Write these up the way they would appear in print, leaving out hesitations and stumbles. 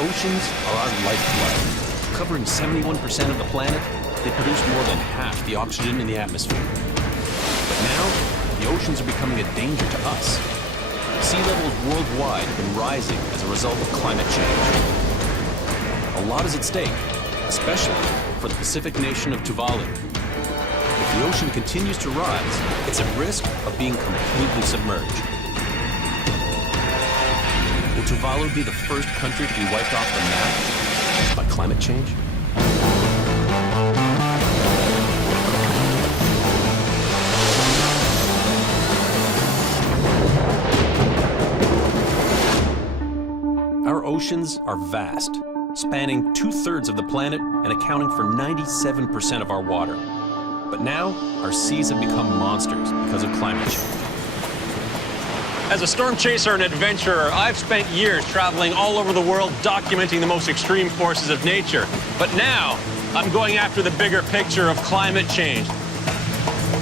Oceans are our lifeblood. Covering 71% of the planet, they produce more than half the oxygen in the atmosphere. But now, the oceans are becoming a danger to us. Sea levels worldwide have been rising as a result of climate change. A lot is at stake, especially for the Pacific nation of Tuvalu. If the ocean continues to rise, it's at risk of being completely submerged. Will Tuvalu be the first country to be wiped off the map by climate change? Our oceans are vast, spanning 2/3 of the planet and accounting for 97% of our water. But now, our seas have become monsters because of climate change. As a storm chaser and adventurer, I've spent years traveling all over the world documenting the most extreme forces of nature. But now, I'm going after the bigger picture of climate change.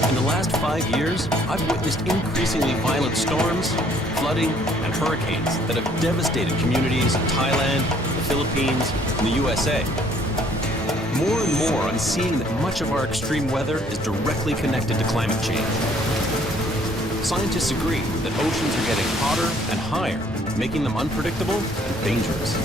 In the last 5 years, I've witnessed increasingly violent storms, flooding, and hurricanes that have devastated communities in Thailand, the Philippines, and the USA. More and more, I'm seeing that much of our extreme weather is directly connected to climate change. Scientists agree that oceans are getting hotter and higher, making them unpredictable and dangerous.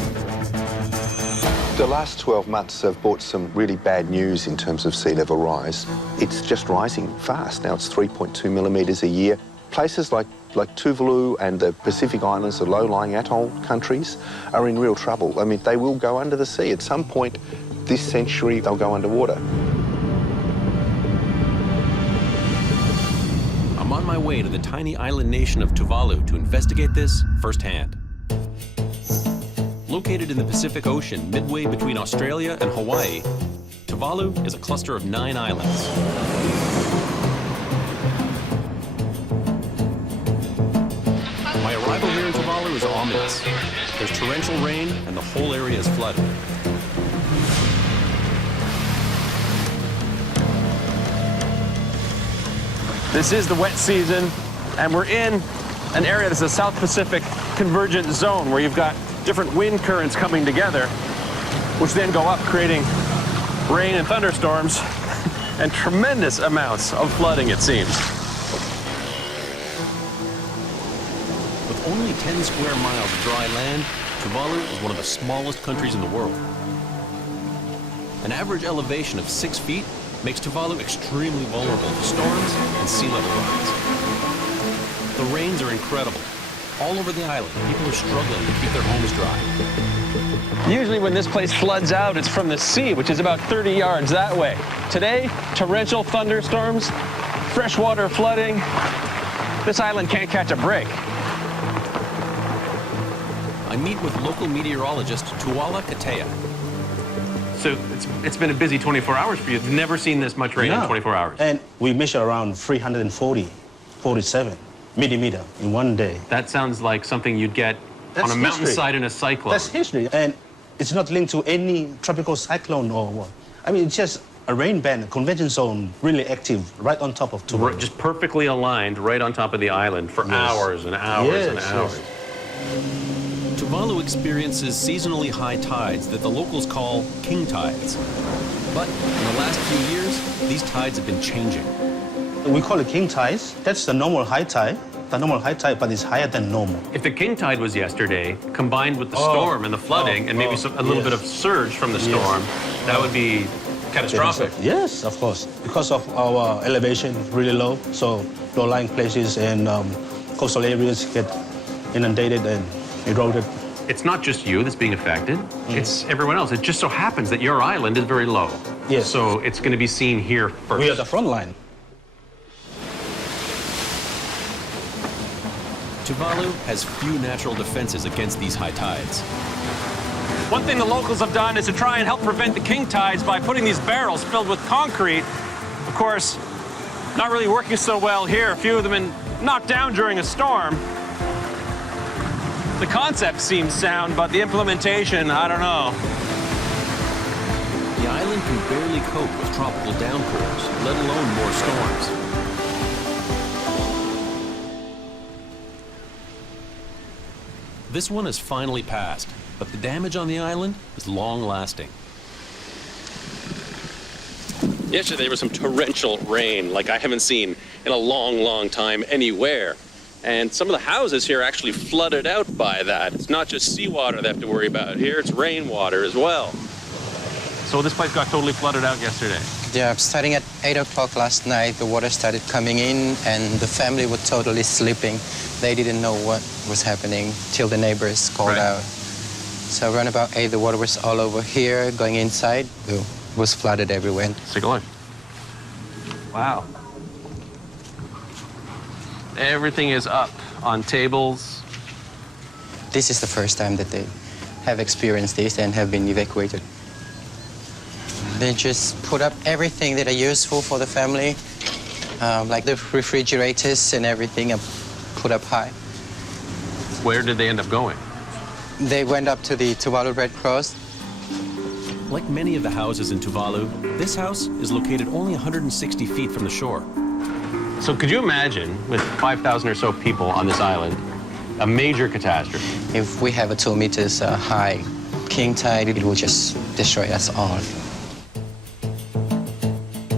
The last 12 months have brought some really bad news in terms of sea level rise. It's just rising fast. Now it's 3.2 millimetres a year. Places like Tuvalu and the Pacific Islands, the low-lying atoll countries, are in real trouble. I mean, they will go under the sea. At some point this century, they'll go underwater. I'm on my way to the tiny island nation of Tuvalu to investigate this firsthand. Located in the Pacific Ocean, midway between Australia and Hawaii, Tuvalu is a cluster of 9 islands. My arrival here in Tuvalu is ominous. There's torrential rain and the whole area is flooded. This is the wet season, and we're in an area that's a South Pacific convergent zone where you've got different wind currents coming together, which then go up, creating rain and thunderstorms and tremendous amounts of flooding, it seems. With only 10 square miles of dry land, Tuvalu is one of the smallest countries in the world. An average elevation of 6 feet makes Tuvalu extremely vulnerable to storms and sea level rise. The rains are incredible. All over the island, people are struggling to keep their homes dry. Usually when this place floods out, it's from the sea, which is about 30 yards that way. Today, torrential thunderstorms, freshwater flooding. This island can't catch a break. I meet with local meteorologist Tuala Katea. So it's been a busy 24 hours for you. You've never seen this much rain in 24 hours. And we measure around 47 millimeter in one day. That sounds like something you'd get on a mountainside in a cyclone. That's history. And it's not linked to any tropical cyclone or what. I mean, it's just a rain band, a convection zone, really active right on top of Tuvalu. Just perfectly aligned right on top of the island for hours and hours and hours. Tuvalu experiences seasonally high tides that the locals call king tides. But in the last few years, these tides have been changing. We call it king tides. That's the normal high tide. The normal high tide, but it's higher than normal. If the king tide was yesterday, combined with the storm and the flooding, and maybe a little bit of surge from the storm, that would be catastrophic. Yes, of course. Because of our elevation really low, so low-lying places and coastal areas get inundated and eroded. It's not just you that's being affected, it's everyone else. It just so happens that your island is very low. Yes. So it's going to be seen here first. We are the front line. Tuvalu has few natural defenses against these high tides. One thing the locals have done is to try and help prevent the king tides by putting these barrels filled with concrete. Of course, not really working so well here. A few of them been knocked down during a storm. The concept seems sound, but the implementation, I don't know. The island can barely cope with tropical downpours, let alone more storms. This one has finally passed. but the damage on the island is long-lasting. Yesterday there was some torrential rain like I haven't seen in a long, long time anywhere. And some of the houses here actually flooded out by that. It's not just seawater they have to worry about here, it's rainwater as well. So this place got totally flooded out yesterday? Yeah, starting at 8 o'clock last night, the water started coming in and the family were totally sleeping. They didn't know what was happening till the neighbors called out. So around about 8, the water was all over here, going inside. It was flooded everywhere. Let's take a look. Wow. Everything is up on tables. This is the first time that they have experienced this and have been evacuated. They just put up everything that are useful for the family, like the refrigerators and everything, are put up high. Where did they end up going? They went up to the Tuvalu Red Cross. Like many of the houses in Tuvalu, this house is located only 160 feet from the shore. So could you imagine, with 5,000 or so people on this island, a major catastrophe? If we have a 2 meters high king tide, it will just destroy us all.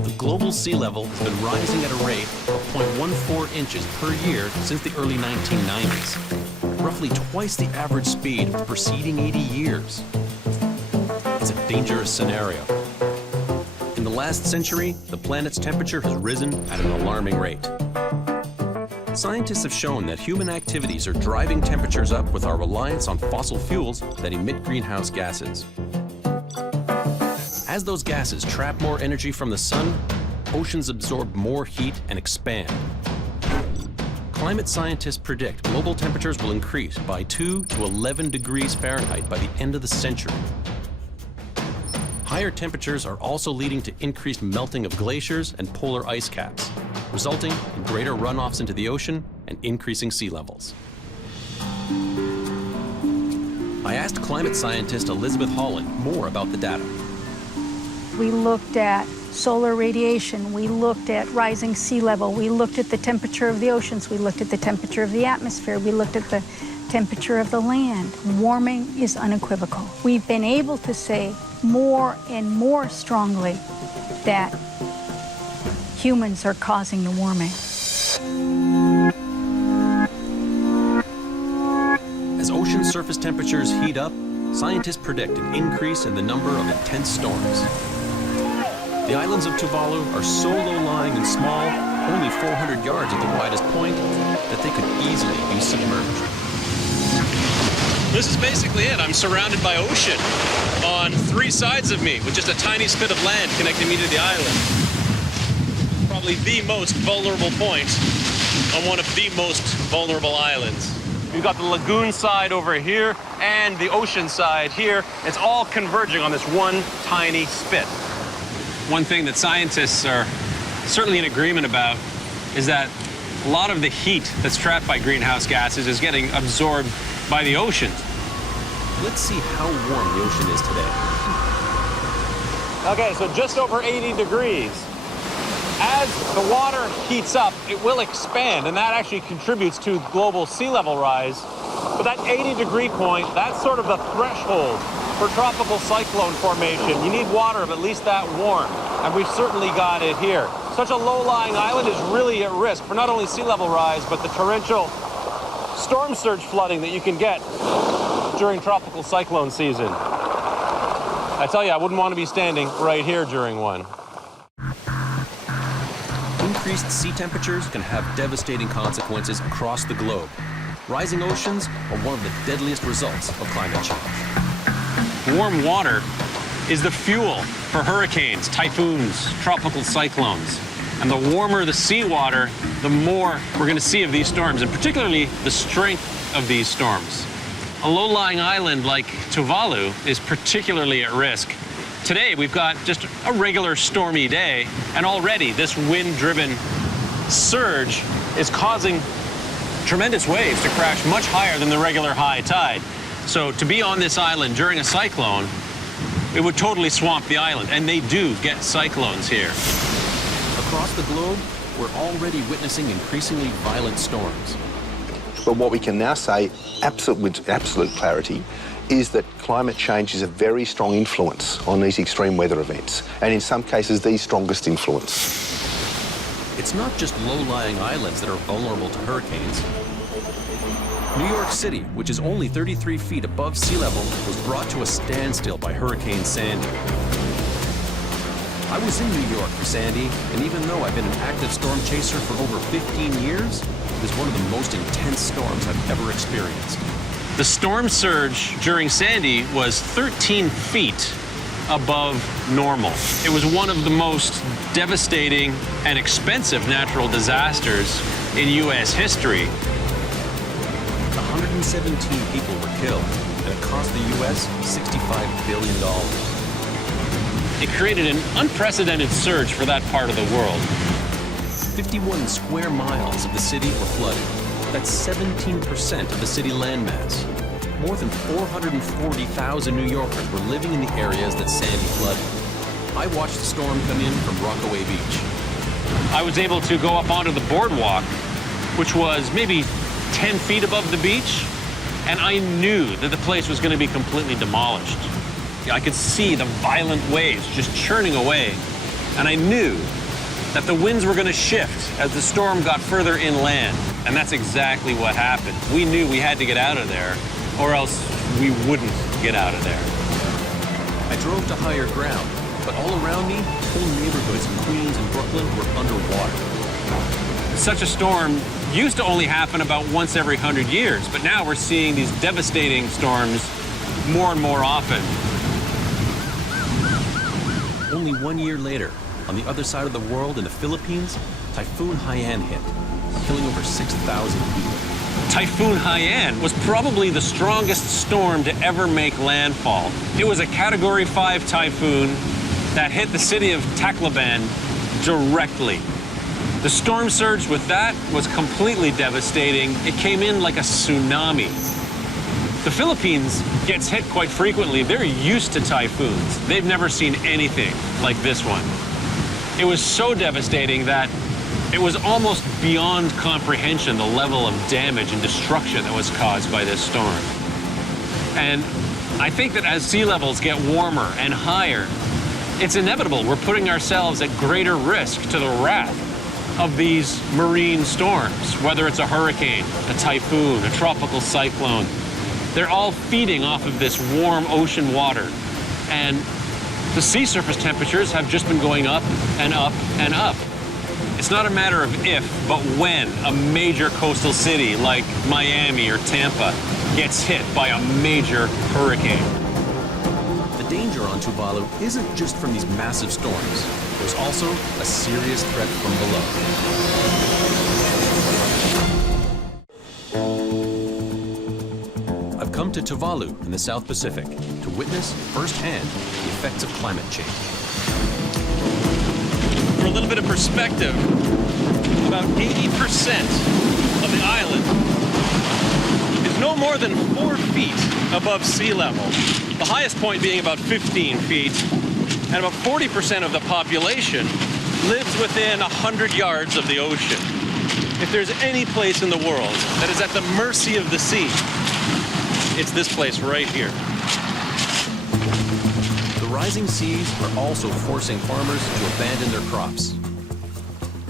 The global sea level has been rising at a rate of 0.14 inches per year since the early 1990s, roughly twice the average speed of the preceding 80 years. It's a dangerous scenario. In the last century, the planet's temperature has risen at an alarming rate. Scientists have shown that human activities are driving temperatures up with our reliance on fossil fuels that emit greenhouse gases. As those gases trap more energy from the sun, oceans absorb more heat and expand. Climate scientists predict global temperatures will increase by 2 to 11 degrees Fahrenheit by the end of the century. Higher temperatures are also leading to increased melting of glaciers and polar ice caps, resulting in greater runoffs into the ocean and increasing sea levels. I asked climate scientist Elizabeth Holland more about the data. We looked at solar radiation, we looked at rising sea level, we looked at the temperature of the oceans, we looked at the temperature of the atmosphere, we looked at the temperature of the land. Warming is unequivocal. We've been able to say more and more strongly that humans are causing the warming. As ocean surface temperatures heat up, scientists predict an increase in the number of intense storms. The islands of Tuvalu are so low-lying and small, only 400 yards at the widest point, that they could easily be submerged. This is basically it. I'm surrounded by ocean on 3 sides of me with just a tiny spit of land connecting me to the island. Probably the most vulnerable point on one of the most vulnerable islands. You've got the lagoon side over here and the ocean side here. It's all converging on this one tiny spit. One thing that scientists are certainly in agreement about is that a lot of the heat that's trapped by greenhouse gases is getting absorbed by the oceans. Let's see how warm the ocean is today. Okay, so just over 80 degrees. As the water heats up, it will expand, and that actually contributes to global sea level rise. But that 80-degree point, that's sort of the threshold for tropical cyclone formation. You need water of at least that warm, and we've certainly got it here. Such a low-lying island is really at risk for not only sea level rise, but the torrential storm surge flooding that you can get during tropical cyclone season. I tell you, I wouldn't want to be standing right here during one. Increased sea temperatures can have devastating consequences across the globe. Rising oceans are one of the deadliest results of climate change. Warm water is the fuel for hurricanes, typhoons, tropical cyclones. And the warmer the seawater, the more we're going to see of these storms, and particularly the strength of these storms. A low-lying island like Tuvalu is particularly at risk. Today, we've got just a regular stormy day, and already this wind-driven surge is causing tremendous waves to crash much higher than the regular high tide. So to be on this island during a cyclone, it would totally swamp the island, and they do get cyclones here. Across the globe, we're already witnessing increasingly violent storms. But what we can now say with absolute clarity is that climate change is a very strong influence on these extreme weather events, and in some cases, the strongest influence. It's not just low-lying islands that are vulnerable to hurricanes. New York City, which is only 33 feet above sea level, was brought to a standstill by Hurricane Sandy. I was in New York for Sandy, and even though I've been an active storm chaser for over 15 years, it is one of the most intense storms I've ever experienced. The storm surge during Sandy was 13 feet above normal. It was one of the most devastating and expensive natural disasters in U.S. history. 117 people were killed, and it cost the U.S. $65 billion. It created an unprecedented surge for that part of the world. 51 square miles of the city were flooded. That's 17% of the city landmass. More than 440,000 New Yorkers were living in the areas that Sandy flooded. I watched the storm come in from Rockaway Beach. I was able to go up onto the boardwalk, which was maybe 10 feet above the beach, and I knew that the place was going to be completely demolished. I could see the violent waves just churning away, and I knew that the winds were going to shift as the storm got further inland, and that's exactly what happened. We knew we had to get out of there, or else we wouldn't get out of there. I drove to higher ground, but all around me, whole neighborhoods in Queens and Brooklyn were underwater. Such a storm used to only happen about once every 100 years, but now we're seeing these devastating storms more and more often. Only 1 year later, on the other side of the world in the Philippines, Typhoon Haiyan hit, killing over 6,000 people. Typhoon Haiyan was probably the strongest storm to ever make landfall. It was a Category 5 typhoon that hit the city of Tacloban directly. The storm surge with that was completely devastating. It came in like a tsunami. The Philippines gets hit quite frequently. They're used to typhoons. They've never seen anything like this one. It was so devastating that it was almost beyond comprehension, the level of damage and destruction that was caused by this storm. And I think that as sea levels get warmer and higher, it's inevitable we're putting ourselves at greater risk to the wrath of these marine storms, whether it's a hurricane, a typhoon, a tropical cyclone. They're all feeding off of this warm ocean water. And the sea surface temperatures have just been going up and up and up. It's not a matter of if, but when a major coastal city like Miami or Tampa gets hit by a major hurricane. The danger on Tuvalu isn't just from these massive storms. There's also a serious threat from below. I've come to Tuvalu in the South Pacific to witness firsthand the effects of climate change. For a little bit of perspective, about 80% of the island is no more than 4 feet above sea level. The highest point being about 15 feet, and about 40% of the population lives within 100 yards of the ocean. If there's any place in the world that is at the mercy of the sea, it's this place right here. The rising seas are also forcing farmers to abandon their crops.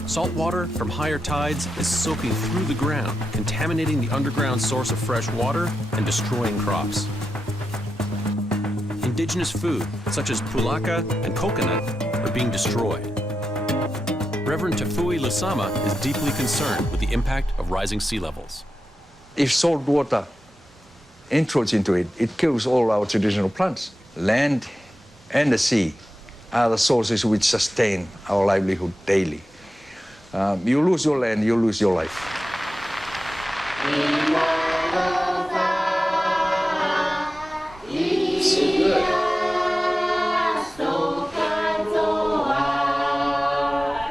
Salt water from higher tides is soaking through the ground, contaminating the underground source of fresh water and destroying crops. Indigenous food, such as pulaka and coconut, are being destroyed. Reverend Tafui Lusama is deeply concerned with the impact of rising sea levels. If salt water intrudes into it, it kills all our traditional plants. Land and the sea are the sources which sustain our livelihood daily. You lose your land, you lose your life.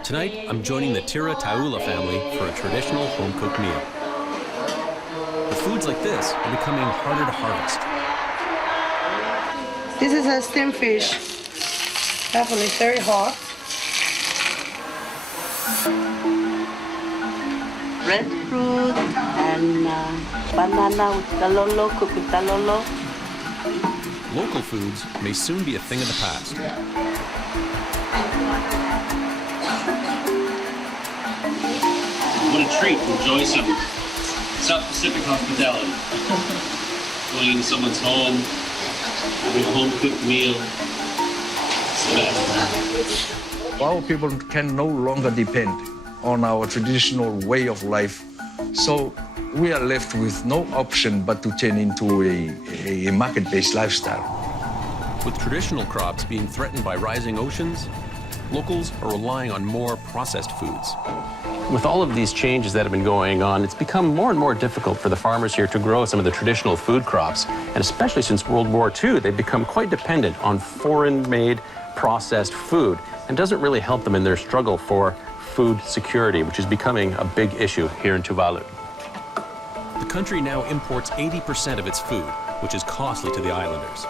Tonight, I'm joining the Tira Taula family for a traditional home-cooked meal. But foods like this are becoming harder to harvest. This is a steamed fish. Definitely very hot. Red fruit and banana with talolo, cooked with talolo. Local foods may soon be a thing of the past. What a treat to enjoy some South Pacific hospitality. Going into someone's home, having a home-cooked meal. It's the best. Our people can no longer depend on our traditional way of life, so we are left with no option but to turn into a market-based lifestyle. With traditional crops being threatened by rising oceans, locals are relying on more processed foods. With all of these changes that have been going on, it's become more and more difficult for the farmers here to grow some of the traditional food crops. And especially since World War II, they've become quite dependent on foreign-made processed food, and doesn't really help them in their struggle for food security, which is becoming a big issue here in Tuvalu. The country now imports 80% of its food, which is costly to the islanders.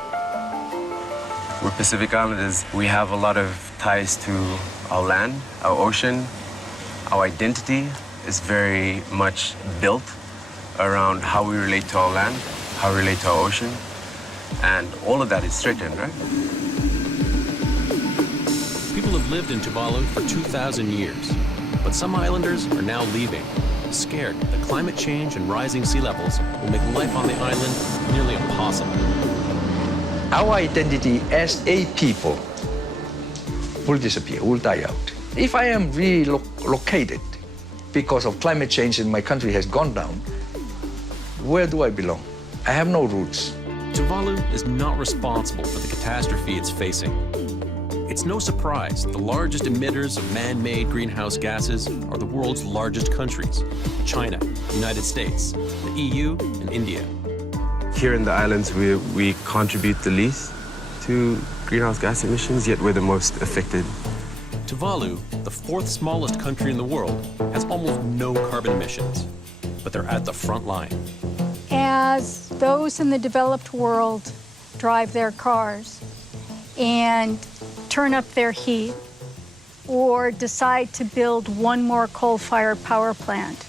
We're Pacific Islanders. We have a lot of ties to our land, our ocean. Our identity is very much built around how we relate to our land, how we relate to our ocean, and all of that is threatened, right? People have lived in Tuvalu for 2,000 years, but some islanders are now leaving, scared that climate change and rising sea levels will make life on the island nearly impossible. Our identity as a people will disappear, will die out. If I am relocated because of climate change and my country has gone down, where do I belong? I have no roots. Tuvalu is not responsible for the catastrophe it's facing. It's no surprise the largest emitters of man-made greenhouse gases are the world's largest countries: China, the United States, the EU, and India. Here in the islands, we contribute the least to greenhouse gas emissions, yet we're the most affected. Tuvalu, the fourth smallest country in the world, has almost no carbon emissions, but they're at the front line. As those in the developed world drive their cars and turn up their heat or decide to build one more coal-fired power plant,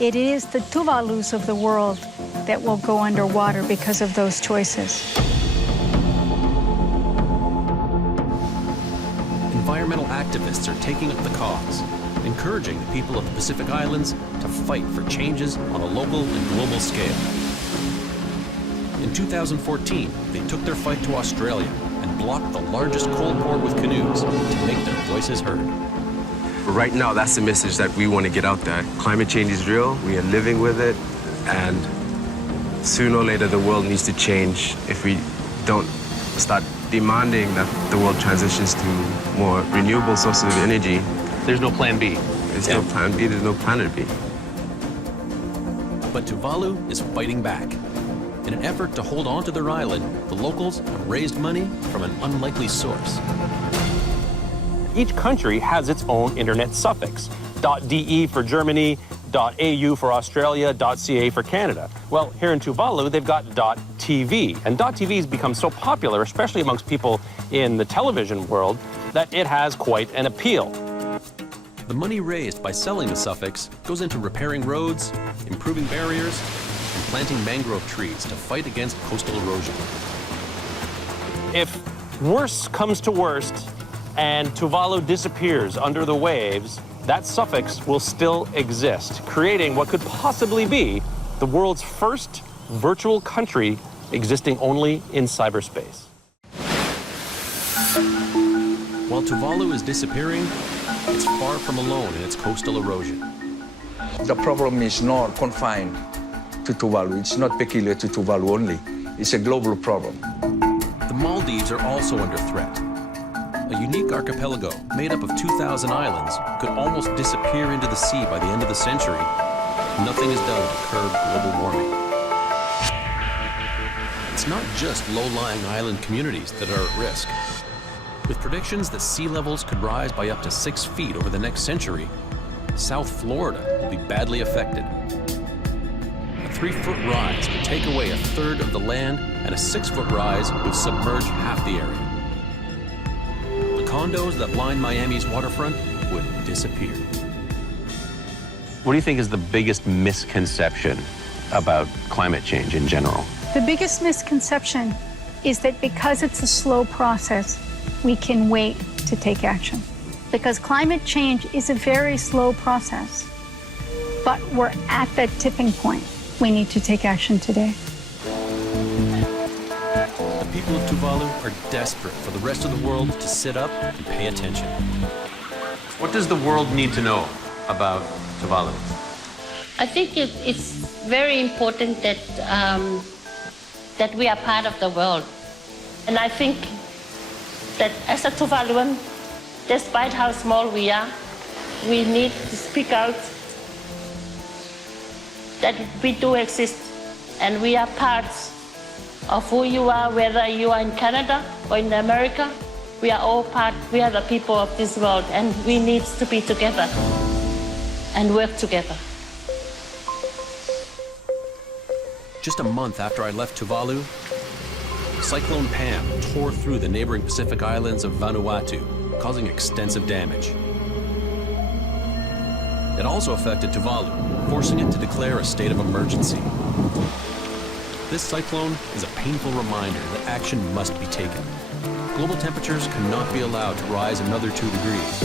it is the Tuvalus of the world that will go underwater because of those choices. Environmental activists are taking up the cause, encouraging the people of the Pacific Islands to fight for changes on a local and global scale. In 2014, they took their fight to Australia and blocked the largest coal port with canoes to make their voices heard. Right now, that's the message that we want to get out there. Climate change is real, we are living with it, and sooner or later the world needs to change if we don't start demanding that the world transitions to more renewable sources of energy. There's no plan B. There's no plan B, there's no planet B. But Tuvalu is fighting back. In an effort to hold on to their island, the locals have raised money from an unlikely source. Each country has its own internet suffix. .de for Germany, .au for Australia, .ca for Canada. Well, here in Tuvalu, they've got .tv. And .tv has become so popular, especially amongst people in the television world, that it has quite an appeal. The money raised by selling the suffix goes into repairing roads, improving barriers, and planting mangrove trees to fight against coastal erosion. If worse comes to worst and Tuvalu disappears under the waves, that suffix will still exist, creating what could possibly be the world's first virtual country existing only in cyberspace. While Tuvalu is disappearing, it's far from alone in its coastal erosion. The problem is not confined to Tuvalu. It's not peculiar to Tuvalu only. It's a global problem. The Maldives are also under threat. A unique archipelago made up of 2,000 islands could almost disappear into the sea by the end of the century if nothing is done to curb global warming. It's not just low-lying island communities that are at risk. With predictions that sea levels could rise by up to 6 feet over the next century, South Florida will be badly affected. A 3-foot rise would take away a third of the land, and a 6-foot rise would submerge half the area. The condos that line Miami's waterfront would disappear. What do you think is the biggest misconception about climate change in general? The biggest misconception is that because it's a slow process, we can wait to take action. Because climate change is a very slow process, but we're at that tipping point. We need to take action today. The people of Tuvalu are desperate for the rest of the world to sit up and pay attention. What does the world need to know about Tuvalu? I think it's very important that that we are part of the world. And I think that as a Tuvaluan, despite how small we are, we need to speak out that we do exist and we are parts of who you are, whether you are in Canada or in America. We are all part, we are the people of this world, and we need to be together and work together. Just a month after I left Tuvalu, Cyclone Pam tore through the neighboring Pacific islands of Vanuatu, causing extensive damage. It also affected Tuvalu, forcing it to declare a state of emergency. This cyclone is a painful reminder that action must be taken. Global temperatures cannot be allowed to rise another 2 degrees.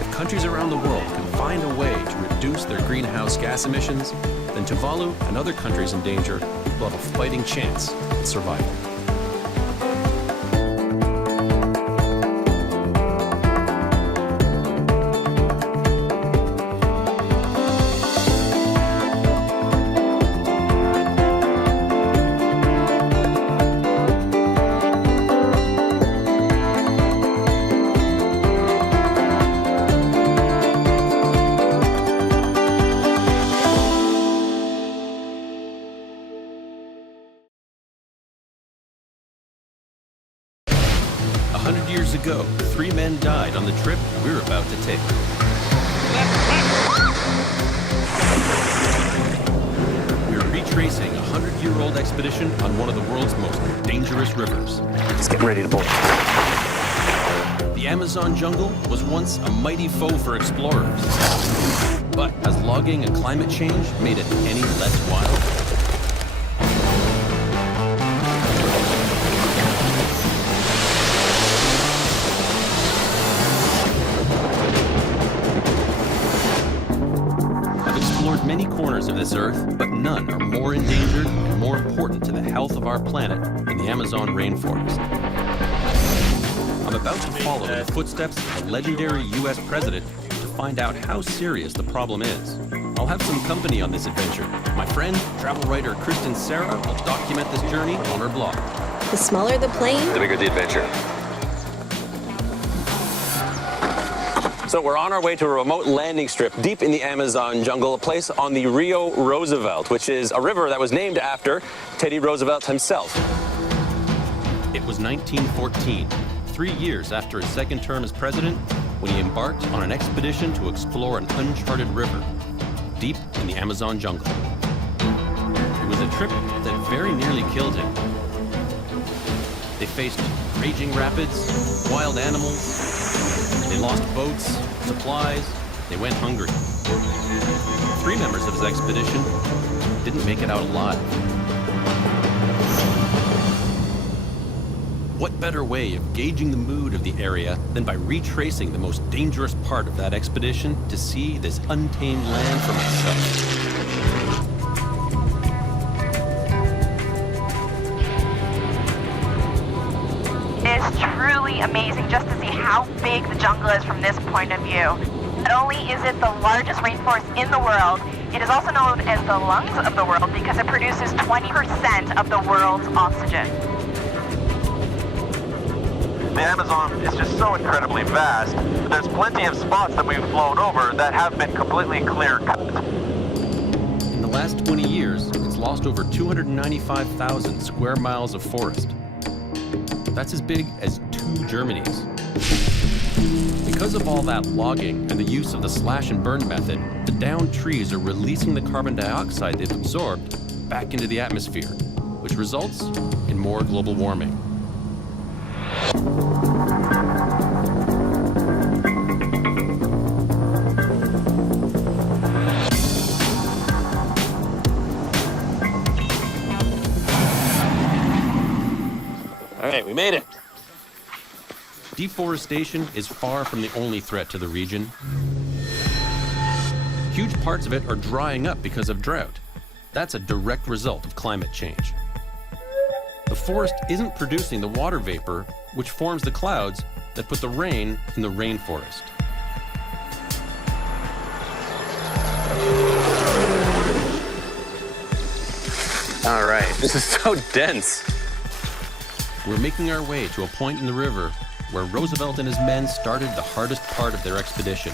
If countries around the world can find a way to reduce their greenhouse gas emissions, then Tuvalu and other countries in danger will have a fighting chance at survival. Ago, 3 men died on the trip we're about to take. We're retracing a 100-year-old expedition on one of the world's most dangerous rivers. Let's get ready to bolt. The Amazon jungle was once a mighty foe for explorers. But has logging and climate change made it any less wild? Many corners of this earth, but none are more endangered and more important to the health of our planet than the Amazon rainforest. I'm about to follow in the footsteps of a legendary U.S. president to find out how serious the problem is. I'll have some company on this adventure. My friend, travel writer Kristen Sarah will document this journey on her blog. The smaller the plane, the bigger the adventure. So we're on our way to a remote landing strip deep in the Amazon jungle, a place on the Rio Roosevelt, which is a river that was named after Teddy Roosevelt himself. It was 1914, 3 years after his second term as president, when he embarked on an expedition to explore an uncharted river deep in the Amazon jungle. It was a trip that very nearly killed him. They faced raging rapids, wild animals. They lost boats, supplies, they went hungry. 3 members of his expedition didn't make it out alive. What better way of gauging the mood of the area than by retracing the most dangerous part of that expedition to see this untamed land for myself? It's truly amazing just to see how big the jungle is from this point of view. Not only is it the largest rainforest in the world, it is also known as the lungs of the world because it produces 20% of the world's oxygen. The Amazon is just so incredibly vast. There's plenty of spots that we've flown over that have been completely clear-cut. In the last 20 years, it's lost over 295,000 square miles of forest. That's as big as 2 Germanys. Because of all that logging and the use of the slash and burn method, the downed trees are releasing the carbon dioxide they've absorbed back into the atmosphere, which results in more global warming. right, we made it. Deforestation is far from the only threat to the region. Huge parts of it are drying up because of drought. That's a direct result of climate change. The forest isn't producing the water vapor, which forms the clouds that put the rain in the rainforest. All right, this is so dense. We're making our way to a point in the river where Roosevelt and his men started the hardest part of their expedition.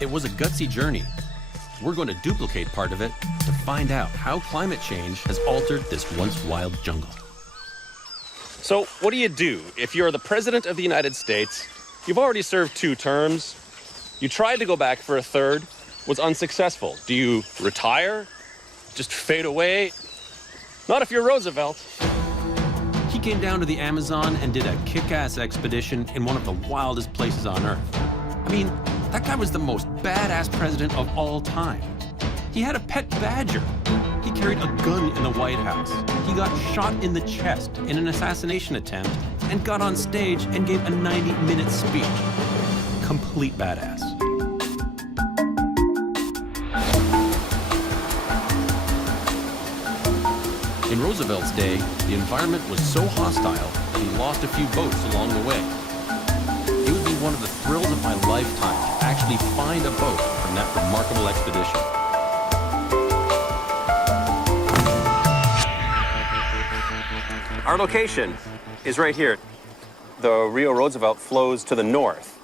It was a gutsy journey. We're going to duplicate part of it to find out how climate change has altered this once wild jungle. So what do you do if you're the President of the United States? You've already served 2 terms. You tried to go back for a third, was unsuccessful. Do you retire? Just fade away? Not if you're Roosevelt. He came down to the Amazon and did a kick-ass expedition in one of the wildest places on Earth. I mean, that guy was the most badass president of all time. He had a pet badger. He carried a gun in the White House. He got shot in the chest in an assassination attempt and got on stage and gave a 90-minute speech. Complete badass. In Roosevelt's day, the environment was so hostile that he lost a few boats along the way. It would be one of the thrills of my lifetime to actually find a boat from that remarkable expedition. Our location is right here. The Rio Roosevelt flows to the north.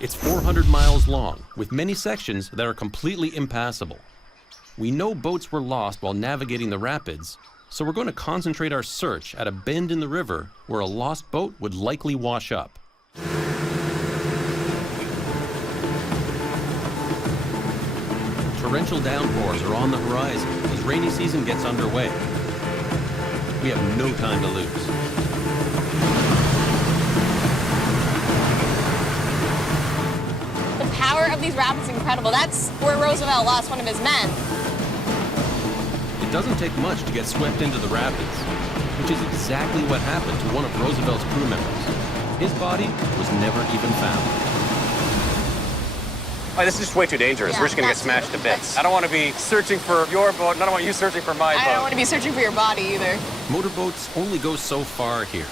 It's 400 miles long, with many sections that are completely impassable. We know boats were lost while navigating the rapids, so we're going to concentrate our search at a bend in the river where a lost boat would likely wash up. Torrential downpours are on the horizon as rainy season gets underway. We have no time to lose. The power of these rapids is incredible. That's where Roosevelt lost one of his men. It doesn't take much to get swept into the rapids, which is exactly what happened to one of Roosevelt's crew members. His body was never even found. Oh, this is just way too dangerous. Yeah, We're just gonna get that's smashed to true. bits. I don't want to be searching for your boat, and I don't want you searching for my boat. I don't want to be searching for your body either. Motorboats only go so far here.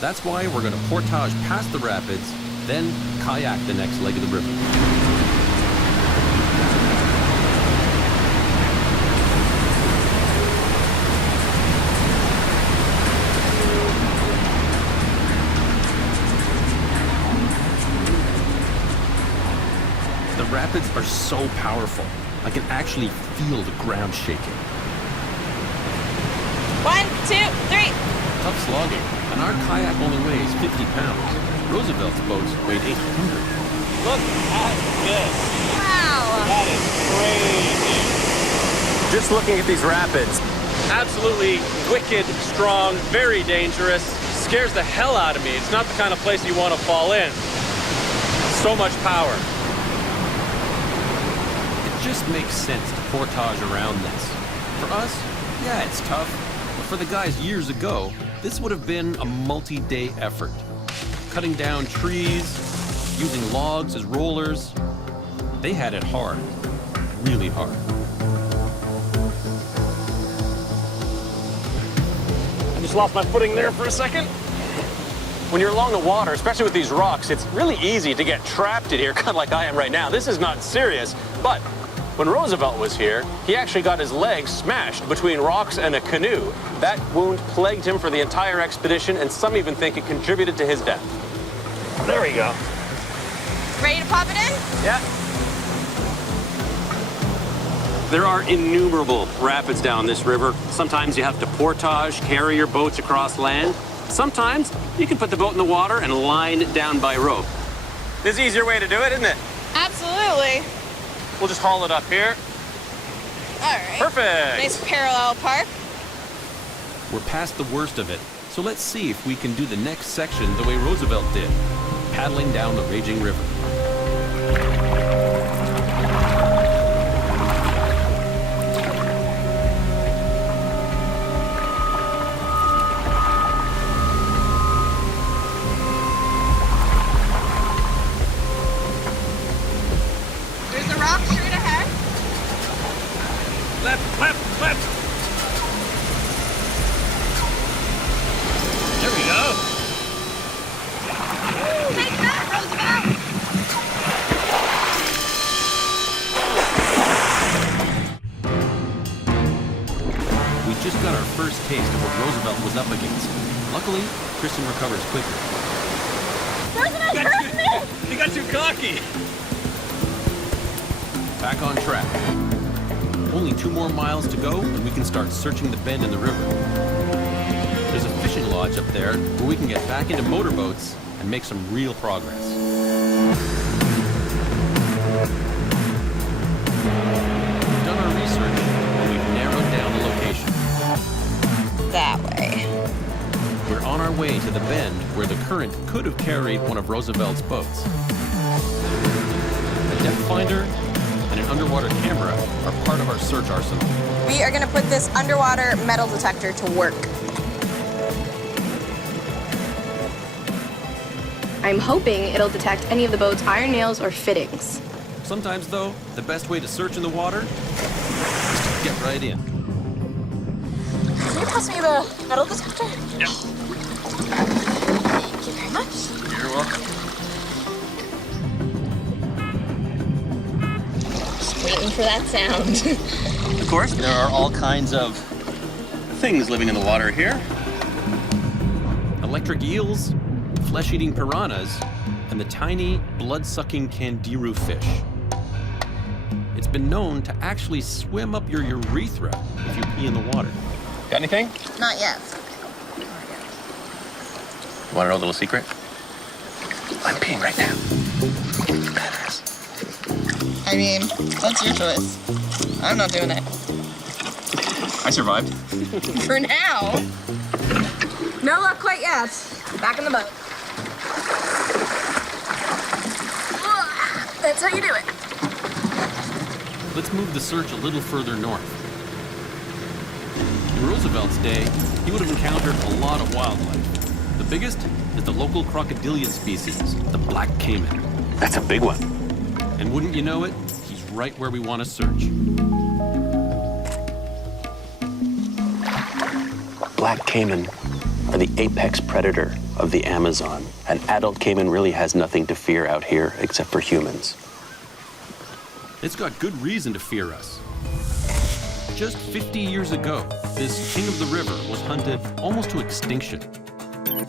That's why we're going to portage past the rapids, then kayak the next leg of the river. The rapids are so powerful, I can actually feel the ground shaking. 1, 2, 3. Tough slogging, and our kayak only weighs 50 pounds. Roosevelt's boats weighed 800. Look at this. Wow. That is crazy. Just looking at these rapids, absolutely wicked, strong, very dangerous. Scares the hell out of me. It's not the kind of place you want to fall in. So much power. It just makes sense to portage around this. For us, yeah, it's tough. But for the guys years ago, this would have been a multi-day effort. Cutting down trees, using logs as rollers. They had it hard, really hard. I just lost my footing there for a second. When you're along the water, especially with these rocks, it's really easy to get trapped in here, kind of like I am right now. This is not serious, but when Roosevelt was here, he actually got his leg smashed between rocks and a canoe. That wound plagued him for the entire expedition, and some even think it contributed to his death. There we go. Ready to pop it in? Yeah. There are innumerable rapids down this river. Sometimes you have to portage, carry your boats across land. Sometimes you can put the boat in the water and line it down by rope. There's an easier way to do it, isn't it? Absolutely. We'll just haul it up here. All right. Perfect. Nice parallel park. We're past the worst of it, so let's see if we can do the next section the way Roosevelt did, paddling down the raging river. of what Roosevelt was up against. Luckily, Kristen recovers quickly. You got too cocky. Back on track. Only 2 more miles to go, and we can start searching the bend in the river. There's a fishing lodge up there where we can get back into motorboats and make some real progress. We've done our research, and we've narrowed down the location. That way. We're on our way to the bend where the current could have carried one of Roosevelt's boats. A depth finder and an underwater camera are part of our search arsenal. We are going to put this underwater metal detector to work. I'm hoping it'll detect any of the boat's iron nails or fittings. Sometimes, though, the best way to search in the water is to get right in. Can you pass me the metal detector? Yeah. Thank you very much. You're welcome. Just waiting for that sound. Of course, there are all kinds of things living in the water here. Electric eels, flesh-eating piranhas, and the tiny, blood-sucking candiru fish. It's been known to actually swim up your urethra if you pee in the water. Got anything? Not yet. You want to know a little secret? I'm peeing right now. Badass. I mean, that's your choice. I'm not doing it. I survived. For now. No luck quite yet. Back in the boat. That's how you do it. Let's move the search a little further north. In Roosevelt's day, he would have encountered a lot of wildlife. The biggest is the local crocodilian species, the black caiman. That's a big one. And wouldn't you know it, he's right where we want to search. Black caiman are the apex predator of the Amazon. An adult caiman really has nothing to fear out here except for humans. It's got good reason to fear us. Just 50 years ago, this king of the river was hunted almost to extinction.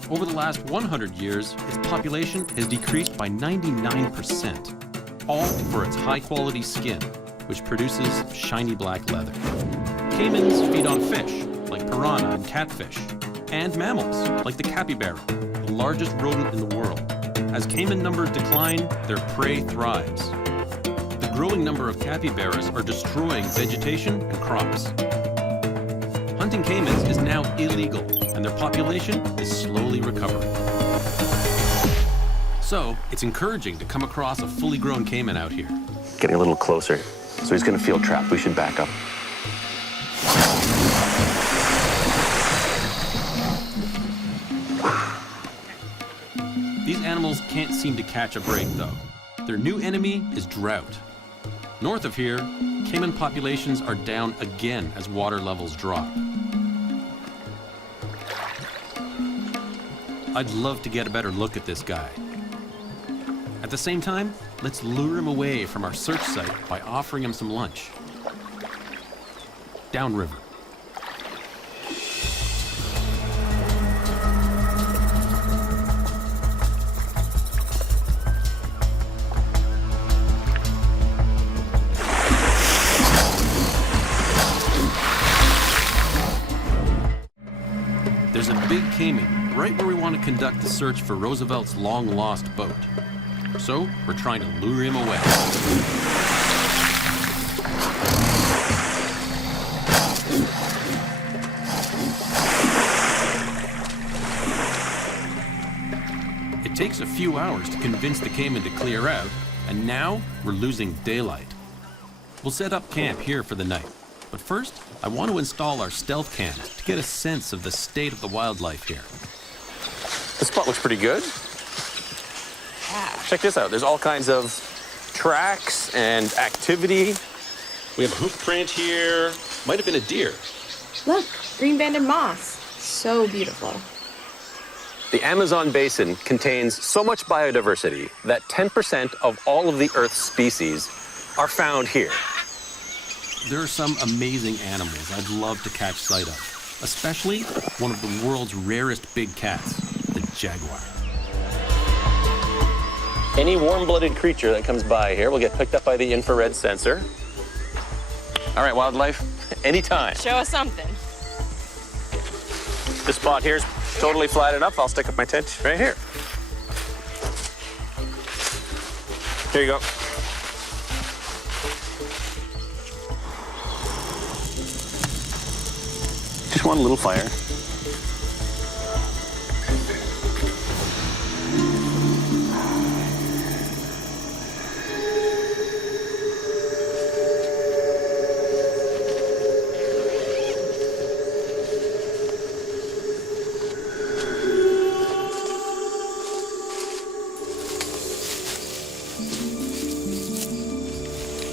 Over the last 100 years, its population has decreased by 99%, all for its high-quality skin, which produces shiny black leather. Caimans feed on fish, like piranha and catfish, and mammals, like the capybara, the largest rodent in the world. As caiman numbers decline, their prey thrives. The growing number of capybaras are destroying vegetation and crops. Hunting caimans is now illegal, and their population is slowly recovering. So, it's encouraging to come across a fully grown caiman out here. Getting a little closer, so he's gonna feel trapped. We should back up. These animals can't seem to catch a break, though. Their new enemy is drought. North of here, caiman populations are down again as water levels drop. I'd love to get a better look at this guy. At the same time, let's lure him away from our search site by offering him some lunch. Downriver. There's a big caiman right where we want to conduct the search for Roosevelt's long-lost boat. So, we're trying to lure him away. It takes a few hours to convince the caiman to clear out, and now we're losing daylight. We'll set up camp here for the night. But first, I want to install our stealth cams to get a sense of the state of the wildlife here. This spot looks pretty good. Check this out. There's all kinds of tracks and activity. We have a hoof print here. Might have been a deer. Look, green banded moss. So beautiful. The Amazon basin contains so much biodiversity that 10% of all of the Earth's species are found here. There are some amazing animals I'd love to catch sight of. especially one of the world's rarest big cats, the jaguar. Any warm-blooded creature that comes by here will get picked up by the infrared sensor. All right, wildlife, anytime. Show us something. This spot here is totally flat enough. I'll stick up my tent right here. Here you go. Just one little fire.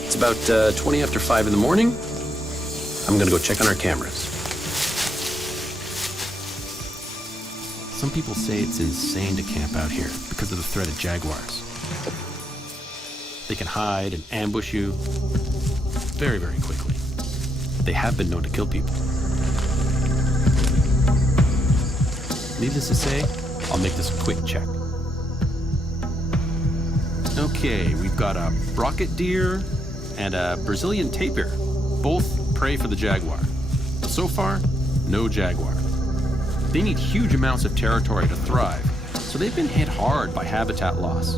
It's about 20 after 5 in the morning. I'm gonna go check on our cameras. Some people say it's insane to camp out here because of the threat of jaguars. They can hide and ambush you very, very quickly. They have been known to kill people. Needless to say, I'll make this a quick check. Okay, we've got a rocket deer and a Brazilian tapir. Both prey for the jaguar. But so far, no jaguar. They need huge amounts of territory to thrive, so they've been hit hard by habitat loss.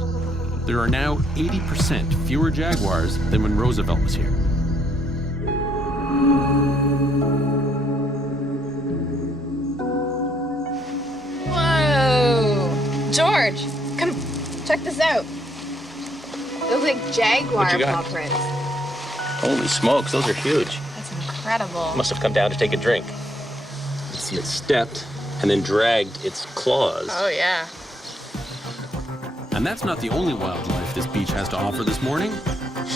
There are now 80% fewer jaguars than when Roosevelt was here. Whoa! George, come check this out. Those like jaguar What you got? paw prints. Holy smokes, those are huge. That's incredible. Must have come down to take a drink. You see it stepped and then dragged its claws. Oh yeah. And that's not the only wildlife this beach has to offer this morning.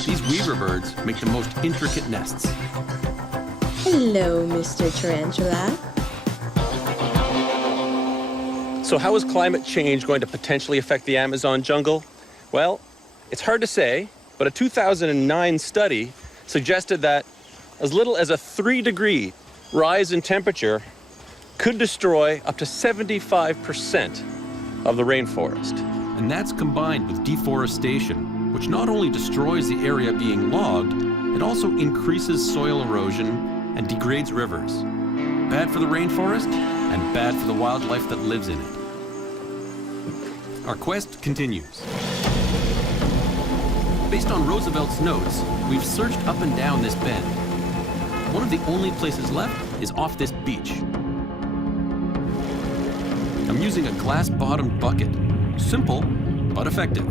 These weaver birds make the most intricate nests. Hello, Mr. Tarantula. So how is climate change going to potentially affect the Amazon jungle? Well, it's hard to say, but a 2009 study suggested that as little as a 3-degree rise in temperature could destroy up to 75% of the rainforest. And that's combined with deforestation, which not only destroys the area being logged, it also increases soil erosion and degrades rivers. Bad for the rainforest and bad for the wildlife that lives in it. Our quest continues. Based on Roosevelt's notes, we've searched up and down this bend. One of the only places left is off this beach. I'm using a glass-bottomed bucket. Simple, but effective.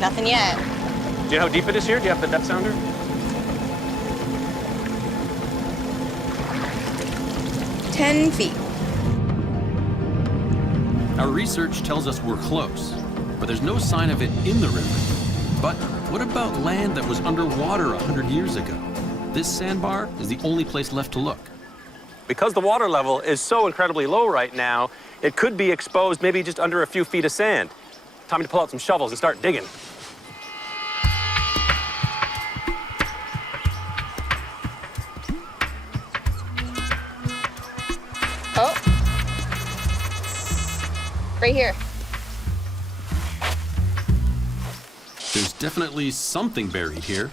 Nothing yet. Do you know how deep it is here? Do you have the depth sounder? "10 feet. Our research tells us we're close, but there's no sign of it in the river. But what about land that was underwater 100 years ago? This sandbar is the only place left to look. Because the water level is so incredibly low right now, it could be exposed maybe just under a few feet of sand. Time to pull out some shovels and start digging. Oh. Right here. There's definitely something buried here.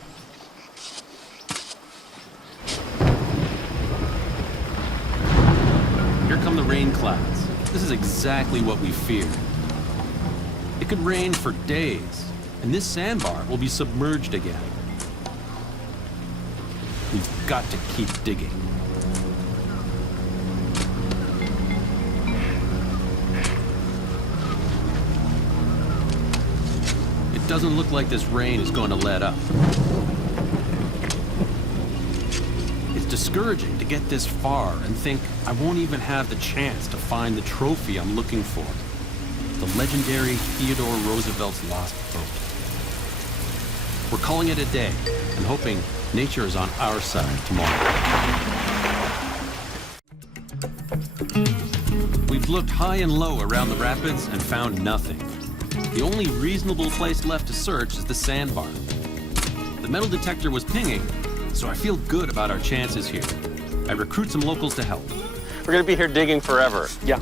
Here come the rain clouds. This is exactly what we feared. It could rain for days, and this sandbar will be submerged again. We've got to keep digging. It doesn't look like this rain is going to let up. It's discouraging to get this far and think I won't even have the chance to find the trophy I'm looking for. The legendary Theodore Roosevelt's lost boat. We're calling it a day and hoping nature is on our side tomorrow. We've looked high and low around the rapids and found nothing. The only reasonable place left to search is the sandbar. The metal detector was pinging, so I feel good about our chances here. I recruit some locals to help. We're gonna be here digging forever. Yeah.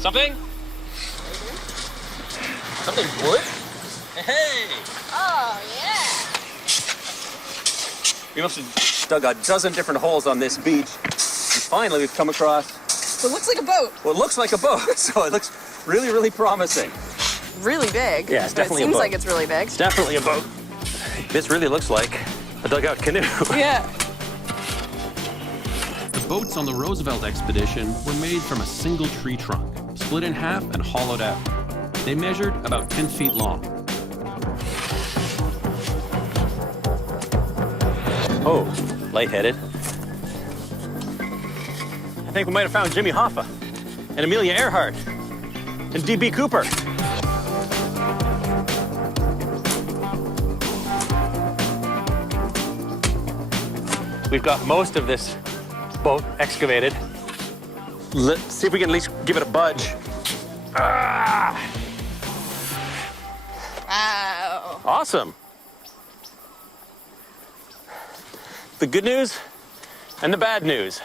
Something? Something wood? Hey! Oh, yeah. We must have dug a dozen different holes on this beach. And finally, we've come across It looks like a boat. what looks like a boat. So it looks really, really promising. Really big. Yeah, it's definitely a It seems boat. like it's really big. It's definitely a boat. This really looks like a dugout canoe. Yeah. The boats on the Roosevelt expedition were made from a single tree trunk, split in half and hollowed out. They measured about 10 feet long. Oh, lightheaded. I think we might have found Jimmy Hoffa and Amelia Earhart and D.B. Cooper. We've got most of this boat excavated. Let's see if we can at least give it a budge. Ah! Wow. Awesome. The good news and the bad news.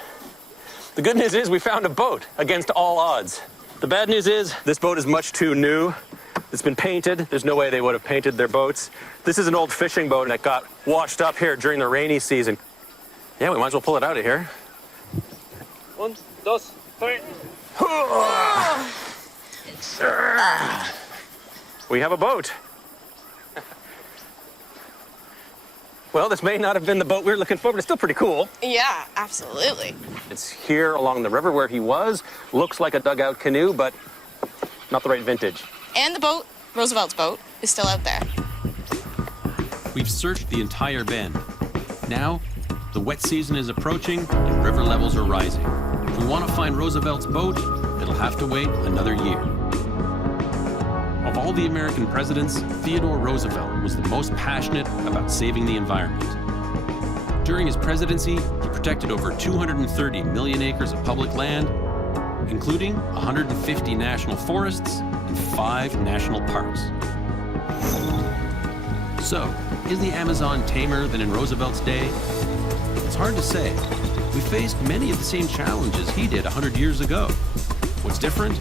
The good news is we found a boat against all odds. The bad news is this boat is much too new. It's been painted. There's no way they would have painted their boats. This is an old fishing boat that got washed up here during the rainy season. Yeah, we might as well pull it out of here. 1, 2, 3. We have a boat. Well, this may not have been the boat we were looking for, but it's still pretty cool. Yeah, absolutely. It's here along the river where he was. Looks like a dugout canoe, but not the right vintage. And the boat, Roosevelt's boat, is still out there. We've searched the entire bend. Now, the wet season is approaching and river levels are rising. If we want to find Roosevelt's boat, it'll have to wait another year. Of all the American presidents, Theodore Roosevelt was the most passionate about saving the environment. During his presidency, he protected over 230 million acres of public land, including 150 national forests and 5 national parks. So, is the Amazon tamer than in Roosevelt's day? It's hard to say. We faced many of the same challenges he did 100 years ago. What's different?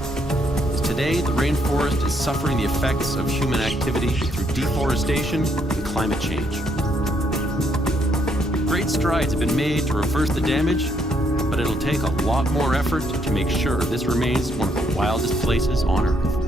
Today, the rainforest is suffering the effects of human activity through deforestation and climate change. Great strides have been made to reverse the damage, but it'll take a lot more effort to make sure this remains one of the wildest places on Earth.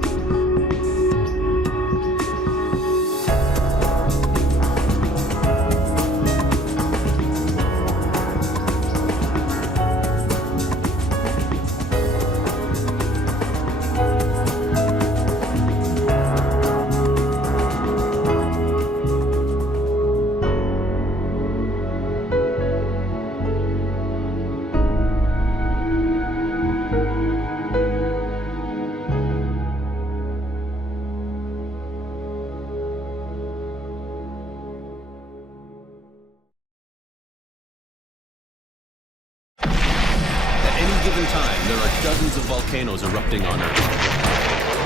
Dozens of volcanoes erupting on Earth.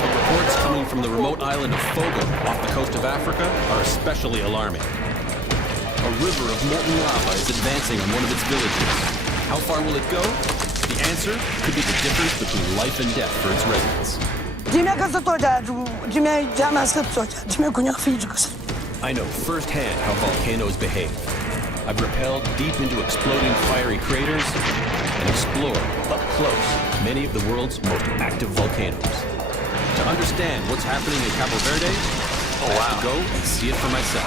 But reports coming from the remote island of Fogo off the coast of Africa are especially alarming. A river of molten lava is advancing on one of its villages. How far will it go? The answer could be the difference between life and death for its residents. I know firsthand how volcanoes behave. I've rappelled deep into exploding fiery craters and explored up close many of the world's most active volcanoes. To understand what's happening in Cabo Verde, I have to go and see it for myself.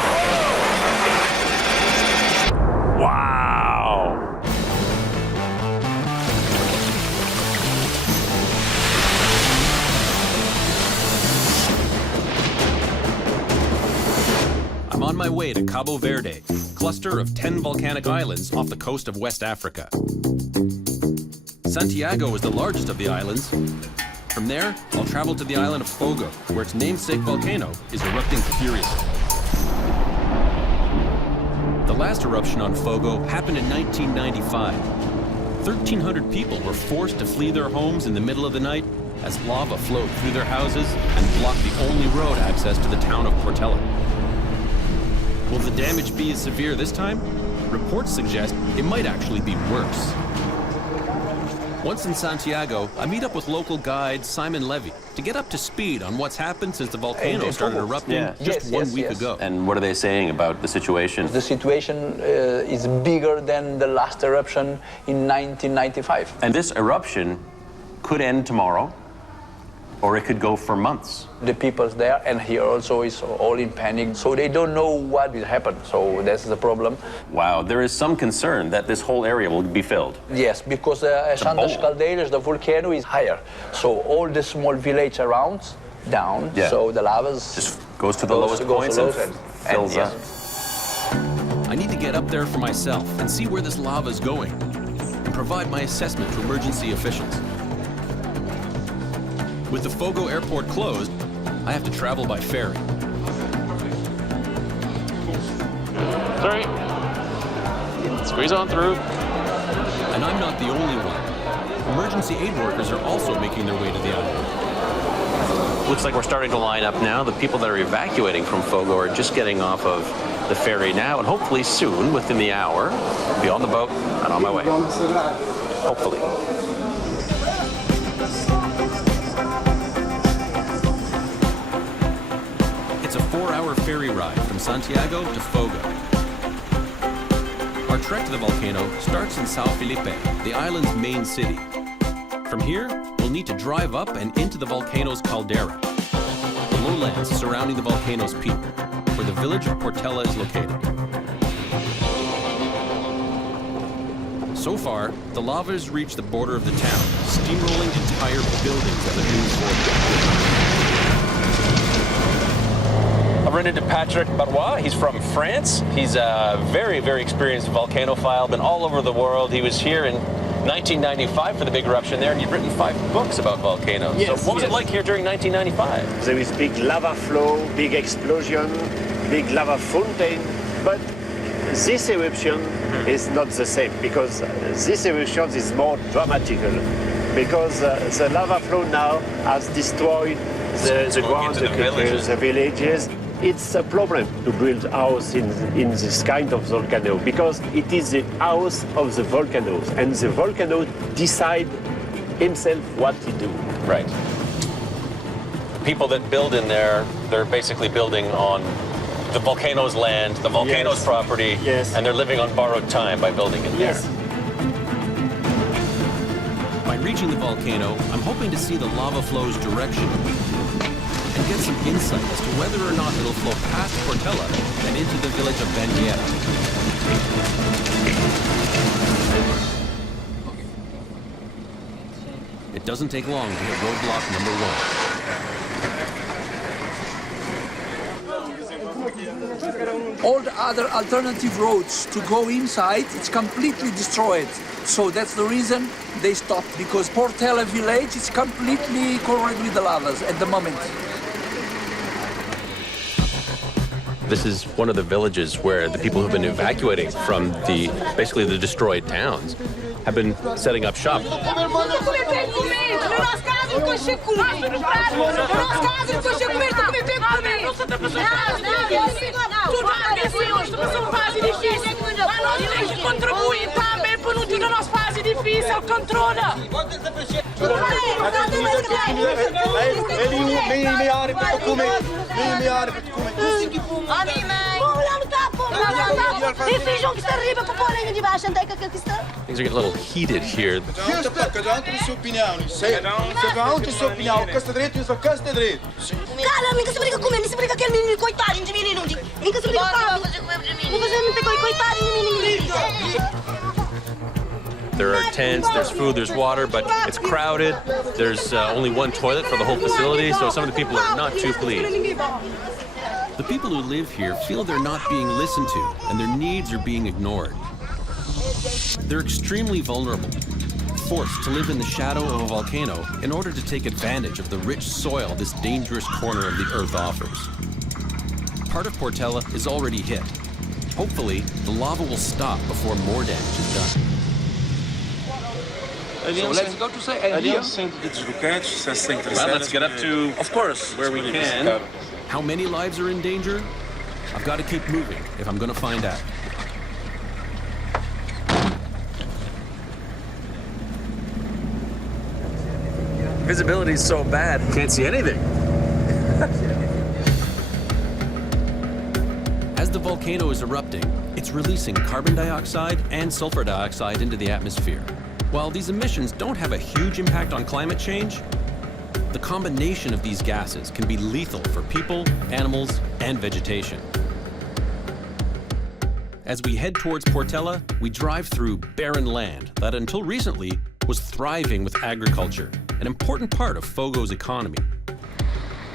Wow! I'm on my way to Cabo Verde, cluster of 10 volcanic islands off the coast of West Africa. Santiago is the largest of the islands. From there, I'll travel to the island of Fogo, where its namesake volcano is erupting furiously. The last eruption on Fogo happened in 1995. 1,300 people were forced to flee their homes in the middle of the night as lava flowed through their houses and blocked the only road access to the town of Portela. Will the damage be as severe this time? Reports suggest it might actually be worse. Once in Santiago, I meet up with local guide Simon Levy to get up to speed on what's happened since the volcano started erupting just one week ago. And what are they saying about the situation? The situation is bigger than the last eruption in 1995. And this eruption could end tomorrow, or it could go for months. The people there and here also is all in panic, so they don't know what will happen. So that's the problem. Wow, there is some concern that this whole area will be filled. Yes, because as Andes Caldeiras, the volcano is higher. So all the small village around, down, so the lava just goes to the lowest points and fills up. I need to get up there for myself and see where this lava is going and provide my assessment to emergency officials. With the Fogo airport closed, I have to travel by ferry. Sorry. Squeeze on through. And I'm not the only one. Emergency aid workers are also making their way to the island. Looks like we're starting to line up now. The people that are evacuating from Fogo are just getting off of the ferry now, and hopefully soon, within the hour, I'll be on the boat and on my way. Hopefully. It's a 4-hour ferry ride from Santiago to Fogo. Our trek to the volcano starts in São Felipe, the island's main city. From here, we'll need to drive up and into the volcano's caldera, the lowlands surrounding the volcano's peak, where the village of Portela is located. So far, the lava has reached the border of the town, steamrolling entire buildings as it moves forward. I've run into Patrick Barois. He's from France. He's a very, very experienced volcanophile, been all over the world. He was here in 1995 for the big eruption there, and you've written 5 books about volcanoes. Yes, so what was it like here during 1995? There is big lava flow, big explosion, big lava fountain, but this eruption is not the same, because this eruption is more dramatical, because the lava flow now has destroyed the ground, the villages. It's a problem to build a house in this kind of volcano, because it is the house of the volcanoes, and the volcano decide himself what to do. Right. The people that build in there, they're basically building on the volcano's land, the volcano's property, and they're living on borrowed time by building in there. By reaching the volcano, I'm hoping to see the lava flow's direction and get some insight as to whether or not it'll flow past Portela and into the village of Bandiera. It doesn't take long to hit roadblock number 1. All the other alternative roads to go inside, it's completely destroyed. So that's the reason they stopped, because Portela village is completely covered with the lavas at the moment. This is one of the villages where the people who've been evacuating from basically the destroyed towns have been setting up shop. Things are getting a little heated here. There are tents, there's food, there's water, but it's crowded. There's only one toilet for the whole facility, so some of the people are not too pleased. The people who live here feel they're not being listened to and their needs are being ignored. They're extremely vulnerable, forced to live in the shadow of a volcano in order to take advantage of the rich soil this dangerous corner of the Earth offers. Part of Portela is already hit. Hopefully, the lava will stop before more damage is done. So let's go to say, and here. Well, let's get up to, of course, where we can. How many lives are in danger? I've got to keep moving if I'm going to find out. Visibility is so bad, can't see anything. As the volcano is erupting, it's releasing carbon dioxide and sulfur dioxide into the atmosphere. While these emissions don't have a huge impact on climate change, the combination of these gases can be lethal for people, animals, and vegetation. As we head towards Portela, we drive through barren land that until recently was thriving with agriculture, an important part of Fogo's economy.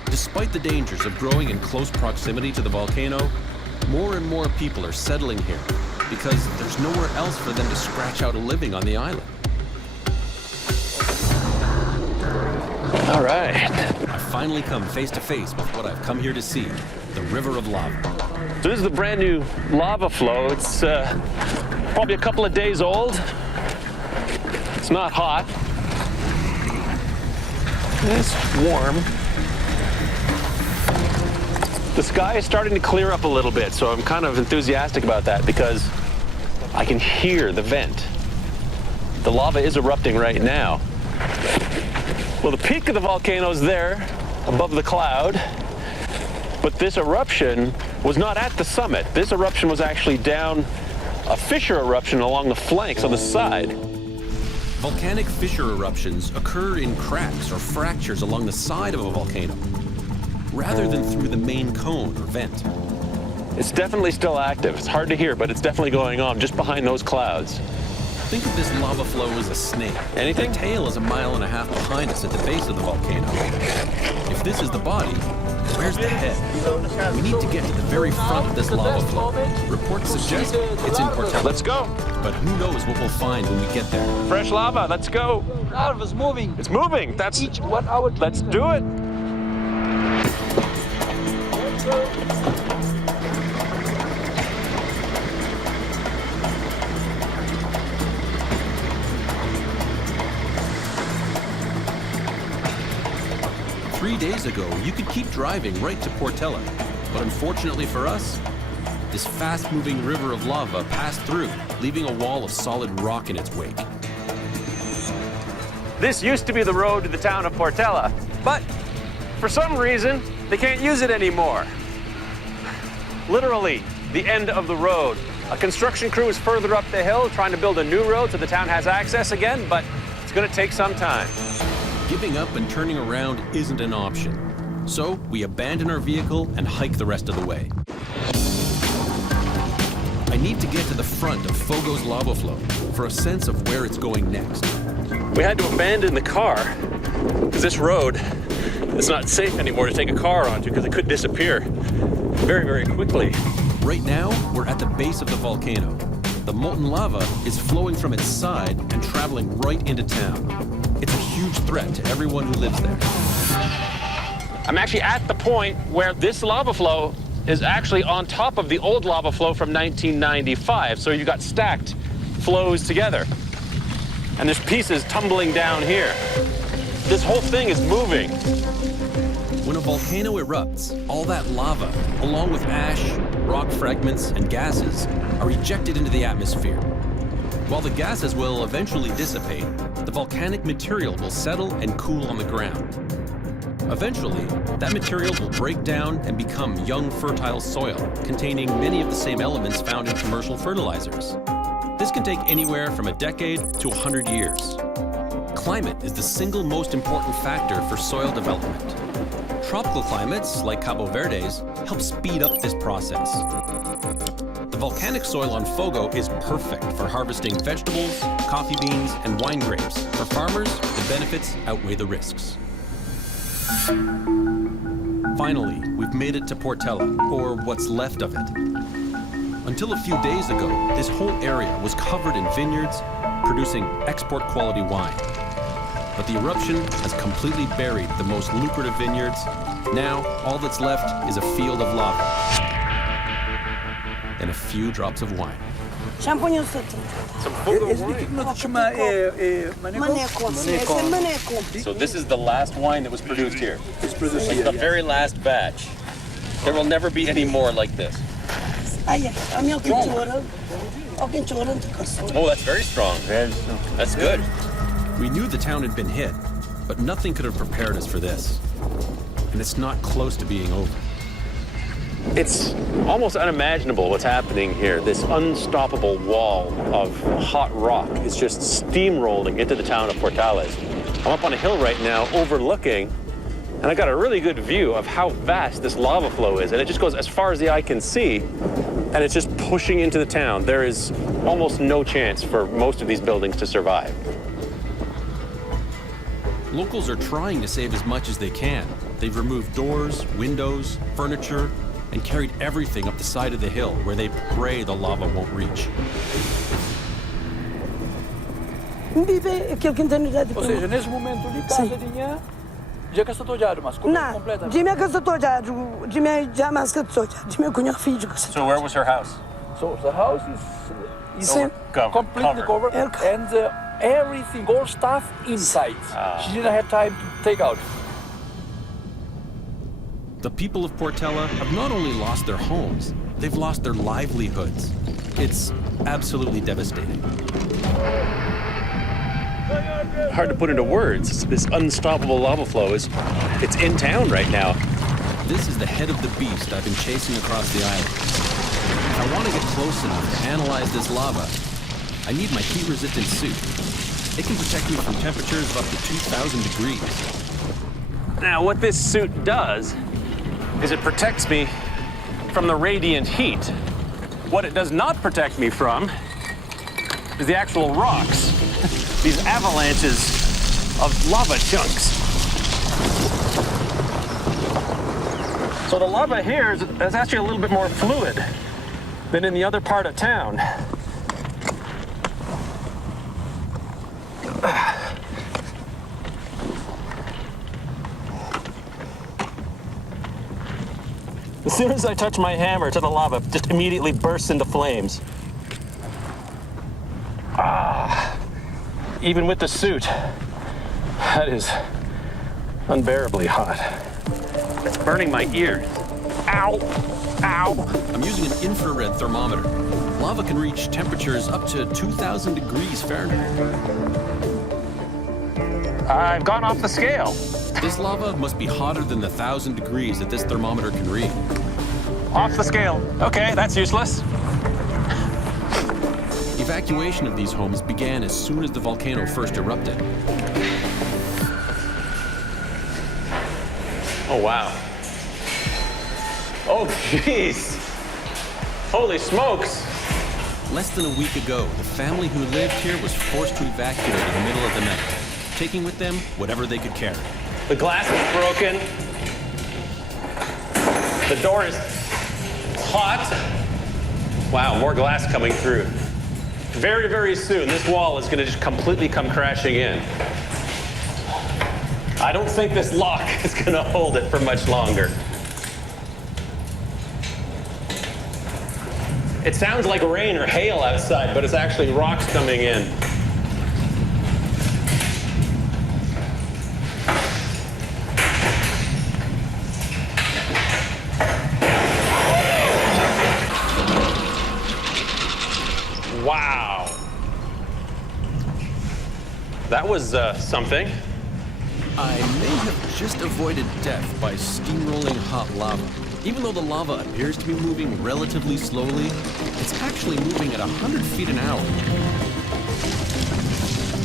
Despite the dangers of growing in close proximity to the volcano, more and more people are settling here because there's nowhere else for them to scratch out a living on the island. All right. I've finally come face to face with what I've come here to see, the river of lava. So this is the brand new lava flow. It's probably a couple of days old. It's not hot. It's warm. The sky is starting to clear up a little bit, so I'm kind of enthusiastic about that because I can hear the vent. The lava is erupting right now. Well, the peak of the volcano is there, above the cloud, but this eruption was not at the summit. This eruption was actually down a fissure eruption along the flanks on the side. Volcanic fissure eruptions occur in cracks or fractures along the side of a volcano, rather than through the main cone or vent. It's definitely still active. It's hard to hear, but it's definitely going on just behind those clouds. Think of this lava flow as a snake. Anything? The tail is 1.5 miles behind us at the base of the volcano. If this is the body, where's the head? We need to get to the very front of this lava flow. Reports suggest it's in Portela. Let's go. But who knows what we'll find when we get there. Fresh lava, let's go. Lava's moving. It's moving. That's each 1 hour. Let's do it. Three days ago, you could keep driving right to Portela, but unfortunately for us, this fast-moving river of lava passed through, leaving a wall of solid rock in its wake. This used to be the road to the town of Portela, but for some reason, they can't use it anymore. Literally, the end of the road. A construction crew is further up the hill trying to build a new road so the town has access again, but it's going to take some time. Giving up and turning around isn't an option. So we abandon our vehicle and hike the rest of the way. I need to get to the front of Fogo's lava flow for a sense of where it's going next. We had to abandon the car because this road is not safe anymore to take a car onto because it could disappear very, very quickly. Right now, we're at the base of the volcano. The molten lava is flowing from its side and traveling right into town. It's a huge threat to everyone who lives there. I'm actually at the point where this lava flow is actually on top of the old lava flow from 1995. So you've got stacked flows together. And there's pieces tumbling down here. This whole thing is moving. When a volcano erupts, all that lava, along with ash, rock fragments, and gases, are ejected into the atmosphere. While the gases will eventually dissipate, the volcanic material will settle and cool on the ground. Eventually, that material will break down and become young, fertile soil, containing many of the same elements found in commercial fertilizers. This can take anywhere from a decade to 100 years. Climate is the single most important factor for soil development. Tropical climates, like Cabo Verde's, help speed up this process. The volcanic soil on Fogo is perfect for harvesting vegetables, coffee beans, and wine grapes. For farmers, the benefits outweigh the risks. Finally, we've made it to Portela, or what's left of it. Until a few days ago, this whole area was covered in vineyards, producing export-quality wine. But the eruption has completely buried the most lucrative vineyards. Now, all that's left is a field of lava and a few drops of wine. Some Fogo wine. So this is the last wine that was produced here. It's the very last batch. There will never be any more like this. Oh, that's very strong. That's good. We knew the town had been hit, but nothing could have prepared us for this. And it's not close to being over. It's almost unimaginable what's happening here. This unstoppable wall of hot rock is just steamrolling into the town of Portales. I'm up on a hill right now overlooking, and I got a really good view of how vast this lava flow is. And it just goes as far as the eye can see, and it's just pushing into the town. There is almost no chance for most of these buildings to survive. Locals are trying to save as much as they can. They've removed doors, windows, furniture, and carried everything up the side of the hill where they pray the lava won't reach. Ou seja, nesse momento de casa dinha, já que estou já mas completa. De minha casa toda, de minha jamais que toda, de meu cunhado filho. So where was her house? So the house is completely covered and everything, all stuff inside. She didn't have time to take out. The people of Portela have not only lost their homes, they've lost their livelihoods. It's absolutely devastating. Hard to put into words. This unstoppable lava flow it's in town right now. This is the head of the beast I've been chasing across the island. If I want to get close enough to analyze this lava, I need my heat-resistant suit. It can protect me from temperatures of up to 2,000 degrees. Now, what this suit does is it protects me from the radiant heat. What it does not protect me from is the actual rocks, these avalanches of lava chunks. So the lava here is actually a little bit more fluid than in the other part of town. As soon as I touch my hammer to the lava, it just immediately bursts into flames. Even with the suit, that is unbearably hot. It's burning my ears. Ow! Ow! I'm using an infrared thermometer. Lava can reach temperatures up to 2,000 degrees Fahrenheit. I've gone off the scale. This lava must be hotter than the 1,000 degrees that this thermometer can read. Off the scale. Okay, that's useless. Evacuation of these homes began as soon as the volcano first erupted. Oh, wow. Oh, jeez. Holy smokes. Less than a week ago, the family who lived here was forced to evacuate in the middle of the night, taking with them whatever they could carry. The glass is broken. The door is hot. Wow, more glass coming through. Very, very soon, this wall is going to just completely come crashing in. I don't think this lock is going to hold it for much longer. It sounds like rain or hail outside, but it's actually rocks coming in. Wow. That was something. I may have just avoided death by steamrolling hot lava. Even though the lava appears to be moving relatively slowly, it's actually moving at 100 feet an hour.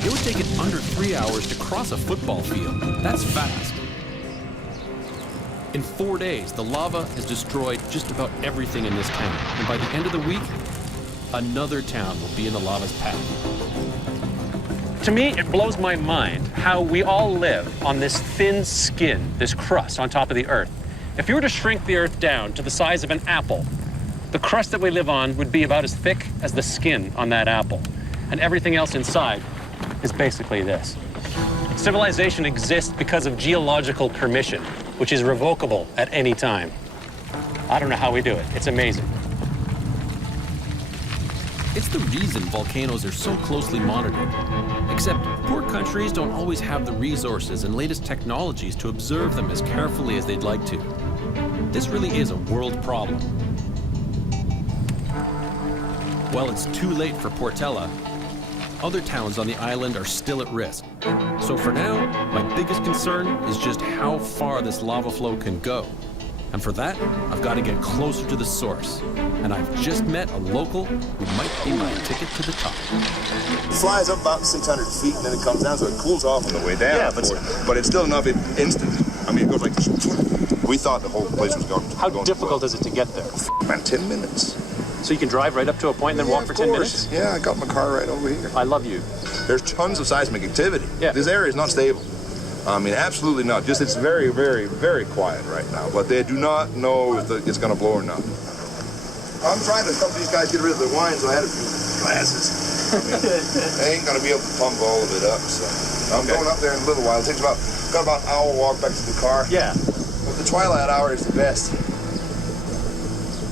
It would take it under 3 hours to cross a football field. That's fast. In 4 days, the lava has destroyed just about everything in this town. And by the end of the week, another town will be in the lava's path. To me, it blows my mind how we all live on this thin skin, this crust on top of the Earth. If you were to shrink the Earth down to the size of an apple, the crust that we live on would be about as thick as the skin on that apple. And everything else inside is basically this. Civilization exists because of geological permission, which is revocable at any time. I don't know how we do it. It's amazing. It's the reason volcanoes are so closely monitored. Except poor countries don't always have the resources and latest technologies to observe them as carefully as they'd like to. This really is a world problem. While it's too late for Portela, other towns on the island are still at risk. So for now, my biggest concern is just how far this lava flow can go. And for that, I've got to get closer to the source. And I've just met a local who might be my ticket to the top. It flies up about 600 feet and then it comes down, so it cools off on the way down. Yeah, but it's still enough instant. I mean, it goes like this. We thought the whole place was going. How difficult is it to get there? About 10 minutes. So you can drive right up to a point and then walk for 10 minutes? Yeah, I got my car right over here. I love you. There's tons of seismic activity. Yeah. This area is not stable. I mean, absolutely not. Just it's very, very, very quiet right now. But they do not know if it's going to blow or not. I'm trying to help these guys get rid of their wine, so I had a few glasses. I mean, they ain't going to be able to pump all of it up. So I'm going up there in a little while. It takes got about an hour walk back to the car. Yeah. But the twilight hour is the best.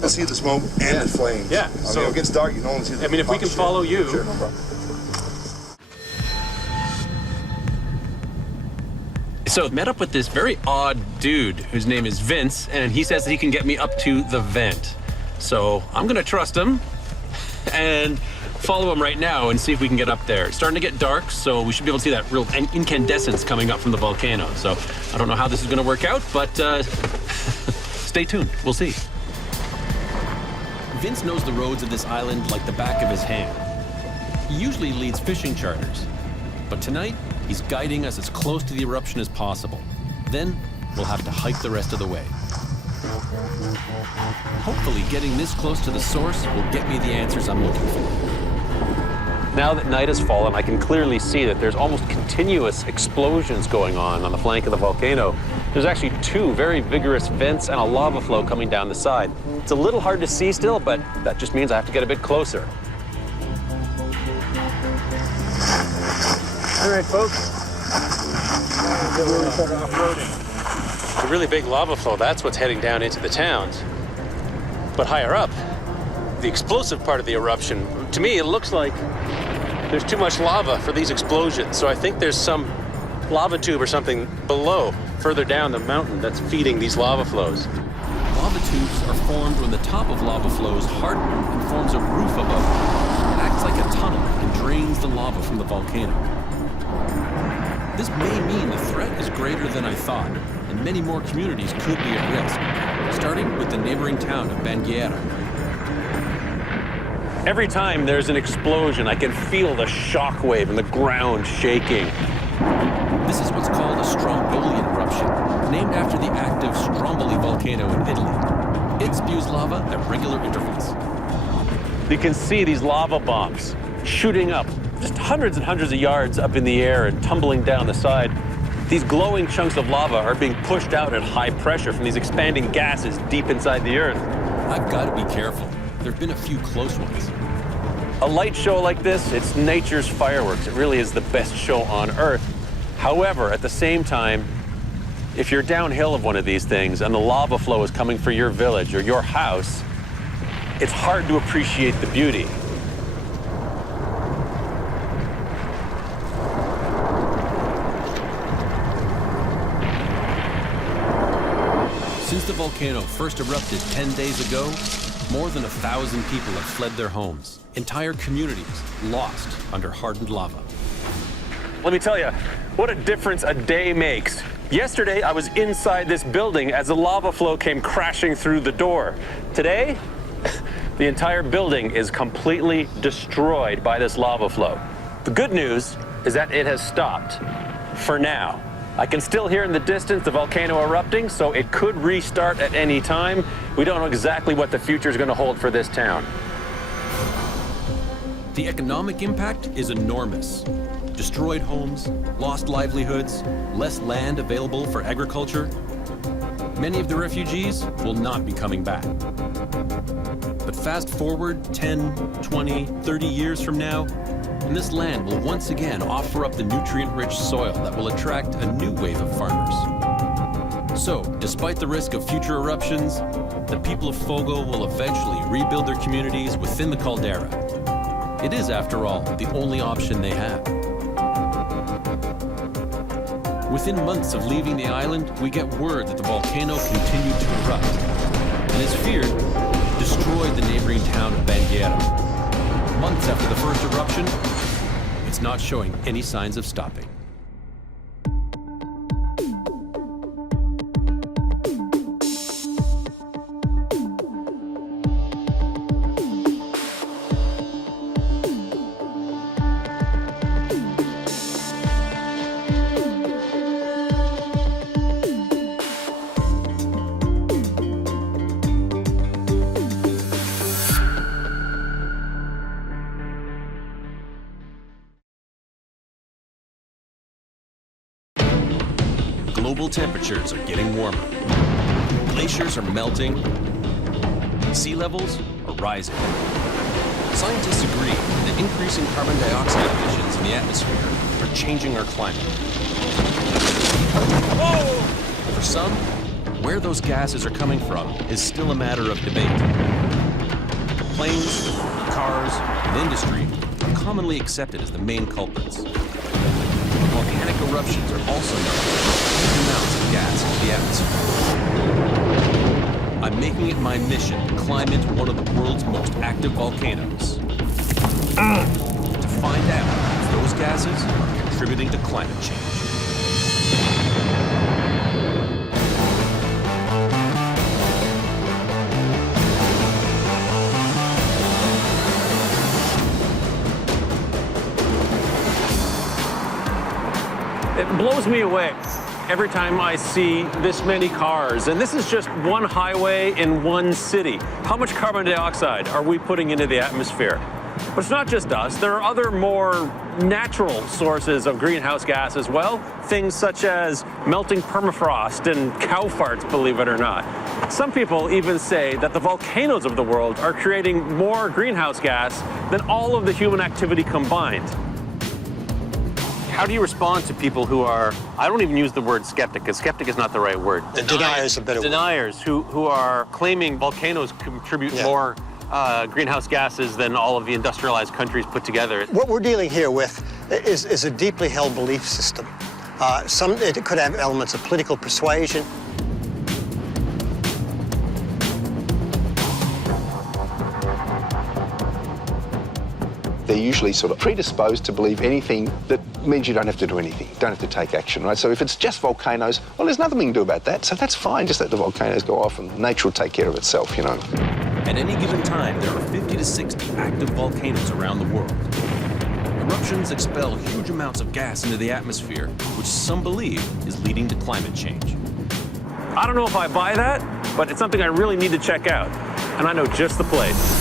You'll see the smoke and the flames. Yeah. I mean, it gets dark, you can only see the I mean, if we can follow you. Sure, no problem. So met up with this very odd dude whose name is Vince, and he says that he can get me up to the vent. So I'm gonna trust him and follow him right now and see if we can get up there. It's starting to get dark, so we should be able to see that real incandescence coming up from the volcano. So I don't know how this is gonna work out, but stay tuned, we'll see. Vince knows the roads of this island like the back of his hand. He usually leads fishing charters, but tonight, he's guiding us as close to the eruption as possible. Then, we'll have to hike the rest of the way. Hopefully, getting this close to the source will get me the answers I'm looking for. Now that night has fallen, I can clearly see that there's almost continuous explosions going on the flank of the volcano. There's actually two very vigorous vents and a lava flow coming down the side. It's a little hard to see still, but that just means I have to get a bit closer. All right, folks. The really big lava flow, that's what's heading down into the towns. But higher up, the explosive part of the eruption, to me, it looks like there's too much lava for these explosions. So I think there's some lava tube or something below, further down the mountain, that's feeding these lava flows. Lava tubes are formed when the top of lava flows hardens and forms a roof above it. It acts like a tunnel and drains the lava from the volcano. This may mean the threat is greater than I thought, and many more communities could be at risk, starting with the neighboring town of Banguera. Every time there's an explosion, I can feel the shock wave and the ground shaking. This is what's called a Strombolian eruption, named after the active Stromboli volcano in Italy. It spews lava at regular intervals. You can see these lava bombs shooting up, just hundreds and hundreds of yards up in the air and tumbling down the side. These glowing chunks of lava are being pushed out at high pressure from these expanding gases deep inside the earth. I've got to be careful. There have been a few close ones. A light show like this, it's nature's fireworks. It really is the best show on Earth. However, at the same time, if you're downhill of one of these things and the lava flow is coming for your village or your house, it's hard to appreciate the beauty. Since the volcano first erupted 10 days ago, more than 1,000 people have fled their homes. Entire communities lost under hardened lava. Let me tell you, what a difference a day makes. Yesterday, I was inside this building as the lava flow came crashing through the door. Today, the entire building is completely destroyed by this lava flow. The good news is that it has stopped, for now. I can still hear in the distance the volcano erupting, so it could restart at any time. We don't know exactly what the future is going to hold for this town. The economic impact is enormous. Destroyed homes, lost livelihoods, less land available for agriculture. Many of the refugees will not be coming back. But fast forward 10, 20, 30 years from now, and this land will once again offer up the nutrient-rich soil that will attract a new wave of farmers. So, despite the risk of future eruptions, the people of Fogo will eventually rebuild their communities within the caldera. It is, after all, the only option they have. Within months of leaving the island, we get word that the volcano continued to erupt, and as feared, destroyed the neighboring town of Banguera. Months after the first eruption, it's not showing any signs of stopping. Global temperatures are getting warmer. Glaciers are melting. Sea levels are rising. Scientists agree that increasing carbon dioxide emissions in the atmosphere are changing our climate. Whoa! For some, where those gases are coming from is still a matter of debate. Planes, cars, and industry are commonly accepted as the main culprits. Volcanic eruptions are also known as huge amounts of gas into the atmosphere. I'm making it my mission to climb into one of the world's most active volcanoes. To find out if those gases are contributing to climate change. It blows me away every time I see this many cars. And this is just one highway in one city. How much carbon dioxide are we putting into the atmosphere? But it's not just us. There are other more natural sources of greenhouse gas as well. Things such as melting permafrost and cow farts, believe it or not. Some people even say that the volcanoes of the world are creating more greenhouse gas than all of the human activity combined. How do you respond to people who are, I don't even use the word skeptic, because skeptic is not the right word. Deniers is a better word. Deniers who are claiming volcanoes contribute more greenhouse gases than all of the industrialized countries put together. What we're dealing here with is a deeply held belief system. It could have elements of political persuasion. They're usually sort of predisposed to believe anything that means you don't have to do anything, don't have to take action, right? So if it's just volcanoes, well, there's nothing we can do about that, so that's fine, just let the volcanoes go off and nature will take care of itself, you know. At any given time, there are 50 to 60 active volcanoes around the world. Eruptions expel huge amounts of gas into the atmosphere, which some believe is leading to climate change. I don't know if I buy that, but it's something I really need to check out, and I know just the place.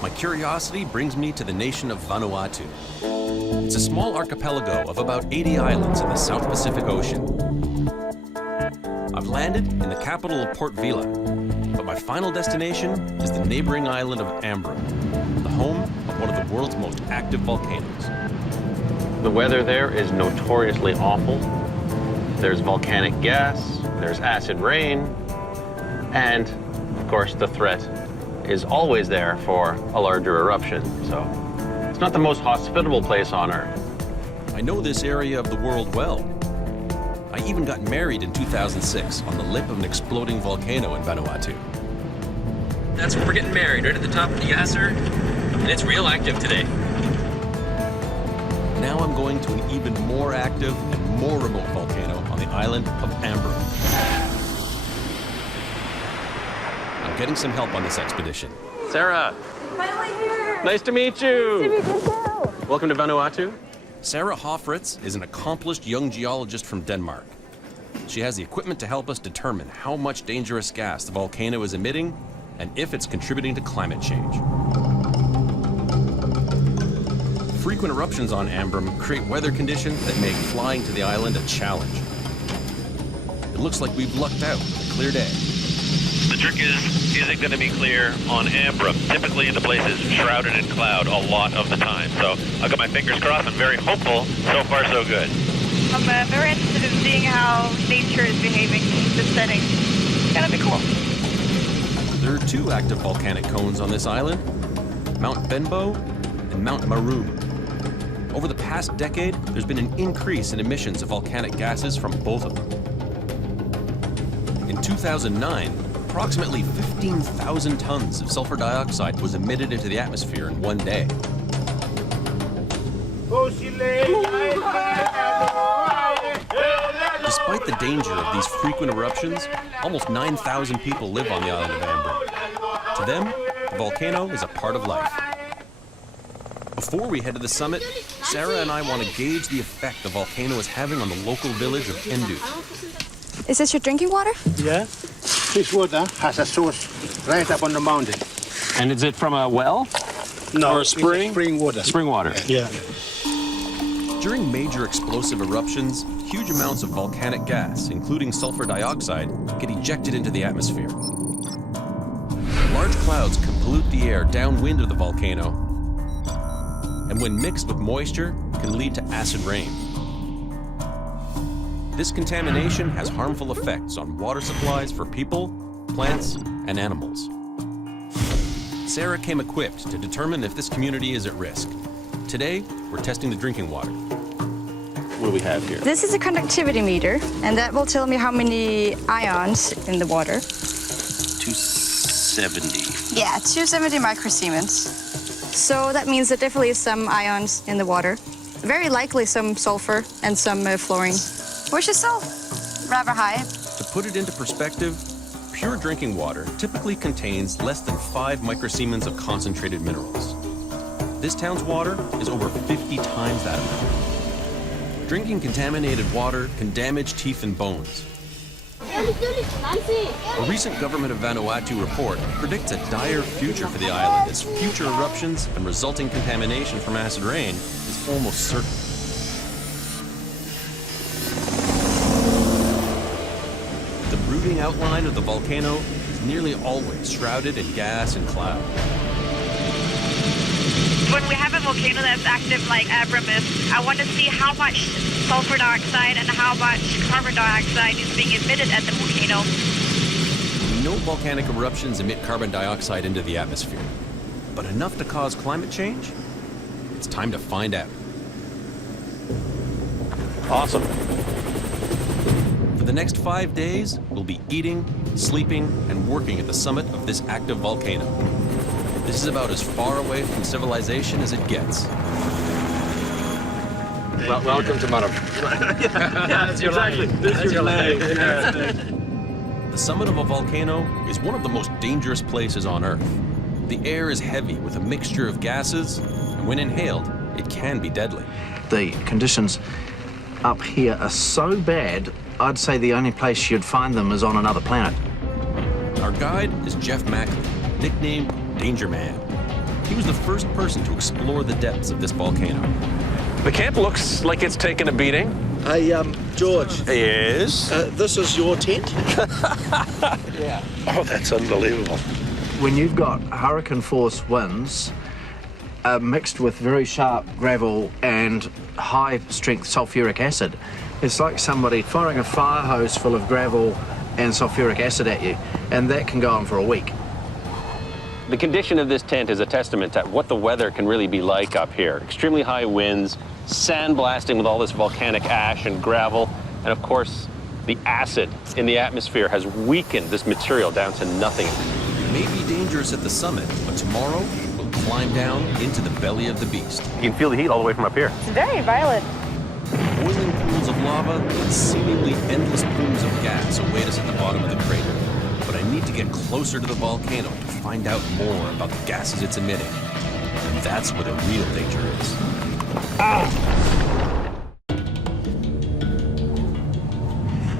My curiosity brings me to the nation of Vanuatu. It's a small archipelago of about 80 islands in the South Pacific Ocean. I've landed in the capital of Port Vila, but my final destination is the neighboring island of Ambrum, the home of one of the world's most active volcanoes. The weather there is notoriously awful. There's volcanic gas, there's acid rain, and, of course, the threat is always there for a larger eruption. So it's not the most hospitable place on Earth. I know this area of the world well. I even got married in 2006 on the lip of an exploding volcano in Vanuatu. That's where we're getting married, right at the top of the Yasser, and it's real active today. Now I'm going to an even more active and more remote volcano on the island of Ambrum. I'm getting some help on this expedition. Sarah. Finally here. Nice to meet you. Nice to meet you too. Welcome to Vanuatu. Sarah Hofritz is an accomplished young geologist from Denmark. She has the equipment to help us determine how much dangerous gas the volcano is emitting and if it's contributing to climate change. Frequent eruptions on Ambrum create weather conditions that make flying to the island a challenge. It looks like we've lucked out with a clear day. The trick is it going to be clear on Ambrum? Typically the place is shrouded in cloud a lot of the time. So I've got my fingers crossed. I'm very hopeful. So far, so good. I'm very interested in seeing how nature is behaving in this setting. It's going to be cool. There are two active volcanic cones on this island, Mount Benbow and Mount Maroon. Over the past decade, there's been an increase in emissions of volcanic gases from both of them. In 2009, approximately 15,000 tons of sulfur dioxide was emitted into the atmosphere in one day. Despite the danger of these frequent eruptions, almost 9,000 people live on the island of Ambrym. To them, the volcano is a part of life. Before we head to the summit, Sarah and I want to gauge the effect the volcano is having on the local village of Endu. Is this your drinking water? Yeah. This water has a source right up on the mountain. And is it from a well? No, or a spring? It's spring water. Spring water. Yeah. During major explosive eruptions, huge amounts of volcanic gas, including sulfur dioxide, get ejected into the atmosphere. Large clouds can pollute the air downwind of the volcano, and when mixed with moisture, can lead to acid rain. This contamination has harmful effects on water supplies for people, plants, and animals. Sarah came equipped to determine if this community is at risk. Today, we're testing the drinking water. What do we have here? This is a conductivity meter, and that will tell me how many ions in the water. 270. Yeah, 270 microsiemens. So that means there definitely is some ions in the water. Very likely some sulfur and some fluorine, which is still rather high. To put it into perspective, pure drinking water typically contains less than 5 microsiemens of concentrated minerals. This town's water is over 50 times that amount. Drinking contaminated water can damage teeth and bones. A recent government of Vanuatu report predicts a dire future for the island as future eruptions and resulting contamination from acid rain is almost certain. The brooding outline of the volcano is nearly always shrouded in gas and cloud. When we have a volcano that's active like Ambrym is, I want to see how much sulfur dioxide and how much carbon dioxide is being emitted at the volcano. We know volcanic eruptions emit carbon dioxide into the atmosphere, but enough to cause climate change? It's time to find out. Awesome. For the next 5 days, we'll be eating, sleeping, and working at the summit of this active volcano. This is about as far away from civilization as it gets. Welcome to Maram. Yeah, that's exactly. This is your land. The summit of a volcano is one of the most dangerous places on Earth. The air is heavy with a mixture of gases, and when inhaled, it can be deadly. The conditions up here are so bad, I'd say the only place you'd find them is on another planet. Our guide is Jeff Mackley, nicknamed Danger Man. He was the first person to explore the depths of this volcano. The camp looks like it's taken a beating. Hey, George. Yes? This is your tent? Yeah. Oh, that's unbelievable. When you've got hurricane force winds mixed with very sharp gravel and high strength sulfuric acid, it's like somebody firing a fire hose full of gravel and sulfuric acid at you, and that can go on for a week. The condition of this tent is a testament to what the weather can really be like up here. Extremely high winds, sandblasting with all this volcanic ash and gravel, and of course, the acid in the atmosphere has weakened this material down to nothing. It may be dangerous at the summit, but tomorrow we'll climb down into the belly of the beast. You can feel the heat all the way from up here. It's very violent. Boiling pools of lava and seemingly endless plumes of gas await us at the bottom of the crater. But I need to get closer to the volcano to find out more about the gases it's emitting. And that's where the real danger is.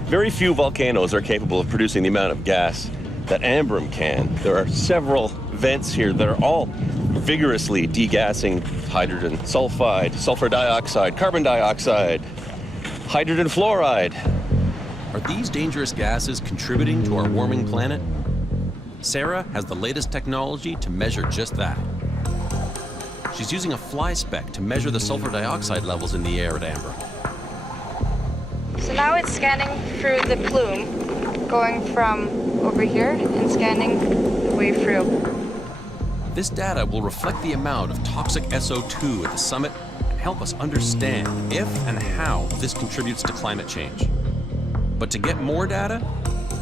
Very few volcanoes are capable of producing the amount of gas that Ambrym can. There are several vents here that are all vigorously degassing hydrogen sulfide, sulfur dioxide, carbon dioxide, hydrogen fluoride. Are these dangerous gases contributing to our warming planet? Sarah has the latest technology to measure just that. She's using a fly speck to measure the sulfur dioxide levels in the air at Ambrym. So now it's scanning through the plume, going from over here and scanning the way through. This data will reflect the amount of toxic SO2 at the summit help us understand if and how this contributes to climate change. But to get more data,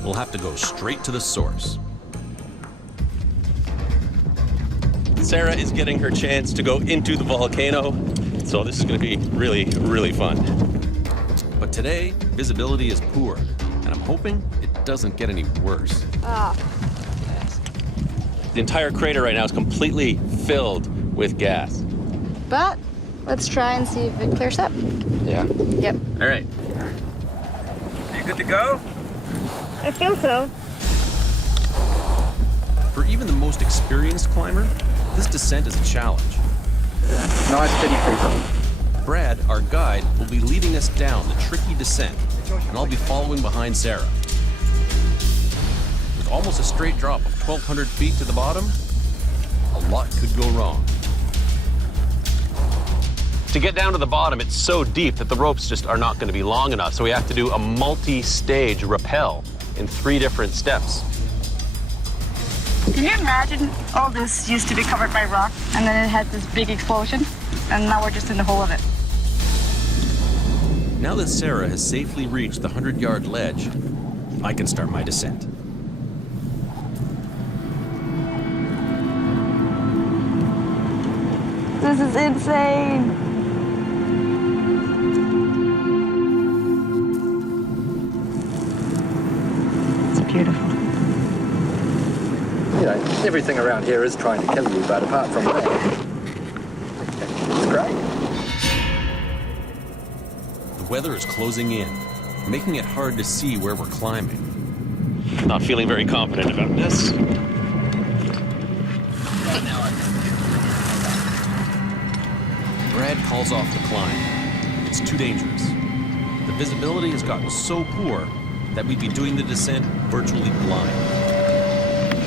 we'll have to go straight to the source. Sarah is getting her chance to go into the volcano, so this is going to be really, really fun. But today, visibility is poor, and I'm hoping it doesn't get any worse. The entire crater right now is completely filled with gas. But let's try and see if it clears up. Yeah. Yep. All right. Are you good to go? I feel so. For even the most experienced climber, this descent is a challenge. Nice steady free. Brad, our guide, will be leading us down the tricky descent, and I'll be following behind Sarah. With almost a straight drop of 1,200 feet to the bottom, a lot could go wrong. To get down to the bottom, it's so deep that the ropes just are not going to be long enough, so we have to do a multi-stage rappel in 3 different steps. Can you imagine all this used to be covered by rock, and then it had this big explosion, and now we're just in the hole of it? Now that Sarah has safely reached the 100-yard ledge, I can start my descent. This is insane. It's beautiful. You know, everything around here is trying to kill you, but apart from that, it's great. The weather is closing in, making it hard to see where we're climbing. Not feeling very confident about this. Brad calls off the climb. It's too dangerous. The visibility has gotten so poor that we'd be doing the descent virtually blind.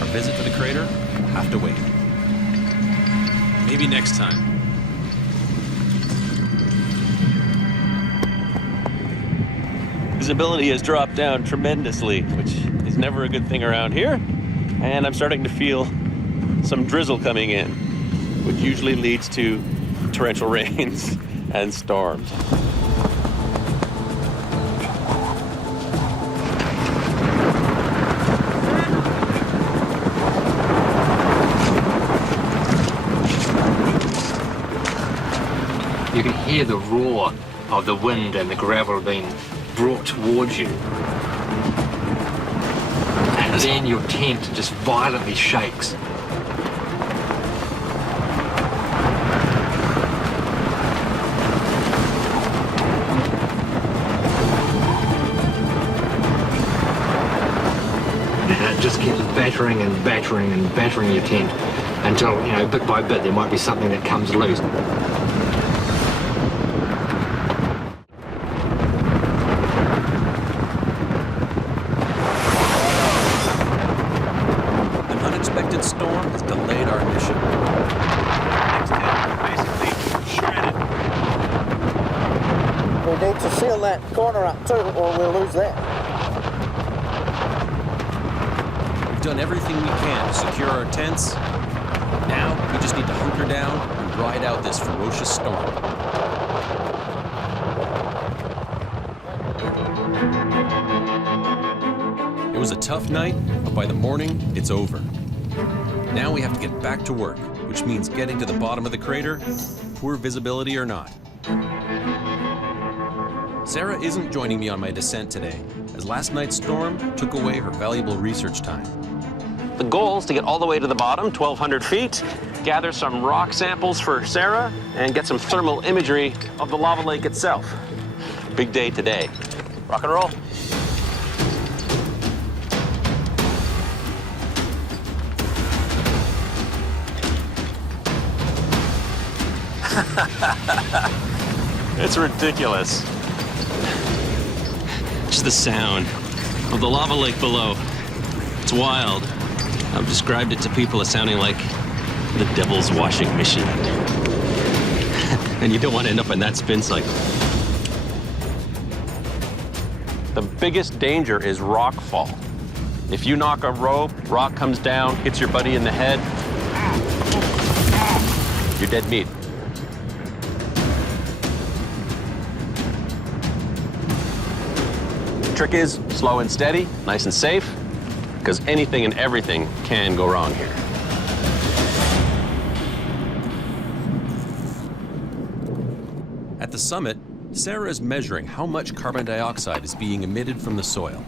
Our visit to the crater will have to wait. Maybe next time. Visibility has dropped down tremendously, which is never a good thing around here. And I'm starting to feel some drizzle coming in, which usually leads to torrential rains and storms. You can hear the roar of the wind and the gravel being brought towards you. And then your tent just violently shakes. And it just keeps battering and battering and battering your tent until, you know, bit by bit there might be something that comes loose. Storm has delayed our mission. Next tent basically shredded. We need to seal that corner up too, or we'll lose that. We've done everything we can to secure our tents. Now we just need to hunker down and ride out this ferocious storm. It was a tough night, but by the morning, it's over. Now we have to get back to work, which means getting to the bottom of the crater, poor visibility or not. Sarah isn't joining me on my descent today, as last night's storm took away her valuable research time. The goal is to get all the way to the bottom, 1,200 feet, gather some rock samples for Sarah, and get some thermal imagery of the lava lake itself. Big day today. Rock and roll. It's ridiculous. Just the sound of the lava lake below. It's wild. I've described it to people as sounding like the devil's washing machine. And you don't want to end up in that spin cycle. The biggest danger is rock fall. If you knock a rope, rock comes down, hits your buddy in the head, you're dead meat. The trick is slow and steady, nice and safe, because anything and everything can go wrong here. At the summit, Sarah is measuring how much carbon dioxide is being emitted from the soil.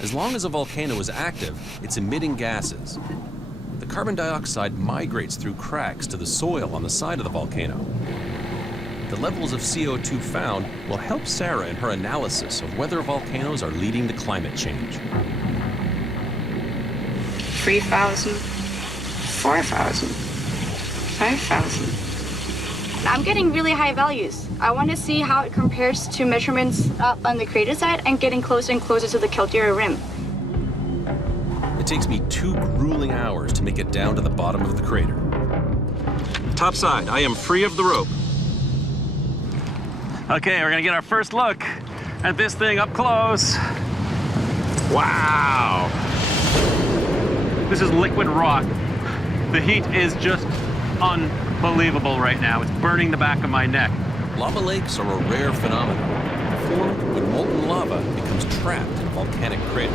As long as a volcano is active, it's emitting gases. The carbon dioxide migrates through cracks to the soil on the side of the volcano. The levels of CO2 found will help Sarah in her analysis of whether volcanoes are leading to climate change. 3,000, 4,000, 5,000. I'm getting really high values. I want to see how it compares to measurements up on the crater side and getting closer and closer to the caldera rim. It takes me 2 grueling hours to make it down to the bottom of the crater. Top side, I am free of the rope. Okay, we're gonna get our first look at this thing up close. Wow. This is liquid rock. The heat is just unbelievable right now. It's burning the back of my neck. Lava lakes are a rare phenomenon, formed when molten lava becomes trapped in a volcanic crater.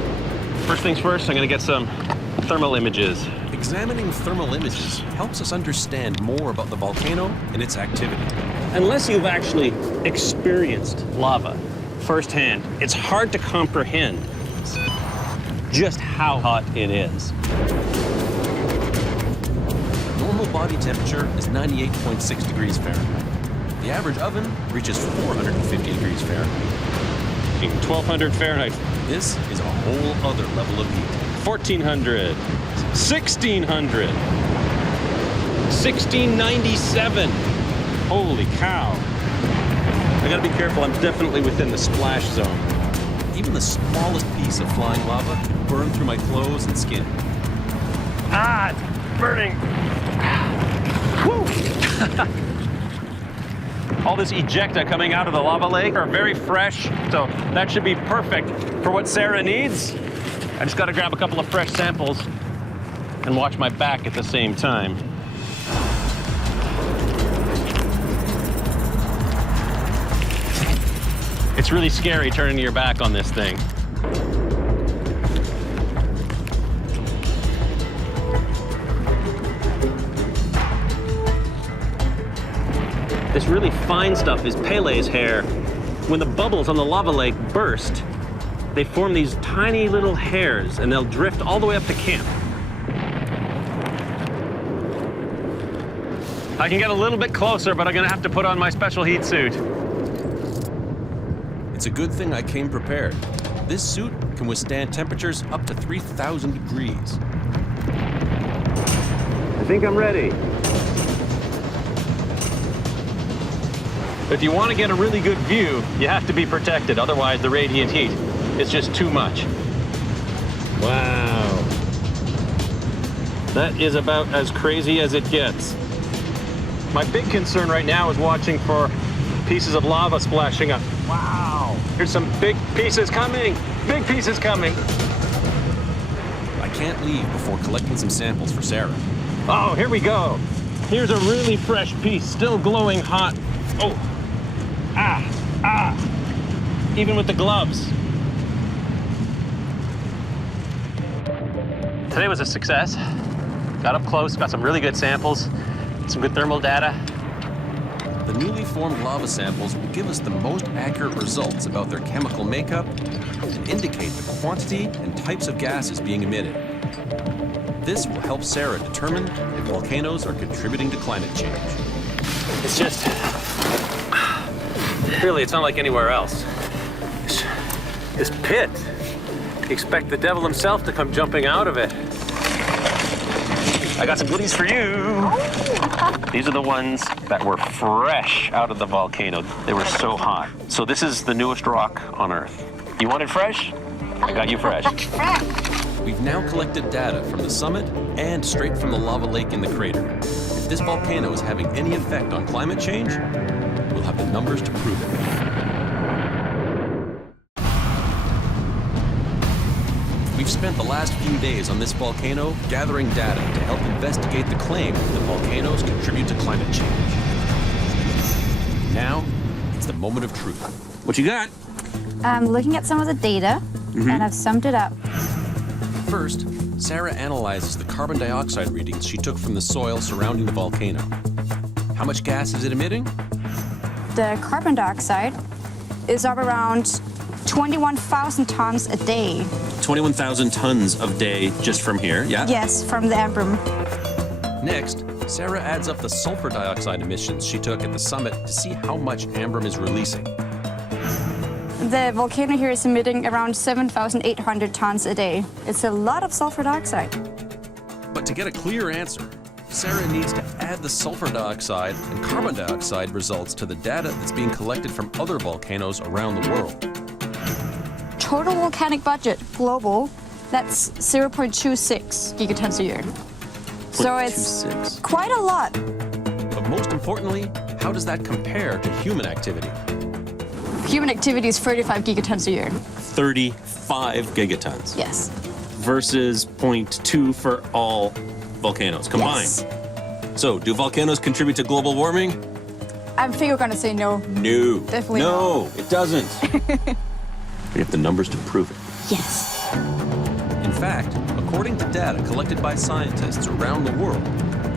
First things first, I'm gonna get some thermal images. Examining thermal images helps us understand more about the volcano and its activity. Unless you've actually experienced lava firsthand, it's hard to comprehend just how hot it is. Normal body temperature is 98.6 degrees Fahrenheit. The average oven reaches 450 degrees Fahrenheit. 1,200 Fahrenheit. This is a whole other level of heat. 1,400, 1,600, 1,697. Holy cow. I gotta be careful, I'm definitely within the splash zone. Even the smallest piece of flying lava can burn through my clothes and skin. Ah, it's burning. Woo! All this ejecta coming out of the lava lake are very fresh, so that should be perfect for what Sarah needs. I just gotta grab a couple of fresh samples and watch my back at the same time. It's really scary turning your back on this thing. This really fine stuff is Pele's hair. When the bubbles on the lava lake burst, they form these tiny little hairs and they'll drift all the way up to camp. I can get a little bit closer, but I'm gonna have to put on my special heat suit. It's a good thing I came prepared. This suit can withstand temperatures up to 3,000 degrees. I think I'm ready. If you want to get a really good view, you have to be protected. Otherwise, the radiant heat is just too much. Wow. That is about as crazy as it gets. My big concern right now is watching for pieces of lava splashing up. Wow. Here's some big pieces coming. Big pieces coming. I can't leave before collecting some samples for Sarah. Oh, here we go. Here's a really fresh piece, still glowing hot. Oh. Even with the gloves. Today was a success. Got up close, got some really good samples, some good thermal data. The newly formed lava samples will give us the most accurate results about their chemical makeup and indicate the quantity and types of gases being emitted. This will help Sarah determine if volcanoes are contributing to climate change. It's just, really, it's not like anywhere else. This pit, you expect the devil himself to come jumping out of it. I got some goodies for you. These are the ones that were fresh out of the volcano. They were so hot. So this is the newest rock on Earth. You wanted fresh? I got you fresh. We've now collected data from the summit and straight from the lava lake in the crater. If this volcano is having any effect on climate change, we'll have the numbers to prove it. We've spent the last few days on this volcano gathering data to help investigate the claim that volcanoes contribute to climate change. Now, it's the moment of truth. What you got? I'm looking at some of the data, and I've summed it up. First, Sarah analyzes the carbon dioxide readings she took from the soil surrounding the volcano. How much gas is it emitting? The carbon dioxide is up around 21,000 tons a day. 21,000 tons a day just from here, yeah? Yes, from the Ambrum. Next, Sarah adds up the sulfur dioxide emissions she took at the summit to see how much Ambrum is releasing. The volcano here is emitting around 7,800 tons a day. It's a lot of sulfur dioxide. But to get a clear answer, Sarah needs to add the sulfur dioxide and carbon dioxide results to the data that's being collected from other volcanoes around the world. Total volcanic budget, global, that's 0.26 gigatons a year. So it's quite a lot. But most importantly, how does that compare to human activity? Human activity is 35 gigatons a year. 35 gigatons? Yes. Versus 0.2 for all volcanoes combined. Yes. So, do volcanoes contribute to global warming? I think you're gonna say no. No. Definitely no, it doesn't. We have the numbers to prove it. Yes. In fact, according to data collected by scientists around the world,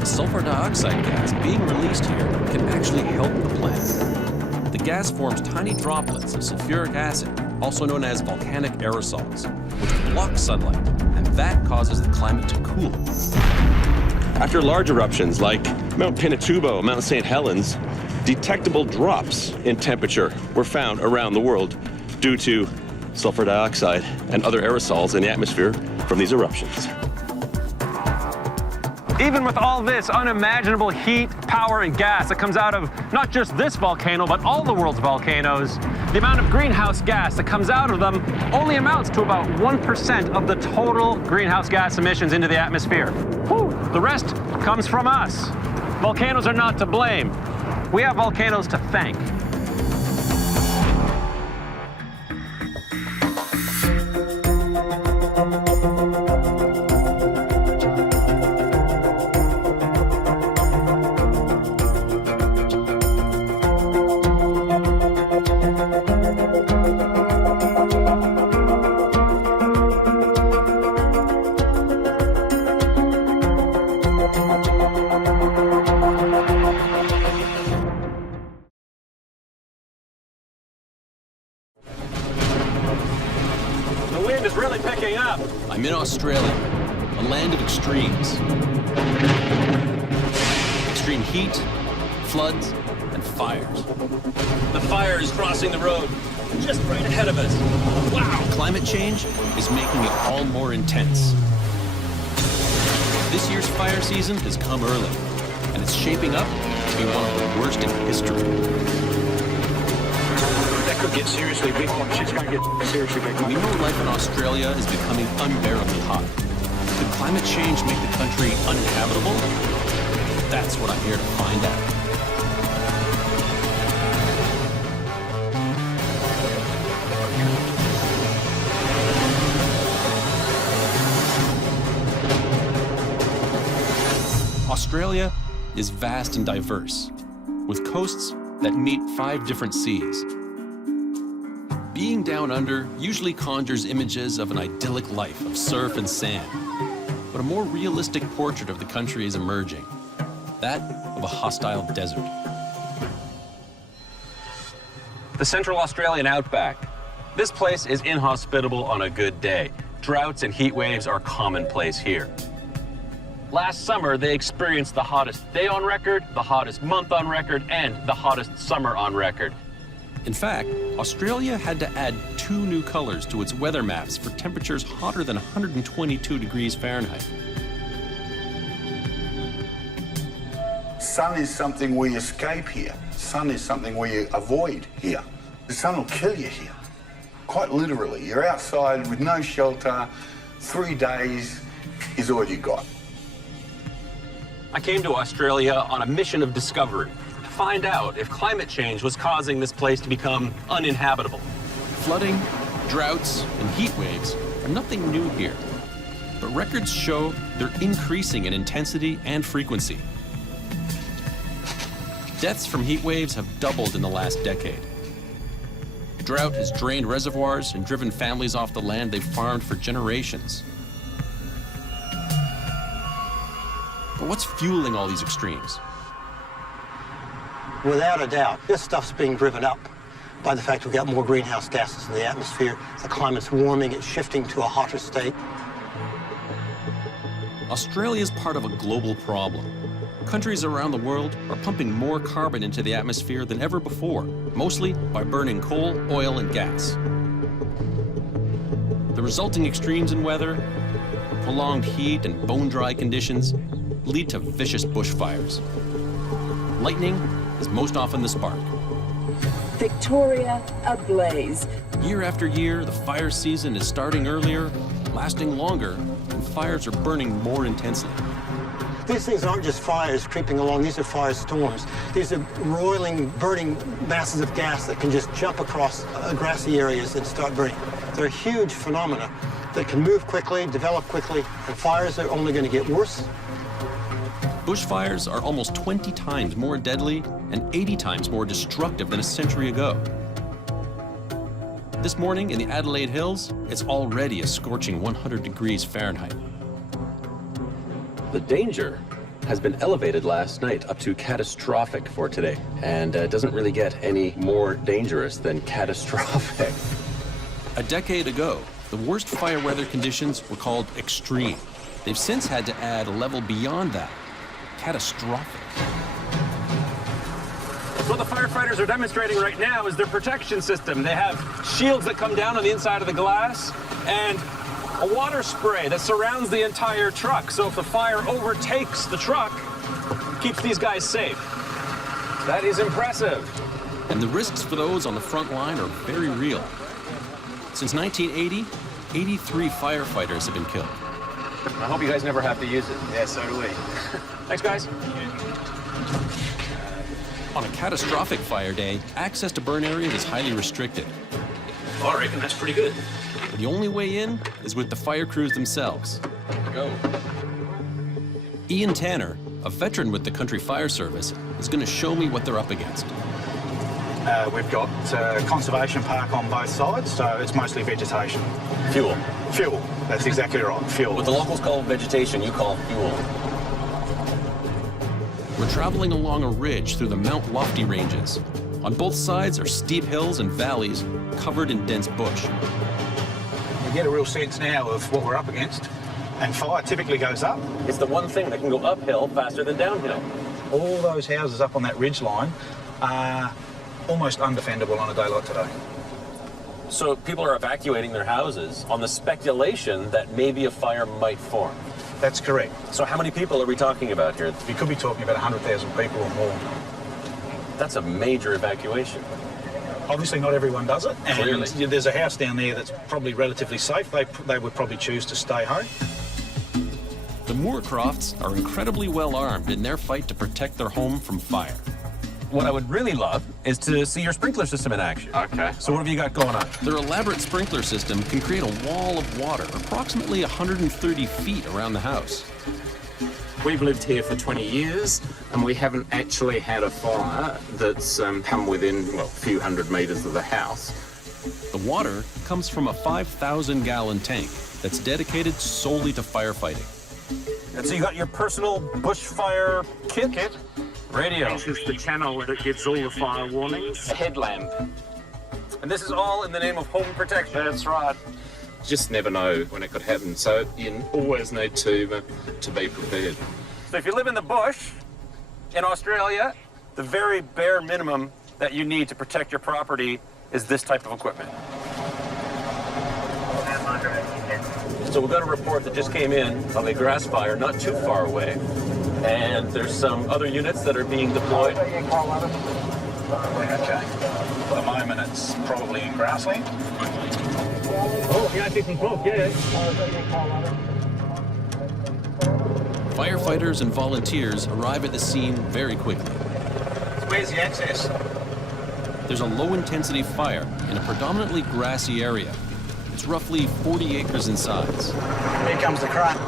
the sulfur dioxide gas being released here can actually help the planet. The gas forms tiny droplets of sulfuric acid, also known as volcanic aerosols, which block sunlight, and that causes the climate to cool. After large eruptions like Mount Pinatubo, Mount St. Helens, detectable drops in temperature were found around the world due to sulfur dioxide and other aerosols in the atmosphere from these eruptions. Even with all this unimaginable heat, power, and gas that comes out of not just this volcano, but all the world's volcanoes, the amount of greenhouse gas that comes out of them only amounts to about 1% of the total greenhouse gas emissions into the atmosphere. Whew. The rest comes from us. Volcanoes are not to blame. We have volcanoes to thank. I'm in Australia, a land of extremes. Extreme heat, floods, and fires. The fire is crossing the road, just right ahead of us. Wow! Climate change is making it all more intense. This year's fire season has come early, and it's shaping up to be one of the worst in history. That could get seriously big. It's going to get seriously big. We know life in Australia is becoming unbearably hot. Could climate change make the country uninhabitable? That's what I'm here to find out. Australia is vast and diverse, with coasts that meet 5 different seas. Being down under usually conjures images of an idyllic life of surf and sand, but a more realistic portrait of the country is emerging, that of a hostile desert. The Central Australian outback. This place is inhospitable on a good day. Droughts and heat waves are commonplace here. Last summer, they experienced the hottest day on record, the hottest month on record, and the hottest summer on record. In fact, Australia had to add 2 new colors to its weather maps for temperatures hotter than 122 degrees Fahrenheit. Sun is something we escape here. Sun is something we avoid here. The sun will kill you here. Quite literally. You're outside with no shelter. 3 days is all you got. I came to Australia on a mission of discovery, to find out if climate change was causing this place to become uninhabitable. Flooding, droughts, and heat waves are nothing new here, but records show they're increasing in intensity and frequency. Deaths from heat waves have doubled in the last decade. Drought has drained reservoirs and driven families off the land they've farmed for generations. But what's fueling all these extremes? Without a doubt, this stuff's being driven up by the fact we've got more greenhouse gases in the atmosphere. The climate's warming, it's shifting to a hotter state. Australia is part of a global problem. Countries around the world are pumping more carbon into the atmosphere than ever before, mostly by burning coal, oil, and gas. The resulting extremes in weather, prolonged heat and bone-dry conditions lead to vicious bushfires. Lightning is most often the spark. Victoria ablaze. Year after year, the fire season is starting earlier, lasting longer, and fires are burning more intensely. These things aren't just fires creeping along, these are firestorms. These are roiling, burning masses of gas that can just jump across grassy areas and start burning. They're huge phenomena that can move quickly, develop quickly, and fires are only going to get worse. Bushfires are almost 20 times more deadly and 80 times more destructive than a century ago. This morning in the Adelaide Hills, it's already a scorching 100 degrees Fahrenheit. The danger has been elevated last night up to catastrophic for today, and it doesn't really get any more dangerous than catastrophic. A decade ago, the worst fire weather conditions were called extreme. They've since had to add a level beyond that, catastrophic. What the firefighters are demonstrating right now is their protection system. They have shields that come down on the inside of the glass and a water spray that surrounds the entire truck. So if the fire overtakes the truck, it keeps these guys safe. That is impressive. And the risks for those on the front line are very real. Since 1980, 83 firefighters have been killed. I hope you guys never have to use it. Yeah, so do we. Thanks, guys. On a catastrophic fire day, access to burn areas is highly restricted. Oh, I reckon that's pretty good. The only way in is with the fire crews themselves. Go. Ian Tanner, a veteran with the Country Fire Service, is going to show me what they're up against. We've got conservation park on both sides, so it's mostly vegetation. Fuel. Fuel, that's exactly right, fuel. What the locals call vegetation, you call fuel. We're traveling along a ridge through the Mount Lofty ranges. On both sides are steep hills and valleys covered in dense bush. You get a real sense now of what we're up against, and fire typically goes up. It's the one thing that can go uphill faster than downhill. All those houses up on that ridge line are almost undefendable on a day like today. So people are evacuating their houses on the speculation that maybe a fire might form. That's correct. So how many people are we talking about here? We could be talking about 100,000 people or more. That's a major evacuation. Obviously not everyone does it. And clearly. There's a house down there that's probably relatively safe. They would probably choose to stay home. The Moorcrofts are incredibly well armed in their fight to protect their home from fire. What I would really love is to see your sprinkler system in action. Okay. So what have you got going on? Their elaborate sprinkler system can create a wall of water approximately 130 feet around the house. We've lived here for 20 years and we haven't actually had a fire that's come within, well, a few hundred meters of the house. The water comes from a 5,000-gallon tank that's dedicated solely to firefighting. And so you got your personal bushfire kit? Radio. This is the channel that gives all the fire warnings. A headlamp. And this is all in the name of home protection. That's right. Just never know when it could happen, so you always need to be prepared. So if you live in the bush in Australia, the very bare minimum that you need to protect your property is this type of equipment. So we've got a report that just came in of a grass fire not too far away. And there's some other units that are being deployed. Okay. For the moment, it's probably in grassland. Oh, yeah, I think both, yeah. Firefighters and volunteers arrive at the scene very quickly. Where's the access? There's a low-intensity fire in a predominantly grassy area. It's roughly 40 acres in size. Here comes the crane.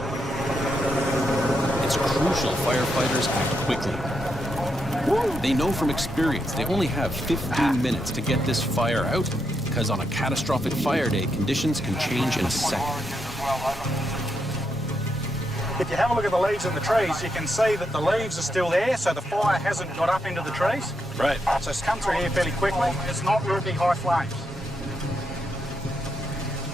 It's crucial firefighters act quickly. They know from experience they only have 15 minutes to get this fire out because on a catastrophic fire day, conditions can change in a second. If you have a look at the leaves in the trees, you can see that the leaves are still there, so the fire hasn't got up into the trees. Right. So it's come through here fairly quickly. It's not really big high flames.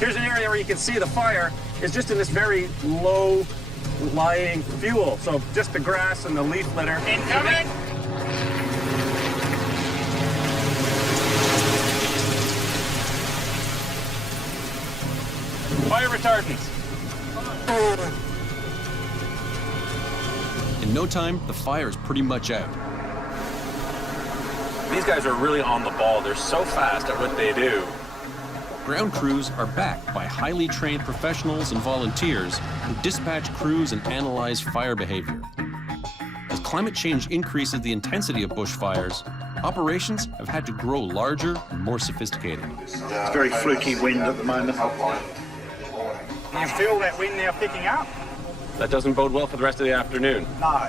Here's an area where you can see the fire is just in this very low-lying fuel. So just the grass and the leaf litter. Incoming! Fire retardants. In no time, the fire is pretty much out. These guys are really on the ball. They're so fast at what they do. Ground crews are backed by highly trained professionals and volunteers who dispatch crews and analyze fire behavior. As climate change increases the intensity of bushfires, operations have had to grow larger and more sophisticated. It's very fluky wind at the moment. You feel that wind now picking up? That doesn't bode well for the rest of the afternoon. No.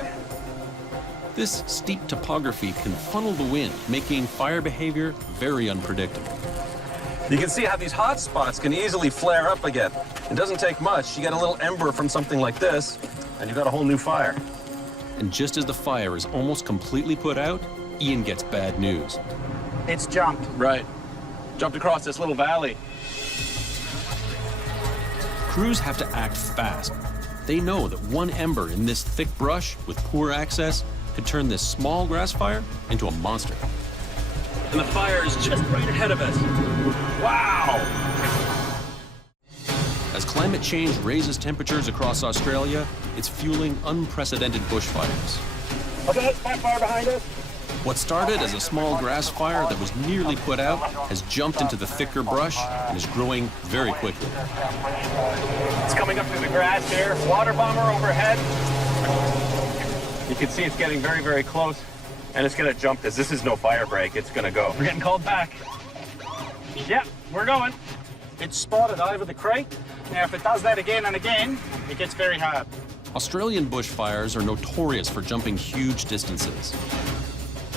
This steep topography can funnel the wind, making fire behavior very unpredictable. You can see how these hot spots can easily flare up again. It doesn't take much. You get a little ember from something like this, and you've got a whole new fire. And just as the fire is almost completely put out, Ian gets bad news. It's jumped. Right. Jumped across this little valley. Crews have to act fast. They know that one ember in this thick brush with poor access could turn this small grass fire into a monster. And the fire is just right ahead of us. Wow! As climate change raises temperatures across Australia, it's fueling unprecedented bushfires. Okay, fire behind us. What started as a small grass fire that was nearly put out has jumped into the thicker brush and is growing very quickly. It's coming up through the grass here. Water bomber overhead. You can see it's getting very, very close. And it's going to jump because this is no fire break. It's going to go. We're getting called back. Yeah, we're going. It's spotted over the creek. Now, if it does that again and again, it gets very hard. Australian bushfires are notorious for jumping huge distances.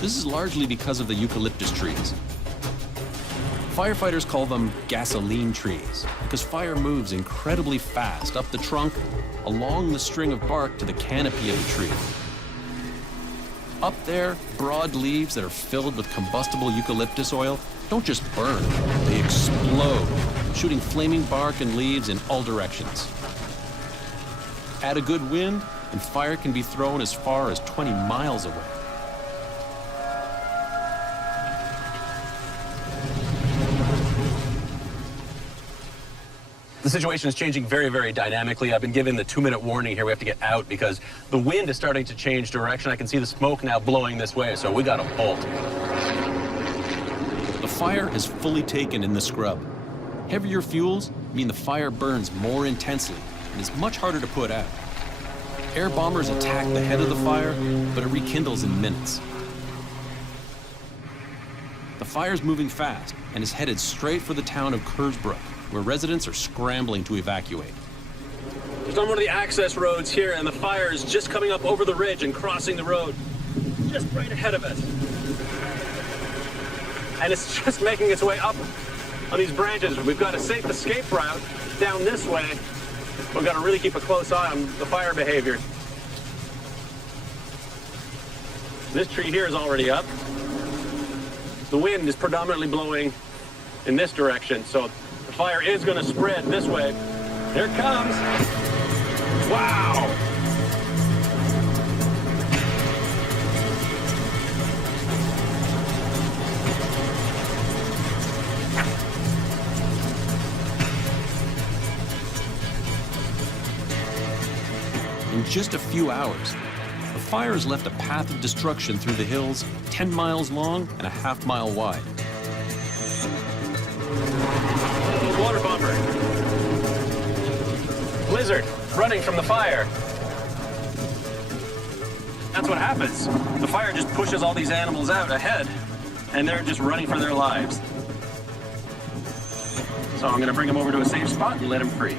This is largely because of the eucalyptus trees. Firefighters call them gasoline trees because fire moves incredibly fast up the trunk, along the string of bark to the canopy of the tree. Up there, broad leaves that are filled with combustible eucalyptus oil don't just burn, they explode, shooting flaming bark and leaves in all directions. Add a good wind, and fire can be thrown as far as 20 miles away. The situation is changing very, very dynamically. I've been given the 2-minute warning here. We have to get out because the wind is starting to change direction. I can see the smoke now blowing this way, so we got to bolt. The fire is fully taken in the scrub. Heavier fuels mean the fire burns more intensely and is much harder to put out. Air bombers attack the head of the fire, but it rekindles in minutes. The fire's moving fast and is headed straight for the town of Kersbrook, where residents are scrambling to evacuate. Just on one of the access roads here, and the fire is just coming up over the ridge and crossing the road, just right ahead of us. And it's just making its way up on these branches. We've got a safe escape route down this way. We've got to really keep a close eye on the fire behavior. This tree here is already up. The wind is predominantly blowing in this direction, so the fire is going to spread this way. Here it comes. Wow! In just a few hours, the fire has left a path of destruction through the hills 10 miles long and a half-mile wide. Water bomber. Blizzard running from the fire. That's what happens. The fire just pushes all these animals out ahead, and they're just running for their lives. So I'm going to bring them over to a safe spot and let them free.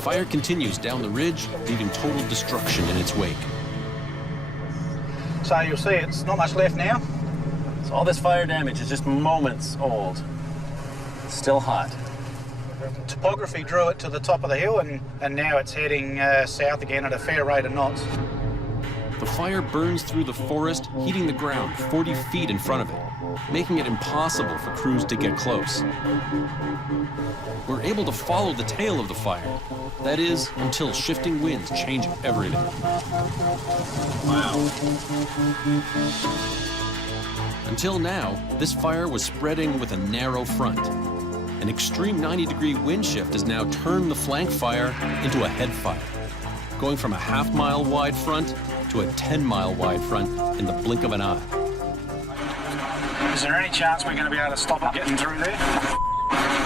Fire continues down the ridge, leaving total destruction in its wake. So you'll see it's not much left now. So all this fire damage is just moments old. It's still hot. Topography drew it to the top of the hill, and now it's heading south again at a fair rate of knots. The fire burns through the forest, heating the ground 40 feet in front of it, making it impossible for crews to get close. We're able to follow the tail of the fire. That is, until shifting winds change everything. Wow. Until now, this fire was spreading with a narrow front. An extreme 90-degree wind shift has now turned the flank fire into a head fire, going from a half-mile wide front to a 10-mile wide front in the blink of an eye. Is there any chance we're going to be able to stop it getting through there?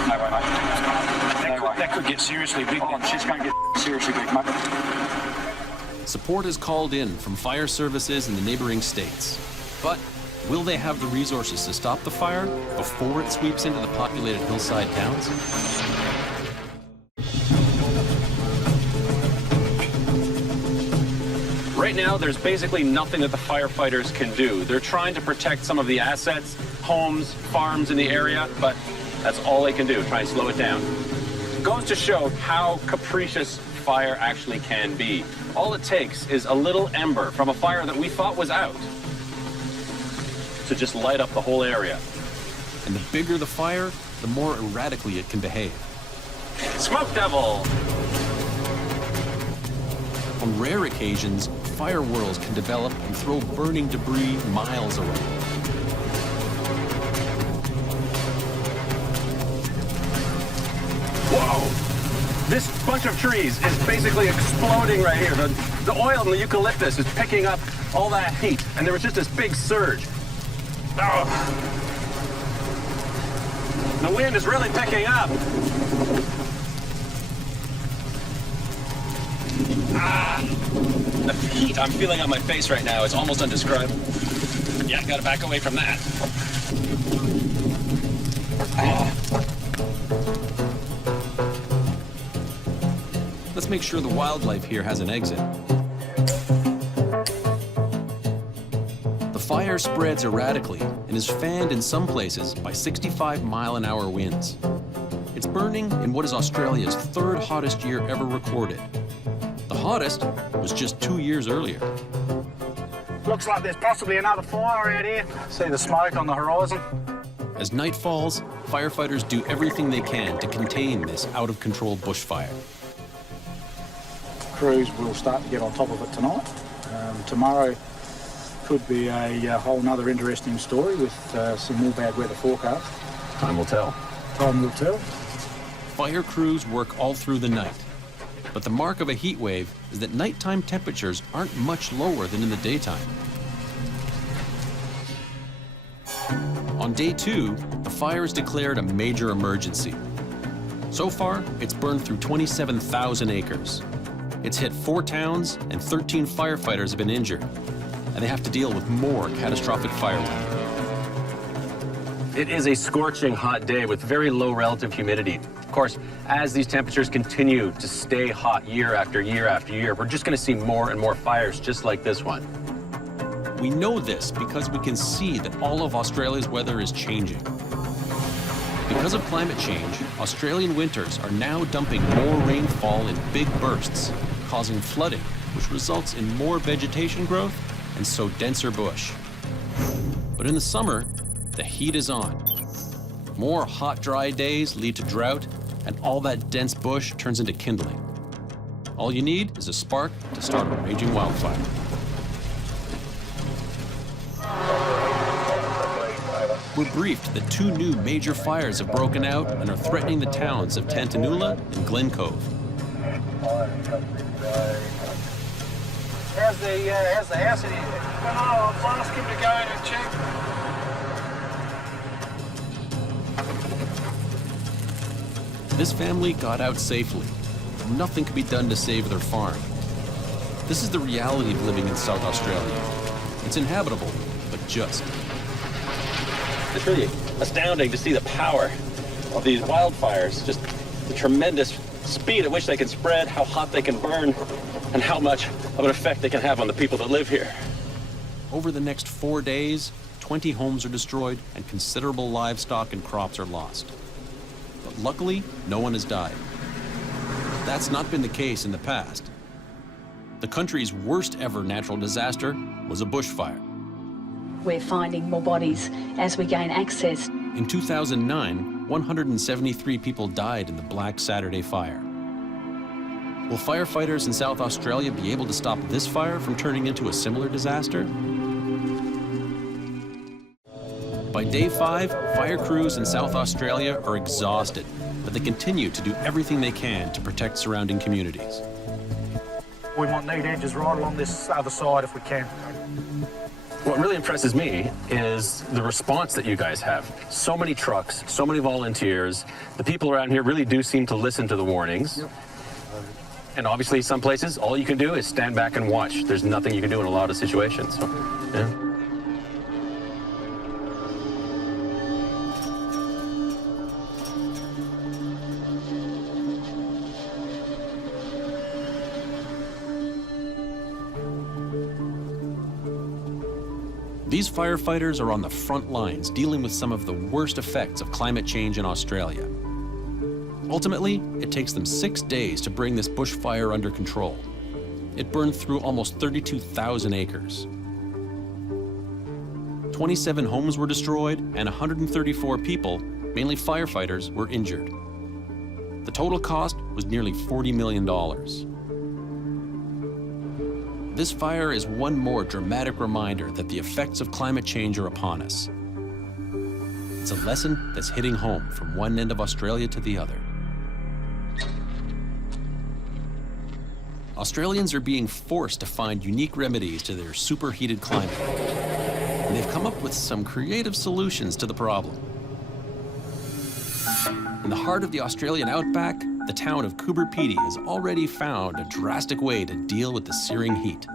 No way, mate. That could get seriously big. Oh, she's going to get seriously big, mate. Support is called in from fire services in the neighboring states. But will they have the resources to stop the fire before it sweeps into the populated hillside towns? Right now, there's basically nothing that the firefighters can do. They're trying to protect some of the assets, homes, farms in the area, but that's all they can do, try and slow it down. It goes to show how capricious fire actually can be. All it takes is a little ember from a fire that we thought was out to just light up the whole area. And the bigger the fire, the more erratically it can behave. Smoke devil! On rare occasions, fire whirls can develop and throw burning debris miles away. Whoa! This bunch of trees is basically exploding right here. The oil in the eucalyptus is picking up all that heat, and there was just this big surge. Oh. The wind is really picking up. The heat I'm feeling on my face right now is almost undescribable. Yeah, I gotta back away from that. Let's make sure the wildlife here has an exit. The fire spreads erratically and is fanned in some places by 65-mile-an-hour winds. It's burning in what is Australia's third hottest year ever recorded. The hottest was just 2 years earlier. Looks like there's possibly another fire out here. See the smoke on the horizon? As night falls, firefighters do everything they can to contain this out-of-control bushfire. Crews will start to get on top of it tonight. Tomorrow could be a whole nother interesting story with some more bad weather forecast. Time will tell. Time will tell. Fire crews work all through the night. But the mark of a heat wave is that nighttime temperatures aren't much lower than in the daytime. On day 2, the fire is declared a major emergency. So far, it's burned through 27,000 acres. It's hit 4 towns, and 13 firefighters have been injured, and they have to deal with more catastrophic firewood. It is a scorching hot day with very low relative humidity. Of course, as these temperatures continue to stay hot year after year after year, we're just going to see more and more fires just like this one. We know this because we can see that all of Australia's weather is changing. Because of climate change, Australian winters are now dumping more rainfall in big bursts, causing flooding, which results in more vegetation growth and so denser bush. But in the summer, the heat is on. More hot, dry days lead to drought, and all that dense bush turns into kindling. All you need is a spark to start a raging wildfire. We're briefed that 2 new major fires have broken out and are threatening the towns of Tantanoola and Glen Cove. How's the house in here? Oh, I'll ask him to go in and check. This family got out safely. Nothing could be done to save their farm. This is the reality of living in South Australia. It's inhabitable, but just. It's really astounding to see the power of these wildfires, just the tremendous speed at which they can spread, how hot they can burn, and how much of an effect they can have on the people that live here. over the next 4 days, 20 homes are destroyed and considerable livestock and crops are lost. But luckily, no one has died. That's not been the case in the past. The country's worst ever natural disaster was a bushfire. We're finding more bodies as we gain access. In 2009, 173 people died in the Black Saturday fire. Will firefighters in South Australia be able to stop this fire from turning into a similar disaster? By day 5, fire crews in South Australia are exhausted, but they continue to do everything they can to protect surrounding communities. We might need edges right along this other side if we can. What really impresses me is the response that you guys have. So many trucks, so many volunteers. The people around here really do seem to listen to the warnings. Yep. And obviously, some places, all you can do is stand back and watch. There's nothing you can do in a lot of situations. So, yeah. These firefighters are on the front lines dealing with some of the worst effects of climate change in Australia. Ultimately, it takes them 6 days to bring this bushfire under control. It burned through almost 32,000 acres. 27 homes were destroyed and 134 people, mainly firefighters, were injured. The total cost was nearly $40 million. This fire is one more dramatic reminder that the effects of climate change are upon us. It's a lesson that's hitting home from one end of Australia to the other. Australians are being forced to find unique remedies to their superheated climate. And they've come up with some creative solutions to the problem. In the heart of the Australian outback, the town of Coober Pedy has already found a drastic way to deal with the searing heat.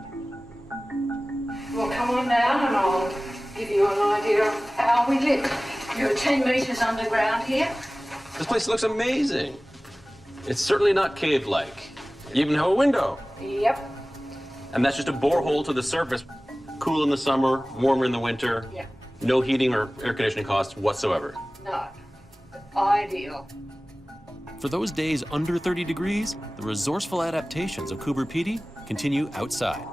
Well, come on down and I'll give you an idea of how we live. You're 10 metres underground here. This place looks amazing. It's certainly not cave-like. You even have a window. Yep. And that's just a borehole to the surface. Cool in the summer, warmer in the winter. Yep. No heating or air conditioning costs whatsoever. No. Ideal. For those days under 30 degrees, the resourceful adaptations of Coober Pedy continue outside.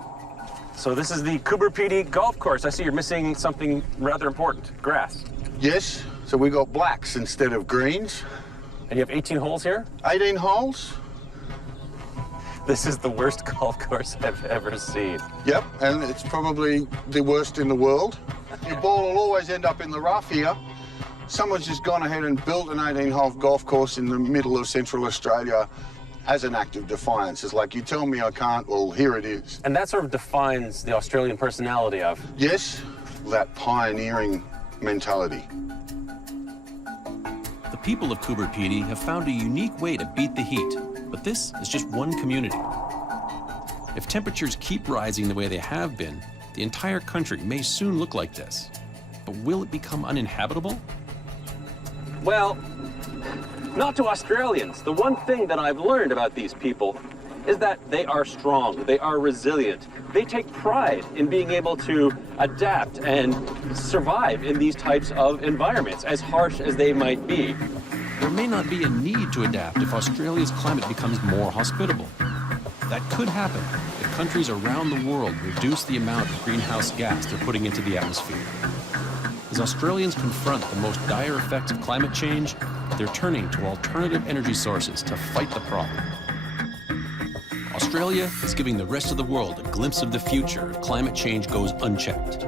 So this is the Coober Pedy golf course. I see you're missing something rather important, grass. Yes, so we got blacks instead of greens. And you have 18 holes here? 18 holes. This is the worst golf course I've ever seen. Yep, and it's probably the worst in the world. Your ball will always end up in the rough here. Someone's just gone ahead and built an 18-hole golf course in the middle of Central Australia as an act of defiance. It's like, you tell me I can't, well, here it is. And that sort of defines the Australian personality of? Yes, that pioneering mentality. The people of Coober Pedy have found a unique way to beat the heat, but this is just one community. If temperatures keep rising the way they have been, the entire country may soon look like this. But will it become uninhabitable? Well, not to Australians. The one thing that I've learned about these people is that they are strong, they are resilient. They take pride in being able to adapt and survive in these types of environments, as harsh as they might be. There may not be a need to adapt if Australia's climate becomes more hospitable. That could happen if countries around the world reduce the amount of greenhouse gas they're putting into the atmosphere. As Australians confront the most dire effects of climate change, they're turning to alternative energy sources to fight the problem. Australia is giving the rest of the world a glimpse of the future if climate change goes unchecked.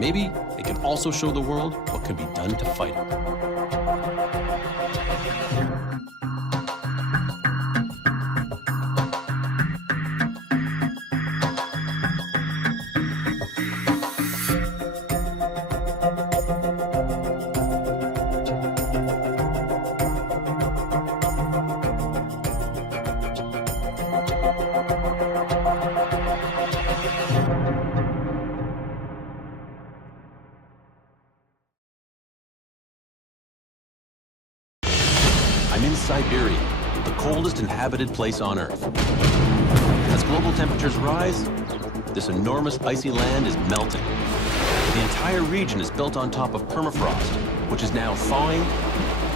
Maybe it can also show the world what can be done to fight it. I'm in Siberia, the coldest inhabited place on Earth. As global temperatures rise, this enormous icy land is melting. The entire region is built on top of permafrost, which is now thawing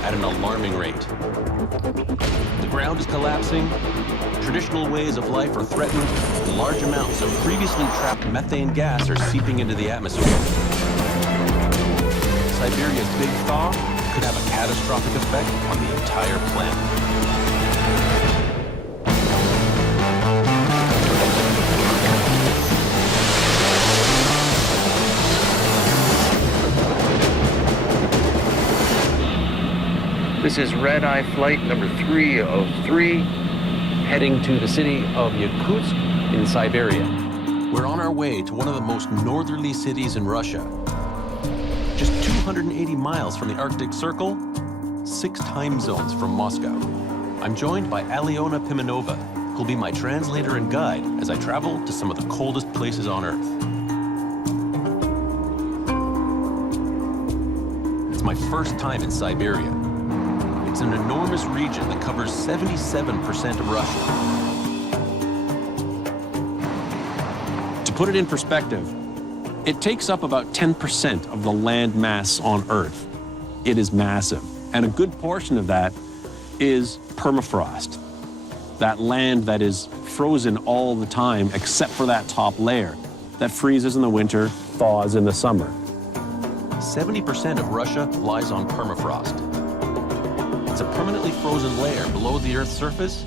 at an alarming rate. The ground is collapsing, traditional ways of life are threatened, and large amounts of previously trapped methane gas are seeping into the atmosphere. Siberia's big thaw could have a catastrophic effect on the entire planet. This is red-eye flight number 303, heading to the city of Yakutsk in Siberia. We're on our way to one of the most northerly cities in Russia. Just 280 miles from the Arctic Circle, 6 time zones from Moscow. I'm joined by Aliona Pimenova, who'll be my translator and guide as I travel to some of the coldest places on Earth. It's my first time in Siberia. It's an enormous region that covers 77% of Russia. To put it in perspective, it takes up about 10% of the land mass on Earth. It is massive, and a good portion of that is permafrost. That land that is frozen all the time except for that top layer that freezes in the winter, thaws in the summer. 70% of Russia lies on permafrost. It's a permanently frozen layer below the Earth's surface,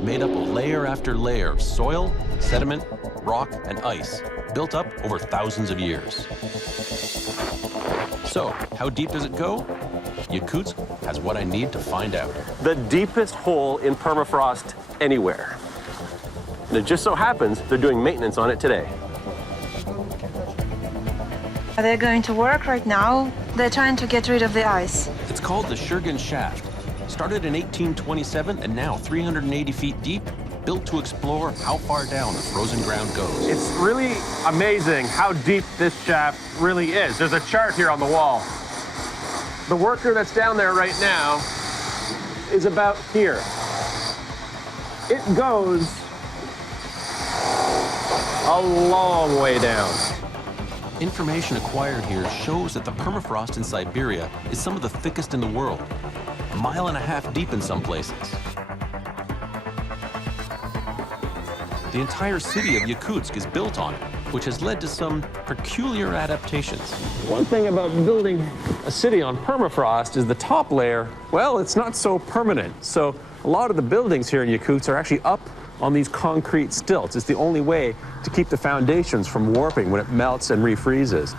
made up of layer after layer of soil, sediment, rock, and ice, built up over thousands of years. So, how deep does it go? Yakutsk has what I need to find out. The deepest hole in permafrost anywhere. And it just so happens they're doing maintenance on it today. They're going to work right now. They're trying to get rid of the ice. It's called the Shurgin Shaft. Started in 1827 and now 380 feet deep, built to explore how far down the frozen ground goes. It's really amazing how deep this shaft really is. There's a chart here on the wall. The worker that's down there right now is about here. It goes a long way down. Information acquired here shows that the permafrost in Siberia is some of the thickest in the world, 1.5 miles deep in some places. The entire city of Yakutsk is built on it, which has led to some peculiar adaptations. One thing about building a city on permafrost is the top layer, well, it's not so permanent. So a lot of the buildings here in Yakutsk are actually up on these concrete stilts. It's the only way to keep the foundations from warping when it melts and refreezes.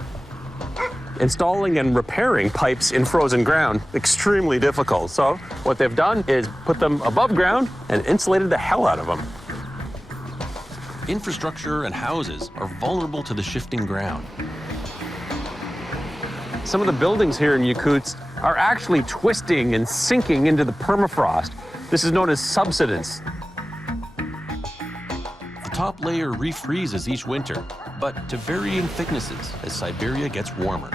Installing and repairing pipes in frozen ground, extremely difficult. So what they've done is put them above ground and insulated the hell out of them. Infrastructure and houses are vulnerable to the shifting ground. Some of the buildings here in Yakutsk are actually twisting and sinking into the permafrost. This is known as subsidence. The top layer refreezes each winter, but to varying thicknesses as Siberia gets warmer.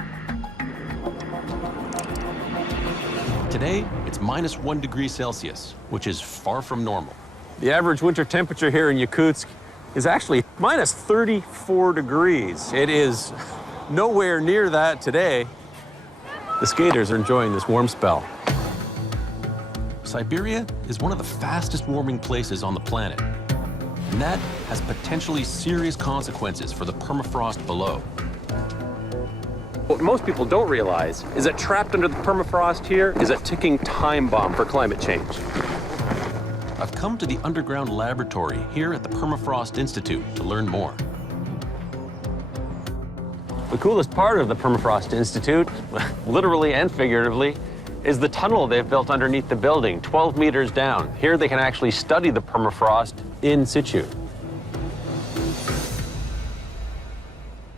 Today, it's -1 degree Celsius, which is far from normal. The average winter temperature here in Yakutsk is actually -34 degrees. It is nowhere near that today. The skaters are enjoying this warm spell. Siberia is one of the fastest warming places on the planet, and that has potentially serious consequences for the permafrost below. What most people don't realize is that trapped under the permafrost here is a ticking time bomb for climate change. I've come to the underground laboratory here at the Permafrost Institute to learn more. The coolest part of the Permafrost Institute, literally and figuratively, is the tunnel they've built underneath the building, 12 meters down. Here they can actually study the permafrost in situ.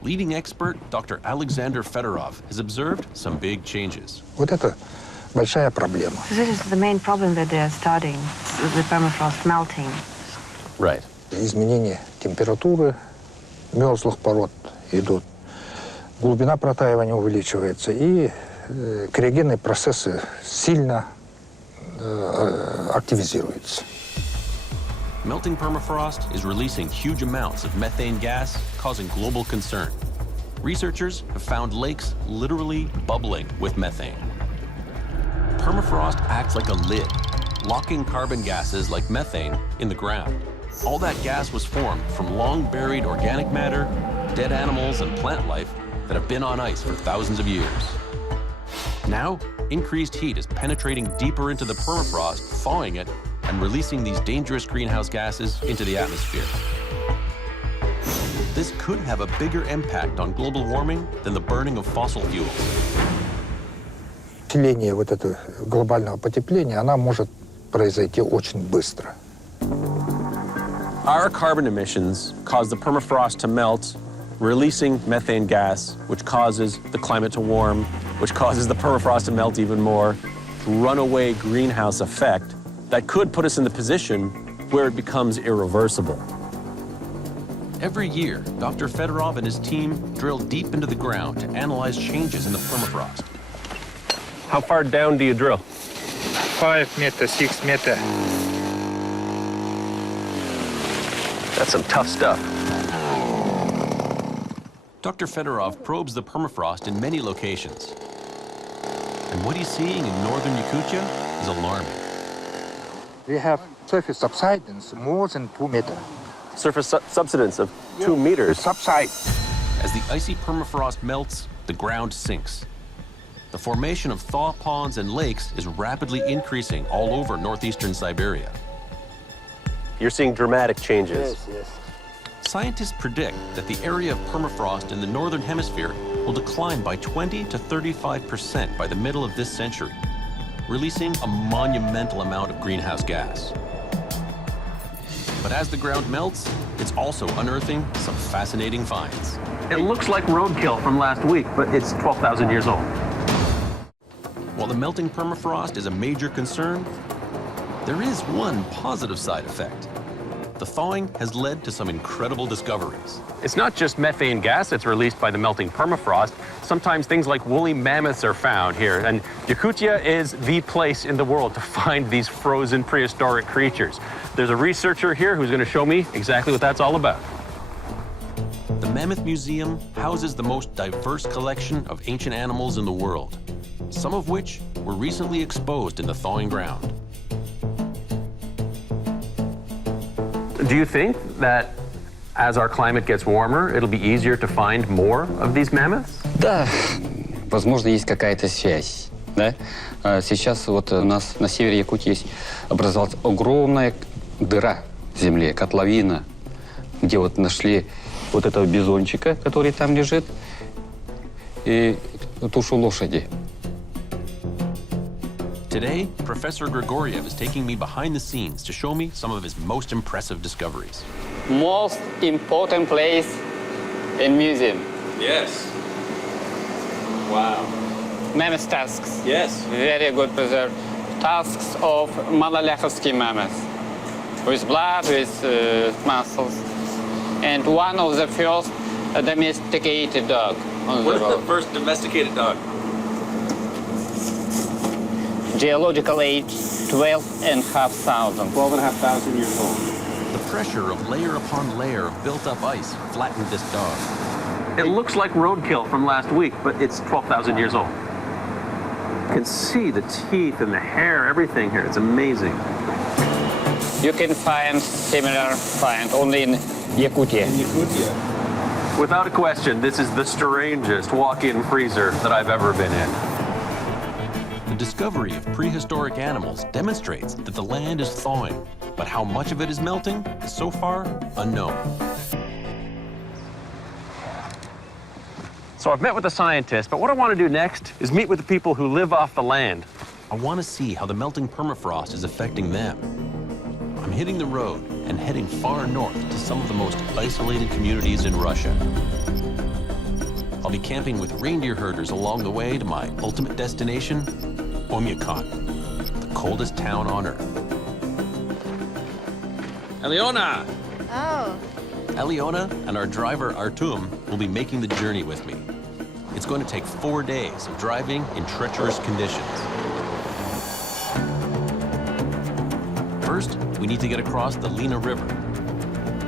Leading expert Dr. Alexander Fedorov has observed some big changes. Вот это большая проблема. This is the main problem that they are studying, the permafrost melting. Right. Изменение температуры мерзлых пород идут. Глубина протаивания увеличивается, и криогенные процессы сильно активизируются. melting permafrost is releasing huge amounts of methane gas, causing global concern. Researchers have found lakes literally bubbling with methane. Permafrost acts like a lid, locking carbon gases like methane in the ground. All that gas was formed from long-buried organic matter, dead animals, and plant life that have been on ice for thousands of years. Now, increased heat is penetrating deeper into the permafrost, thawing it, and releasing these dangerous greenhouse gases into the atmosphere. This could have a bigger impact on global warming than the burning of fossil fuels. Усиление вот этого глобального потепления, она может произойти очень быстро. Our carbon emissions cause the permafrost to melt, releasing methane gas, which causes the climate to warm, which causes the permafrost to melt even more. Runaway greenhouse effect that could put us in the position where it becomes irreversible. Every year, Dr. Fedorov and his team drill deep into the ground to analyze changes in the permafrost. How far down do you drill? 5 meters, 6 meters. That's some tough stuff. Dr. Fedorov probes the permafrost in many locations. And what he's seeing in northern Yakutia is alarming. We have surface subsidence more than 2 meters. Surface subsidence of 2 meters. Subside. As the icy permafrost melts, the ground sinks. The formation of thaw ponds and lakes is rapidly increasing all over northeastern Siberia. You're seeing dramatic changes. Yes, yes. Scientists predict that the area of permafrost in the northern hemisphere will decline by 20 to 35% by the middle of this century, releasing a monumental amount of greenhouse gas. But as the ground melts, it's also unearthing some fascinating finds. It looks like roadkill from last week, but it's 12,000 years old. While the melting permafrost is a major concern, there is one positive side effect. The thawing has led to some incredible discoveries. It's not just methane gas that's released by the melting permafrost. Sometimes things like woolly mammoths are found here, and Yakutia is the place in the world to find these frozen prehistoric creatures. There's a researcher here who's going to show me exactly what that's all about. The Mammoth Museum houses the most diverse collection of ancient animals in the world, some of which were recently exposed in the thawing ground. Do you think that as our climate gets warmer, it'll be easier to find more of these mammoths? Да, возможно, есть какая-то связь. Да? Сейчас вот у нас на севере Якутии образовалась огромная дыра в земле, котловина, где вот нашли вот этого бизончика, который там лежит, и тушу лошади. Today, Professor Grigoriev is taking me behind the scenes to show me some of his most impressive discoveries. Most important place in museum. Yes. Wow. Mammoth tusks. Yes. Very good preserved. Tusks of Malalechovsky mammoth. With blood, with muscles. And one of the first domesticated dog on What the is road. the first domesticated dog? Geological age, 12,500. 12,500 years old. The pressure of layer upon layer of built-up ice flattened this dog. It looks like roadkill from last week, but it's 12,000 years old. You can see the teeth and the hair, everything here. It's amazing. You can find similar find only in Yakutia. Without a question, this is the strangest walk-in freezer that I've ever been in. The discovery of prehistoric animals demonstrates that the land is thawing, but how much of it is melting is so far unknown. So I've met with the scientists, but what I want to do next is meet with the people who live off the land. I want to see how the melting permafrost is affecting them. I'm hitting the road and heading far north to some of the most isolated communities in Russia. I'll be camping with reindeer herders along the way to my ultimate destination, Omyakon, the coldest town on Earth. Eliona! Oh. Eliona and our driver Artum will be making the journey with me. It's going to take 4 days of driving in treacherous conditions. First, we need to get across the Lena River,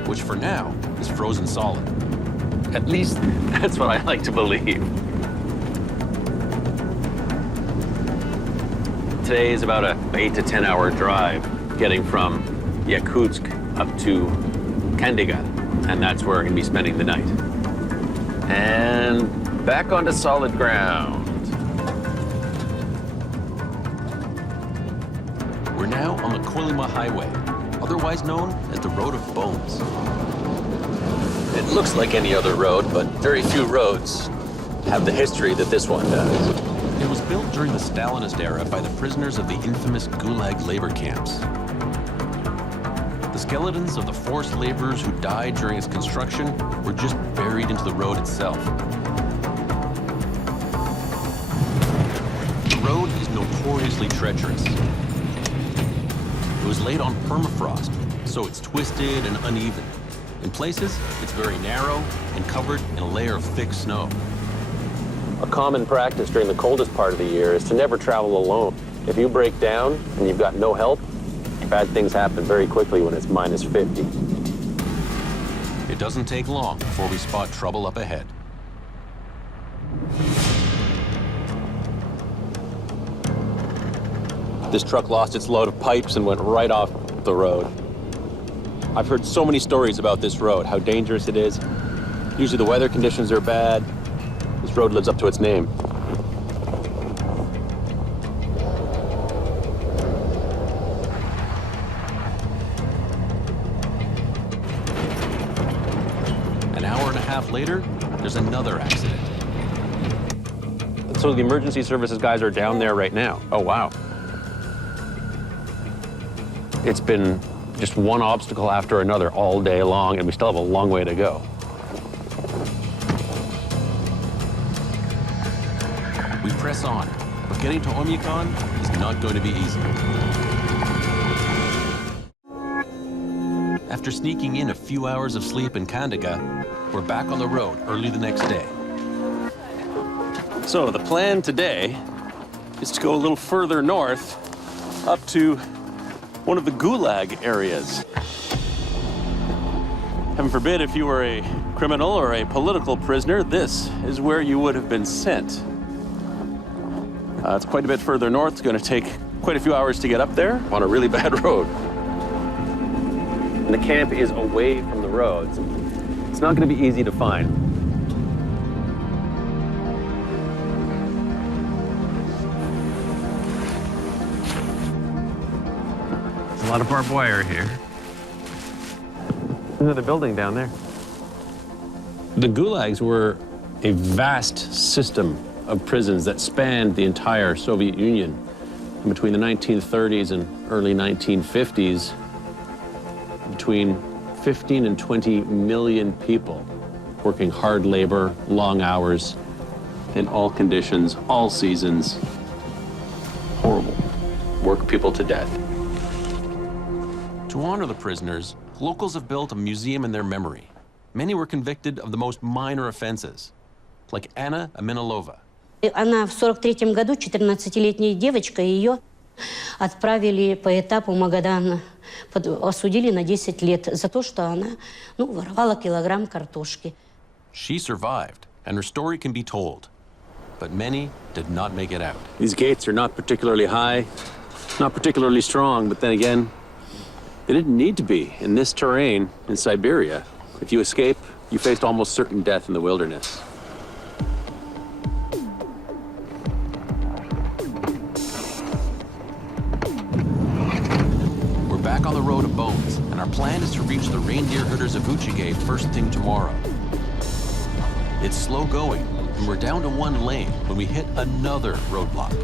which for now is frozen solid. At least that's what I like to believe. Today is about an 8 to 10 hour drive getting from Yakutsk up to Kandiga, and that's where we're going to be spending the night. And back onto solid ground. We're now on the Kolyma Highway, otherwise known as the Road of Bones. It looks like any other road, but very few roads have the history that this one does. It was built during the Stalinist era by the prisoners of the infamous Gulag labor camps. The skeletons of the forced laborers who died during its construction were just buried into the road itself. The road is notoriously treacherous. It was laid on permafrost, so it's twisted and uneven. In places, it's very narrow and covered in a layer of thick snow. A common practice during the coldest part of the year is to never travel alone. If you break down and you've got no help, bad things happen very quickly when it's minus 50. It doesn't take long before we spot trouble up ahead. This truck lost its load of pipes and went right off the road. I've heard so many stories about this road, how dangerous it is. Usually the weather conditions are bad. This road lives up to its name. An hour and a half later, there's another accident. So the emergency services guys are down there right now. Oh, wow. It's been just one obstacle after another all day long, and we still have a long way to go. We press on, but getting to Omyakon is not going to be easy. After sneaking in a few hours of sleep in Kandiga, we're back on the road early the next day. So the plan today is to go a little further north up to one of the Gulag areas. Heaven forbid, if you were a criminal or a political prisoner, this is where you would have been sent. It's quite a bit further north. It's going to take quite a few hours to get up there on a really bad road. And the camp is away from the roads. It's not going to be easy to find. A lot of barbed wire here. Another building down there. The gulags were a vast system of prisons that spanned the entire Soviet Union. And between the 1930s and early 1950s, between 15 and 20 million people working hard labor, long hours, in all conditions, all seasons. Horrible. Work people to death. To honor the prisoners, locals have built a museum in their memory. Many were convicted of the most minor offenses, like Anna Aminalova. Она в 43-м году, 14-летняя девочка, ее отправили по этапу Магадан, осудили на 10 лет за то, что она, воровала килограмм картошки. She survived, and her story can be told. But many did not make it out. These gates are not particularly high, not particularly strong, but then again, they didn't need to be in this terrain in Siberia. If you escape, you faced almost certain death in the wilderness. We're back on the Road of Bones, and our plan is to reach the reindeer herders of Uchige first thing tomorrow. It's slow going, and we're down to one lane when we hit another roadblock.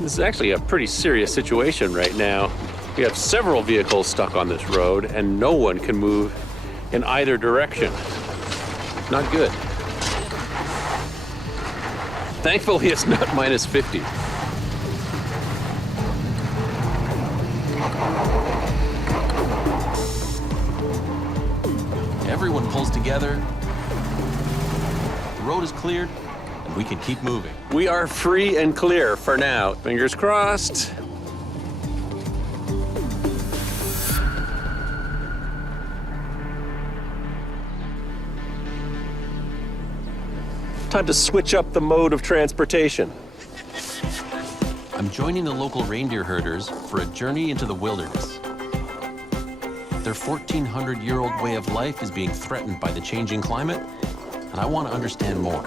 This is actually a pretty serious situation right now. We have several vehicles stuck on this road, and no one can move in either direction. Not good. Thankfully, it's not minus 50. Everyone pulls together. The road is cleared, and we can keep moving. We are free and clear for now. Fingers crossed. Time to switch up the mode of transportation. I'm joining the local reindeer herders for a journey into the wilderness. Their 1,400-year-old way of life is being threatened by the changing climate, and I want to understand more.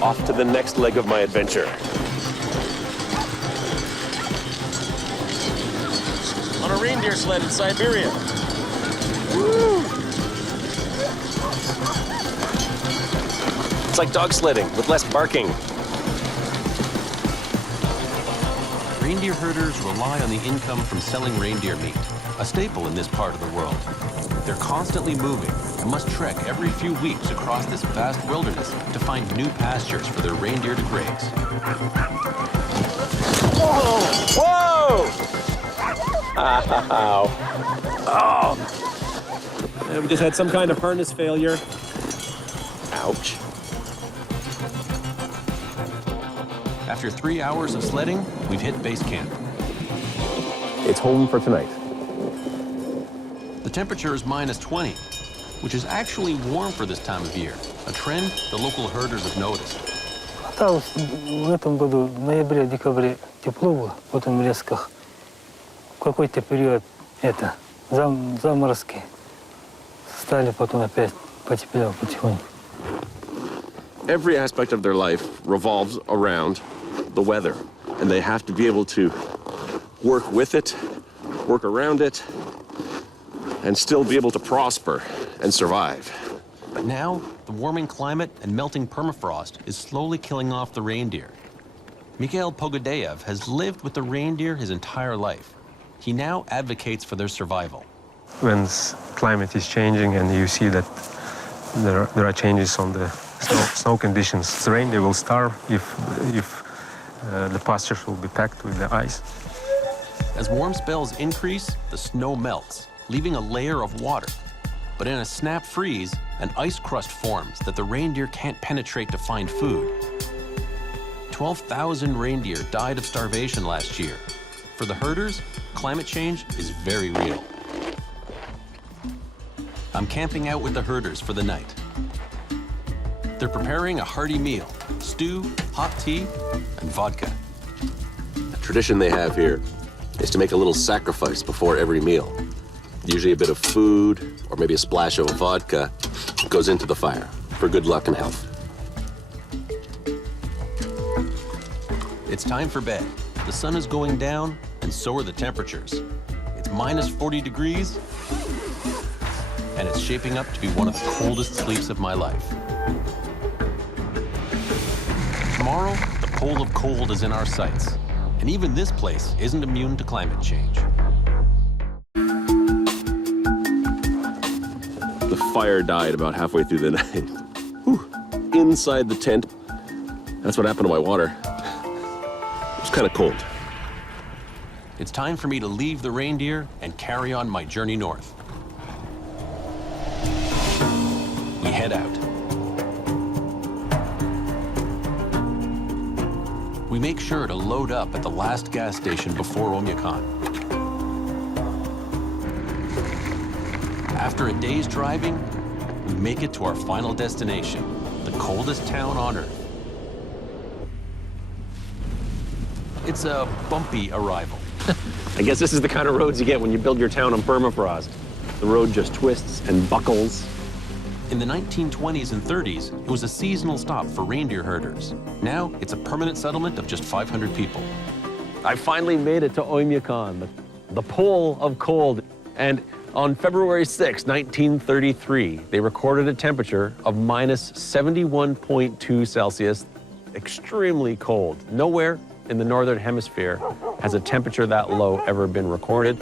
Off to the next leg of my adventure. On a reindeer sled in Siberia. Woo! It's like dog sledding with less barking. Reindeer herders rely on the income from selling reindeer meat, a staple in this part of the world. They're constantly moving and must trek every few weeks across this vast wilderness to find new pastures for their reindeer to graze. Whoa! Whoa! Ow. Oh! And we just had some kind of harness failure. Ouch. After 3 hours of sledding, we've hit base camp. It's home for tonight. The temperature is -20, which is actually warm for this time of year, a trend the local herders have noticed. В этом году в ноябре-декабре тепло было, потом резко в какой-то период заморозки стали, потом опять потеплело потихоньку. Every aspect of their life revolves around the weather, and they have to be able to work with it, work around it, and still be able to prosper and survive. But now, the warming climate and melting permafrost is slowly killing off the reindeer. Mikhail Pogodayev has lived with the reindeer his entire life. He now advocates for their survival. When climate is changing and you see that there are changes on the snow conditions, the reindeer will starve if the pastures will be packed with the ice. As warm spells increase, the snow melts, leaving a layer of water. But in a snap freeze, an ice crust forms that the reindeer can't penetrate to find food. 12,000 reindeer died of starvation last year. For the herders, climate change is very real. I'm camping out with the herders for the night. They're preparing a hearty meal, stew, hot tea, and vodka. The tradition they have here is to make a little sacrifice before every meal. Usually a bit of food, or maybe a splash of vodka, goes into the fire for good luck and health. It's time for bed. The sun is going down, and so are the temperatures. It's -40 degrees, and it's shaping up to be one of the coldest sleeps of my life. Tomorrow, the pole of cold is in our sights, and even this place isn't immune to climate change. The fire died about halfway through the night. Whew. Inside the tent, that's what happened to my water. It was kind of cold. It's time for me to leave the reindeer and carry on my journey north. We head out. We make sure to load up at the last gas station before Oymyakon. After a day's driving, we make it to our final destination, the coldest town on Earth. It's a bumpy arrival. I guess this is the kind of roads you get when you build your town on permafrost. The road just twists and buckles. In the 1920s and 30s, it was a seasonal stop for reindeer herders. Now, it's a permanent settlement of just 500 people. I finally made it to Oymyakon, the pole of cold. And on February 6, 1933, they recorded a temperature of -71.2 Celsius, extremely cold. Nowhere in the Northern Hemisphere has a temperature that low ever been recorded.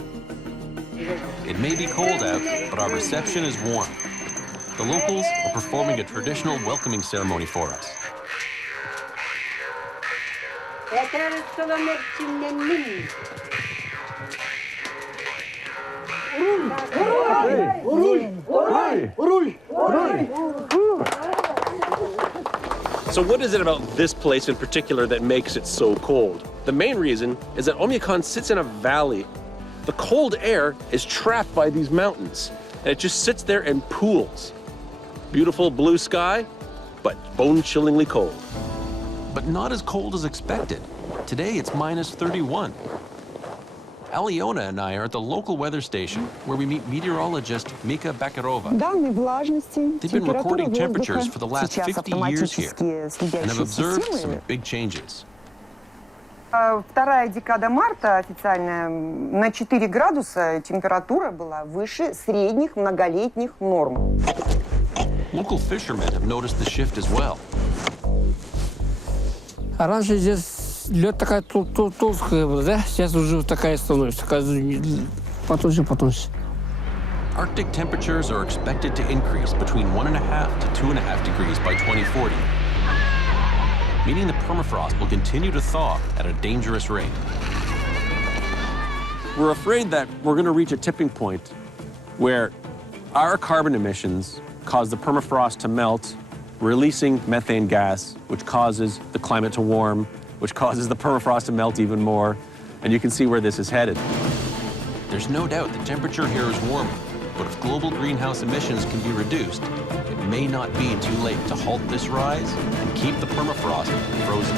It may be cold out, but our reception is warm. The locals are performing a traditional welcoming ceremony for us. So what is it about this place in particular that makes it so cold? The main reason is that Oymyakon sits in a valley. The cold air is trapped by these mountains, and it just sits there and pools. Beautiful blue sky, but bone-chillingly cold. But not as cold as expected. Today it's minus 31. Aliona and I are at the local weather station where we meet meteorologist Mika Bakarova. They've been recording temperatures for the last 50 years here and have observed some big changes. Вторая декада марта официальная, на 4 градуса температура была выше средних многолетних норм. Local fishermen have noticed the shift as well. А раньше здесь лед такая толстая была, да? Сейчас уже такая становится, такая потоньше. Arctic temperatures are expected to increase between 1.5 to 2.5 degrees by 2040, meaning the permafrost will continue to thaw at a dangerous rate. We're afraid that we're going to reach a tipping point where our carbon emissions cause the permafrost to melt, releasing methane gas, which causes the climate to warm, which causes the permafrost to melt even more. And you can see where this is headed. There's no doubt the temperature here is warming, but if global greenhouse emissions can be reduced, it may not be too late to halt this rise and keep the permafrost frozen.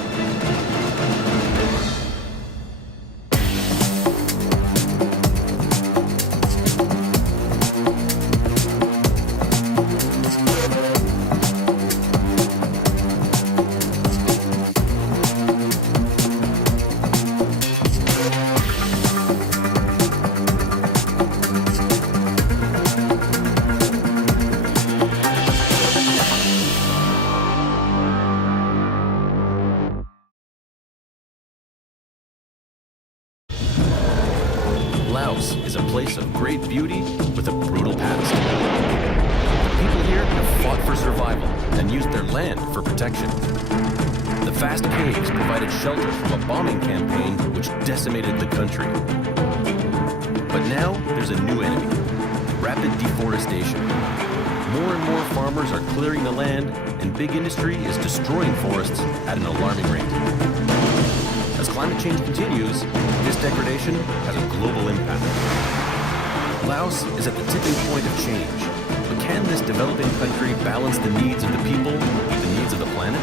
Laos is a place of great beauty with a brutal past. The people here have fought for survival and used their land for protection. The vast caves provided shelter from a bombing campaign which decimated the country. But now there's a new enemy: rapid deforestation. More and more farmers are clearing the land, and big industry is destroying forests at an alarming rate. As climate change continues, this degradation has a global impact. Laos is at the tipping point of change, but can this developing country balance the needs of the people with the needs of the planet?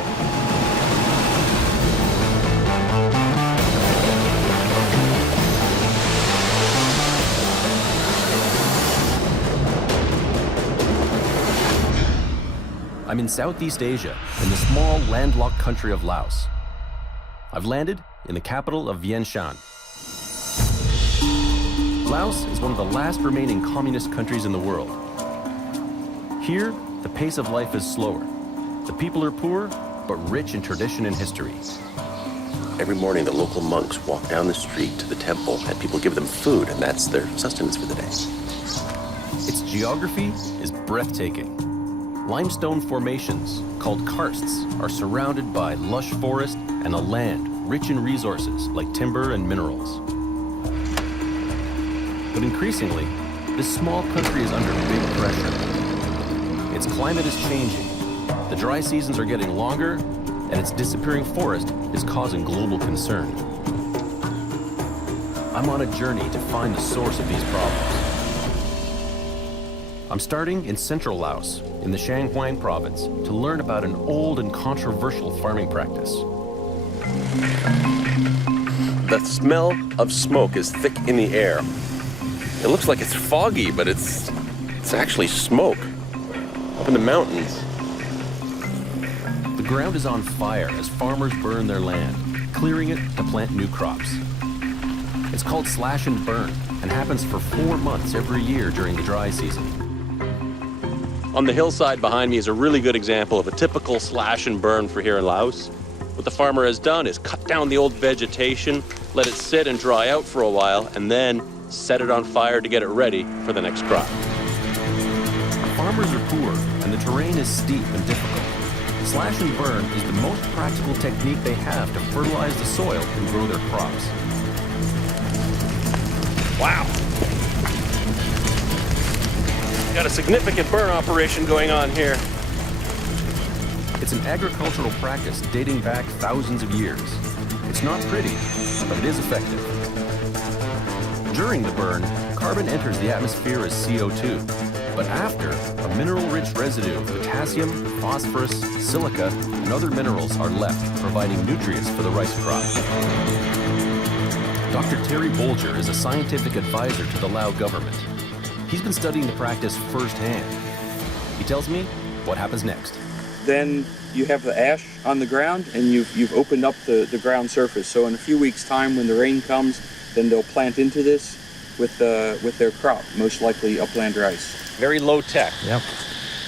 I'm in Southeast Asia, in the small landlocked country of Laos. I've landed in the capital of Vientiane. Laos is one of the last remaining communist countries in the world. Here, the pace of life is slower. The people are poor, but rich in tradition and history. Every morning, the local monks walk down the street to the temple, and people give them food, and that's their sustenance for the day. Its geography is breathtaking. Limestone formations, called karsts, are surrounded by lush forest and a land rich in resources like timber and minerals. But increasingly, this small country is under big pressure. Its climate is changing. The dry seasons are getting longer, and its disappearing forest is causing global concern. I'm on a journey to find the source of these problems. I'm starting in central Laos, in the Shanghai province, to learn about an old and controversial farming practice. The smell of smoke is thick in the air. It looks like it's foggy, but it's actually smoke up in the mountains. The ground is on fire as farmers burn their land, clearing it to plant new crops. It's called slash and burn and happens for 4 months every year during the dry season. On the hillside behind me is a really good example of a typical slash and burn for here in Laos. What the farmer has done is cut down the old vegetation, let it sit and dry out for a while, and then set it on fire to get it ready for the next crop. Farmers are poor, and the terrain is steep and difficult. Slash and burn is the most practical technique they have to fertilize the soil and grow their crops. Wow. Got a significant burn operation going on here. It's an agricultural practice dating back thousands of years. It's not pretty, but it is effective. During the burn, carbon enters the atmosphere as CO2, But after, a mineral-rich residue of potassium, phosphorus, silica, and other minerals are left, providing nutrients for the rice crop. Dr. Terry Bolger is a scientific advisor to the Lao government. He's been studying the practice firsthand. He tells me what happens next. Then you have the ash on the ground, and you've opened up the ground surface. So in a few weeks' time, when the rain comes, then they'll plant into this with their crop, most likely upland rice. Very low tech. Yep.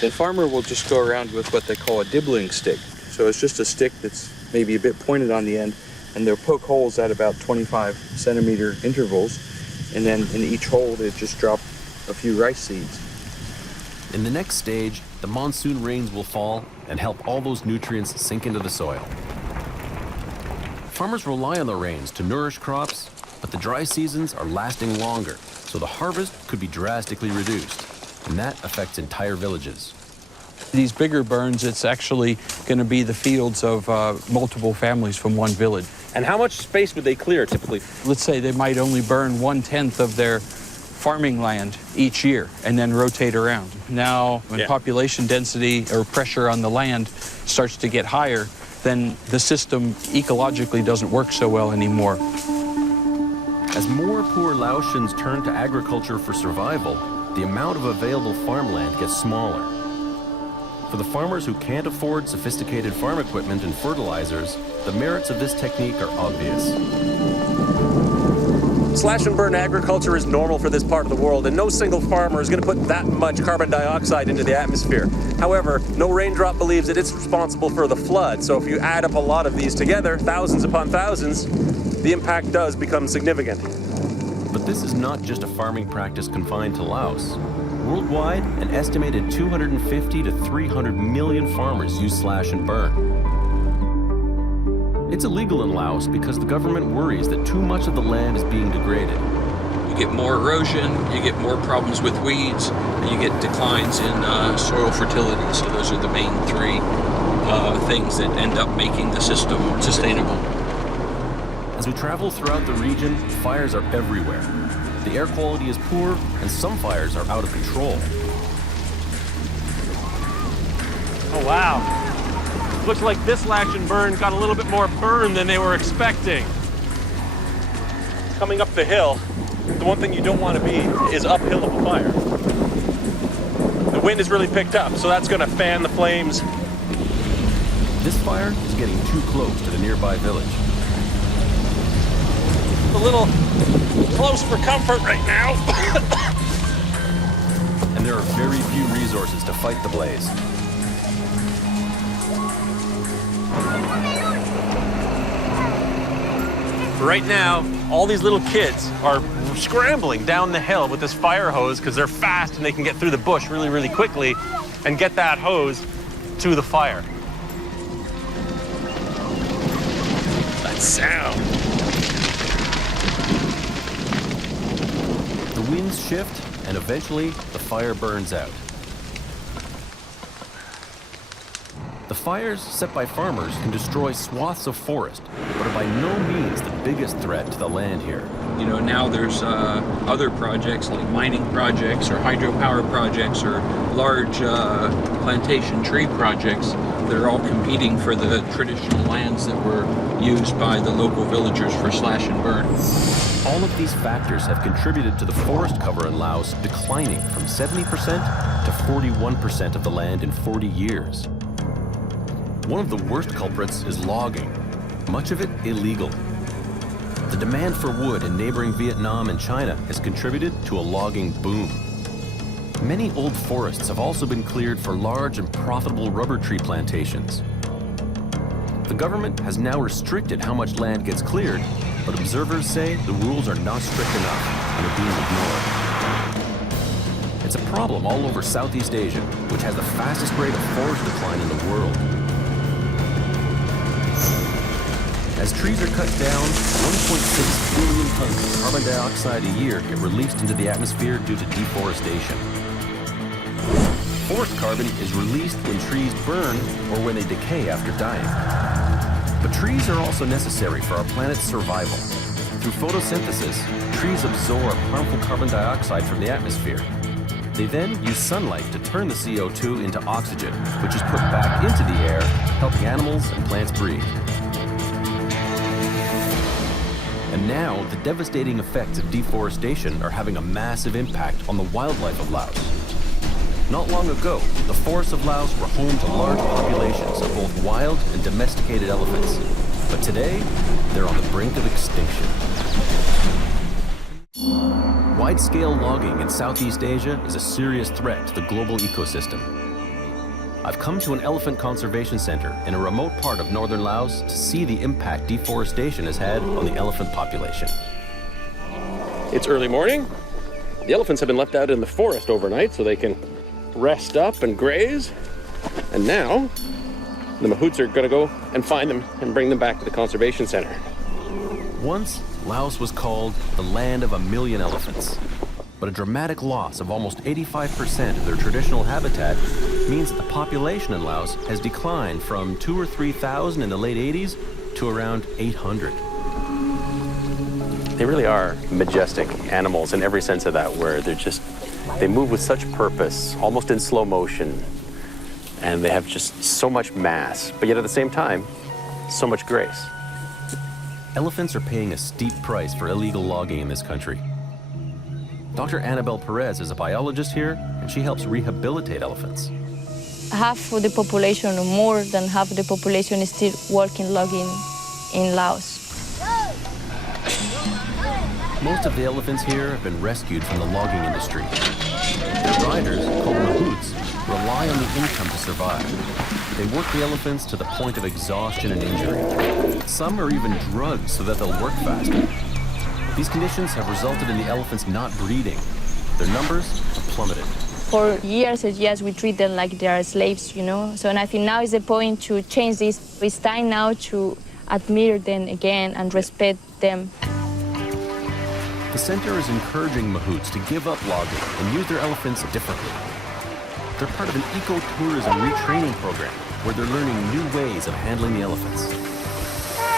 The farmer will just go around with what they call a dibbling stick. So it's just a stick that's maybe a bit pointed on the end, and they'll poke holes at about 25 centimeter intervals, and then in each hole they just drop a few rice seeds. In the next stage, the monsoon rains will fall and help all those nutrients sink into the soil. Farmers rely on the rains to nourish crops, but the dry seasons are lasting longer, so the harvest could be drastically reduced, and that affects entire villages. These bigger burns, it's actually going to be the fields of multiple families from one village. And how much space would they clear typically? Let's say they might only burn 1/10 of their farming land each year and then rotate around. Now, when population density or pressure on the land starts to get higher, then the system ecologically doesn't work so well anymore. As more poor Laotians turn to agriculture for survival, the amount of available farmland gets smaller. For the farmers who can't afford sophisticated farm equipment and fertilizers, the merits of this technique are obvious. Slash and burn agriculture is normal for this part of the world, and no single farmer is going to put that much carbon dioxide into the atmosphere. However, no raindrop believes that it's responsible for the flood, so if you add up a lot of these together, thousands upon thousands, the impact does become significant. But this is not just a farming practice confined to Laos. Worldwide, an estimated 250 to 300 million farmers use slash and burn. It's illegal in Laos because the government worries that too much of the land is being degraded. You get more erosion, you get more problems with weeds, and you get declines in soil fertility. So those are the main three things that end up making the system sustainable. As we travel throughout the region, fires are everywhere. The air quality is poor, and some fires are out of control. Oh, wow. Looks like this slash and burn got a little bit more burn than they were expecting. Coming up the hill, the one thing you don't want to be is uphill of a fire. The wind has really picked up, so that's going to fan the flames. This fire is getting too close to the nearby village. A little close for comfort right now. And there are very few resources to fight the blaze. Right now, all these little kids are scrambling down the hill with this fire hose because they're fast and they can get through the bush really, really quickly and get that hose to the fire. That sound. The winds shift, and eventually the fire burns out. The fires set by farmers can destroy swaths of forest, but are by no means the biggest threat to the land here. You know, now there's other projects like mining projects or hydropower projects or large plantation tree projects that are all competing for the traditional lands that were used by the local villagers for slash and burn. All of these factors have contributed to the forest cover in Laos declining from 70% to 41% of the land in 40 years. One of the worst culprits is logging, much of it illegal. The demand for wood in neighboring Vietnam and China has contributed to a logging boom. Many old forests have also been cleared for large and profitable rubber tree plantations. The government has now restricted how much land gets cleared, but observers say the rules are not strict enough and are being ignored. It's a problem all over Southeast Asia, which has the fastest rate of forest decline in the world. As trees are cut down, 1.6 billion tons of carbon dioxide a year get released into the atmosphere due to deforestation. Forest carbon is released when trees burn or when they decay after dying. But trees are also necessary for our planet's survival. Through photosynthesis, trees absorb harmful carbon dioxide from the atmosphere. They then use sunlight to turn the CO2 into oxygen, which is put back into the air, helping animals and plants breathe. And now, the devastating effects of deforestation are having a massive impact on the wildlife of Laos. Not long ago, the forests of Laos were home to large populations of both wild and domesticated elephants. But today, they're on the brink of extinction. Wide-scale logging in Southeast Asia is a serious threat to the global ecosystem. I've come to an elephant conservation center in a remote part of northern Laos to see the impact deforestation has had on the elephant population. It's early morning. The elephants have been left out in the forest overnight so they can rest up and graze. And now, the mahouts are going to go and find them and bring them back to the conservation center. Once, Laos was called the land of 1,000,000 elephants. But a dramatic loss of almost 85% of their traditional habitat means that the population in Laos has declined from 2,000 or 3,000 in the late 80s to around 800. They really are majestic animals in every sense of that word. They move with such purpose, almost in slow motion, and they have just so much mass, but yet at the same time, so much grace. Elephants are paying a steep price for illegal logging in this country. Dr. Annabelle Perez is a biologist here, and she helps rehabilitate elephants. Half of the population, or more than half of the population, is still working logging in Laos. Most of the elephants here have been rescued from the logging industry. Their riders, called mahouts, rely on the income to survive. They work the elephants to the point of exhaustion and injury. Some are even drugged so that they'll work faster. These conditions have resulted in the elephants not breeding. Their numbers have plummeted. For years and years, we treat them like they are slaves, you know? So, and I think now is the point to change this. It's time now to admire them again and respect them. The center is encouraging mahouts to give up logging and use their elephants differently. They're part of an eco-tourism retraining program where they're learning new ways of handling the elephants.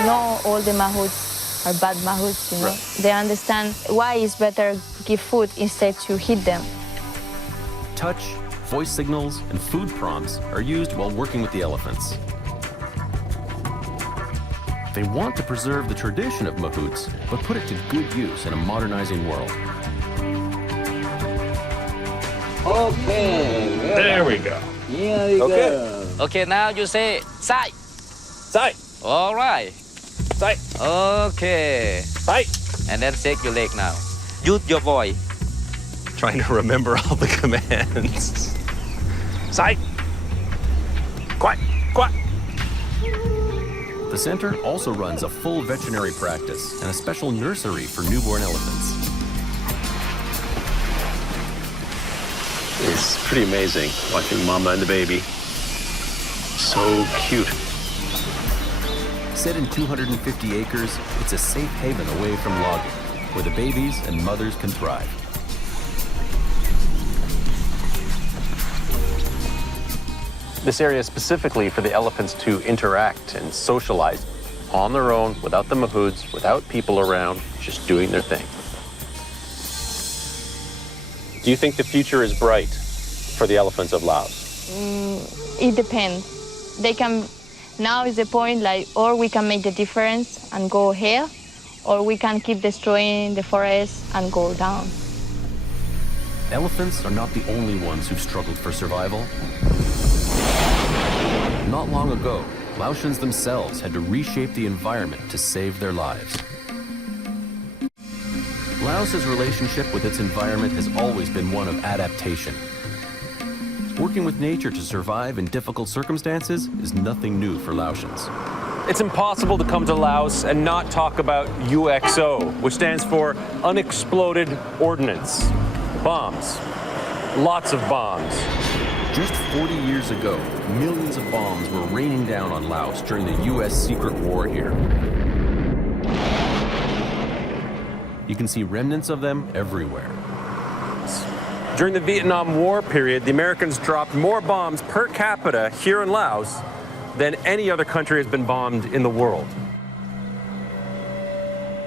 Not all the mahouts are bad mahouts, you know? Right. They understand why it's better to give food instead to hit them. Touch, voice signals, and food prompts are used while working with the elephants. They want to preserve the tradition of mahouts, but put it to good use in a modernizing world. Okay. There we go. Here we go. Okay, now you say side. Side. All right. Side. Okay. Side. And then shake your leg now. Use your voice. Trying to remember all the commands. Side. Quiet. Quiet. The center also runs a full veterinary practice and a special nursery for newborn elephants. It's pretty amazing watching Mama and the baby. So cute. Set in 250 acres, it's a safe haven away from logging, where the babies and mothers can thrive. This area is specifically for the elephants to interact and socialize on their own, without the mahouts, without people around, just doing their thing. Do you think the future is bright for the elephants of Laos? It depends. They can, now is the point, like, or we can make the difference and go here, or we can keep destroying the forest and go down. Elephants are not the only ones who've struggled for survival. Not long ago, Laotians themselves had to reshape the environment to save their lives. Laos's relationship with its environment has always been one of adaptation. Working with nature to survive in difficult circumstances is nothing new for Laotians. It's impossible to come to Laos and not talk about UXO, which stands for Unexploded Ordnance. Bombs. Lots of bombs. Just 40 years ago, millions of bombs were raining down on Laos during the U.S. secret war here. You can see remnants of them everywhere. During the Vietnam War period, the Americans dropped more bombs per capita here in Laos than any other country has been bombed in the world.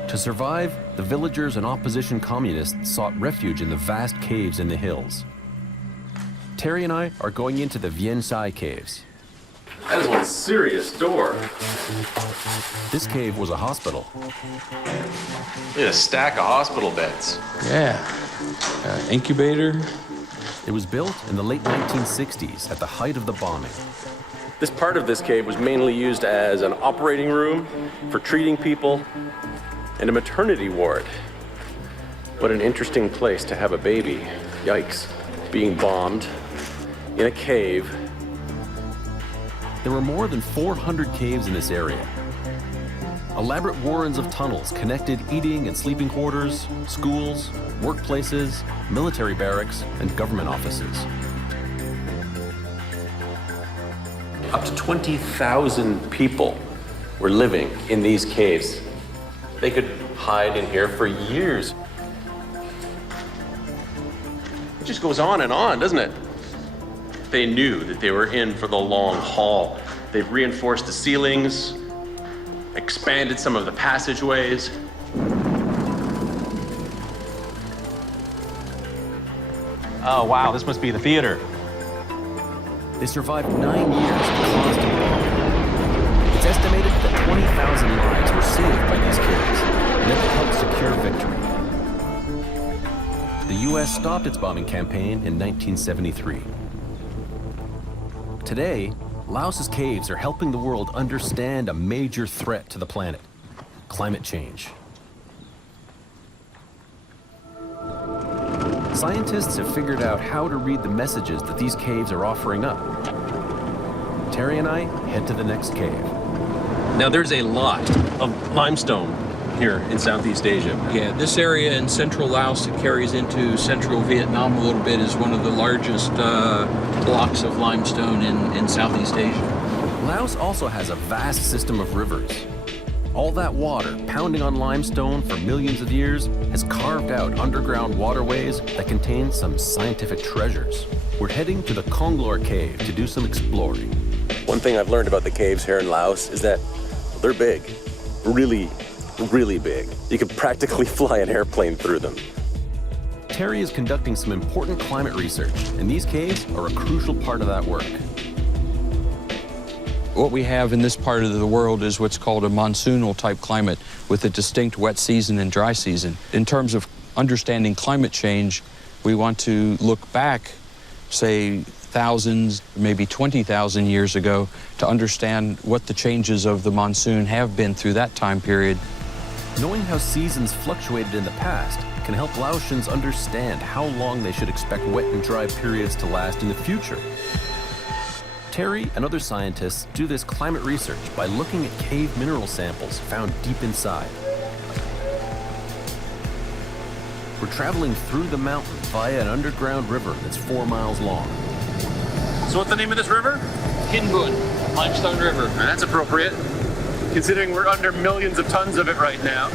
To survive, the villagers and opposition communists sought refuge in the vast caves in the hills. Terry and I are going into the Viensai caves. That is one serious door. This cave was a hospital. Look at a stack of hospital beds. Yeah. Incubator. It was built in the late 1960s at the height of the bombing. This part of this cave was mainly used as an operating room for treating people and a maternity ward. What an interesting place to have a baby. Yikes. Being bombed in a cave. There were more than 400 caves in this area. Elaborate warrens of tunnels connected eating and sleeping quarters, schools, workplaces, military barracks, and government offices. Up to 20,000 people were living in these caves. They could hide in here for years. It just goes on and on, doesn't it? They knew that they were in for the long haul. They've reinforced the ceilings, expanded some of the passageways. Oh, wow, this must be the theater. They survived 9 years of constant bombing. It's estimated that 20,000 lives were saved by these caves, and that they helped secure victory. The U.S. stopped its bombing campaign in 1973. Today, Laos's caves are helping the world understand a major threat to the planet: climate change. Scientists have figured out how to read the messages that these caves are offering up. Terry and I head to the next cave. Now, there's a lot of limestone here in Southeast Asia. Yeah, this area in central Laos that carries into central Vietnam a little bit is one of the largest blocks of limestone in Southeast Asia. Laos also has a vast system of rivers. All that water pounding on limestone for millions of years has carved out underground waterways that contain some scientific treasures. We're heading to the Konglor Cave to do some exploring. One thing I've learned about the caves here in Laos is that they're big, really big. You could practically fly an airplane through them. Terry is conducting some important climate research, and these caves are a crucial part of that work. What we have in this part of the world is what's called a monsoonal type climate with a distinct wet season and dry season. In terms of understanding climate change, we want to look back, say, thousands, maybe 20,000 years ago to understand what the changes of the monsoon have been through that time period. Knowing how seasons fluctuated in the past can help Laotians understand how long they should expect wet and dry periods to last in the future. Terry and other scientists do this climate research by looking at cave mineral samples found deep inside. We're traveling through the mountain via an underground river that's 4 miles long. So what's the name of this river? Hinbun, Limestone River. That's appropriate, considering we're under millions of tons of it right now.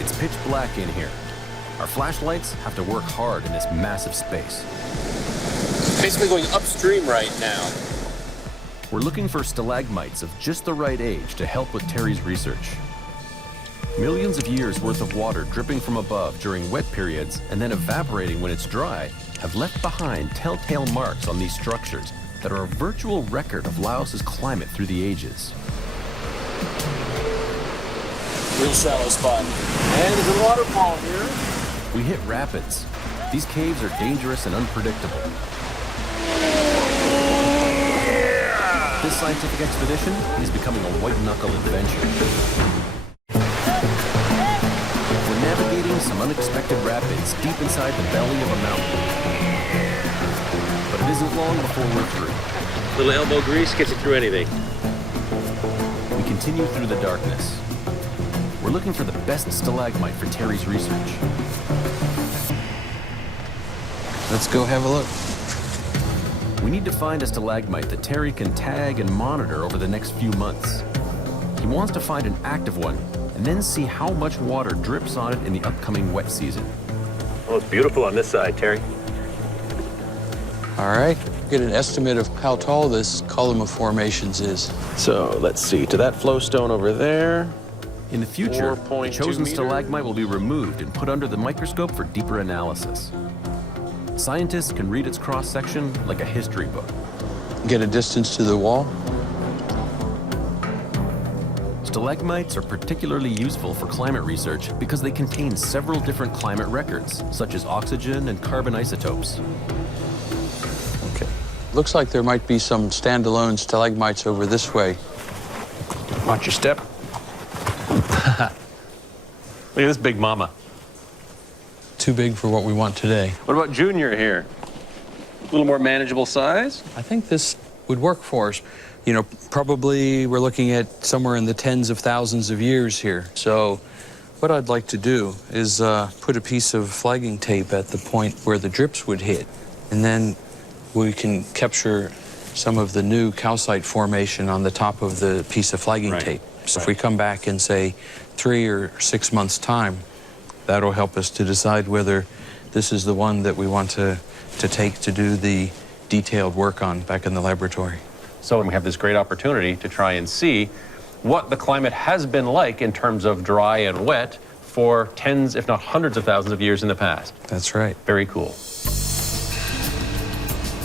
It's pitch black in here. Our flashlights have to work hard in this massive space. Basically going upstream right now. We're looking for stalagmites of just the right age to help with Terry's research. Millions of years worth of water dripping from above during wet periods and then evaporating when it's dry have left behind telltale marks on these structures that are a virtual record of Laos's climate through the ages. Real shallow spot. And there's a waterfall here. We hit rapids. These caves are dangerous and unpredictable. This scientific expedition is becoming a white-knuckle adventure. We're navigating some unexpected rapids deep inside the belly of a mountain. But it isn't long before we're through. Little elbow grease gets you through anything. We continue through the darkness. We're looking for the best stalagmite for Terry's research. Let's go have a look. We need to find a stalagmite that Terry can tag and monitor over the next few months. He wants to find an active one and then see how much water drips on it in the upcoming wet season. Well, it's beautiful on this side, Terry. All right, get an estimate of how tall this column of formations is. So let's see, to that flowstone over there. In the future, the chosen meters. stalagmite will be removed and put under the microscope for deeper analysis. Scientists can read its cross-section like a history book. Get a distance to the wall. Stalagmites are particularly useful for climate research because they contain several different climate records, such as oxygen and carbon isotopes. Okay. Looks like there might be some standalone stalagmites over this way. Watch your step. Look at this big mama. Too big for what we want today. What about Junior here? A little more manageable size? I think this would work for us. You know, probably we're looking at somewhere in the tens of thousands of years here. So what I'd like to do is put a piece of flagging tape at the point where the drips would hit. And then we can capture some of the new calcite formation on the top of the piece of flagging tape. So if we come back in, say, 3 or 6 months' time, that'll help us to decide whether this is the one that we want to take to do the detailed work on back in the laboratory. So we have this great opportunity to try and see what the climate has been like in terms of dry and wet for tens, if not hundreds of thousands of years in the past. That's right. Very cool.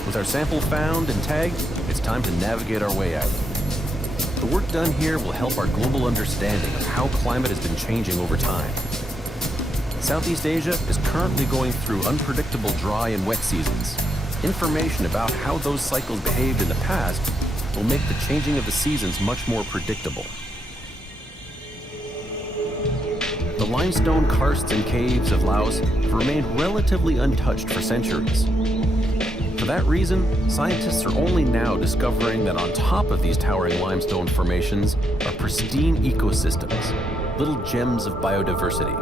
With our sample found and tagged, it's time to navigate our way out. The work done here will help our global understanding of how climate has been changing over time. Southeast Asia is currently going through unpredictable dry and wet seasons. Information about how those cycles behaved in the past will make the changing of the seasons much more predictable. The limestone karsts and caves of Laos have remained relatively untouched for centuries. For that reason, scientists are only now discovering that on top of these towering limestone formations are pristine ecosystems, little gems of biodiversity.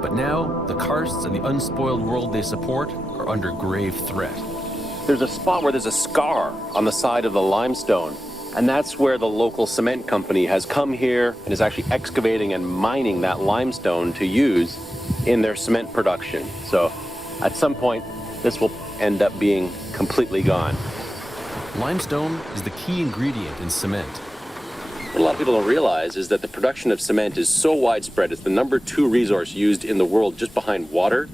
But now, the karsts and the unspoiled world they support are under grave threat. There's a spot where there's a scar on the side of the limestone, and that's where the local cement company has come here and is actually excavating and mining that limestone to use in their cement production. So at some point, this will end up being completely gone. Limestone is the key ingredient in cement. What a lot of people don't realize is that the production of cement is so widespread. It's the #2 resource used in the world just behind water,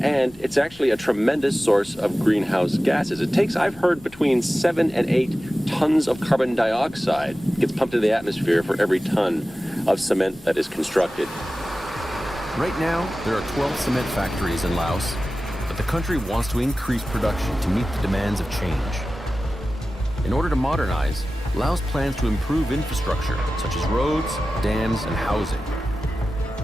and it's actually a tremendous source of greenhouse gases. It takes, I've heard, between 7 and 8 tons of carbon dioxide gets pumped into the atmosphere for every ton of cement that is constructed. Right now, there are 12 cement factories in Laos, but the country wants to increase production to meet the demands of change. In order to modernize, Laos plans to improve infrastructure, such as roads, dams, and housing.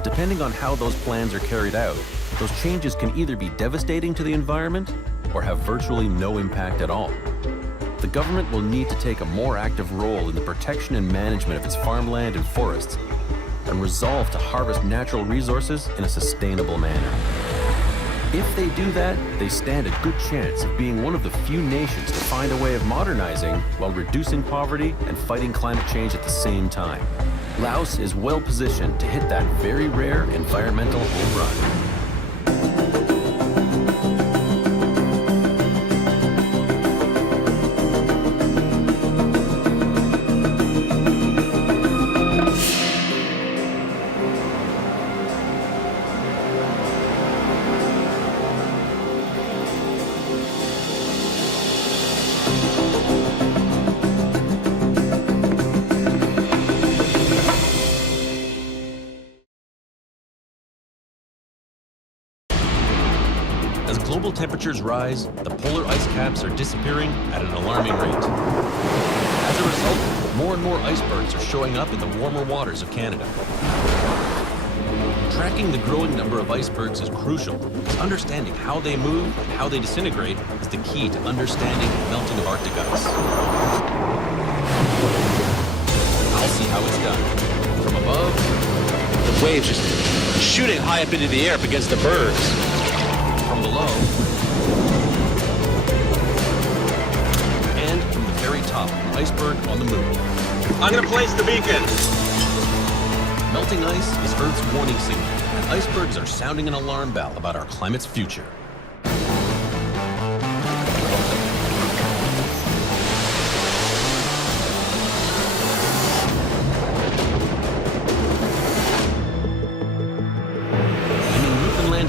Depending on how those plans are carried out, those changes can either be devastating to the environment or have virtually no impact at all. The government will need to take a more active role in the protection and management of its farmland and forests, and resolve to harvest natural resources in a sustainable manner. If they do that, they stand a good chance of being one of the few nations to find a way of modernizing while reducing poverty and fighting climate change at the same time. Laos is well positioned to hit that very rare environmental home run. As global temperatures rise, the polar ice caps are disappearing at an alarming rate. As a result, more and more icebergs are showing up in the warmer waters of Canada. Tracking the growing number of icebergs is crucial, because understanding how they move and how they disintegrate is the key to understanding the melting of Arctic ice. I'll see how it's done. From above, The waves just shooting high up into the air up against the bergs. from below, and from the very top, an iceberg on the moon. I'm gonna place the beacon. Melting ice is Earth's warning signal, and icebergs are sounding an alarm bell about our climate's future.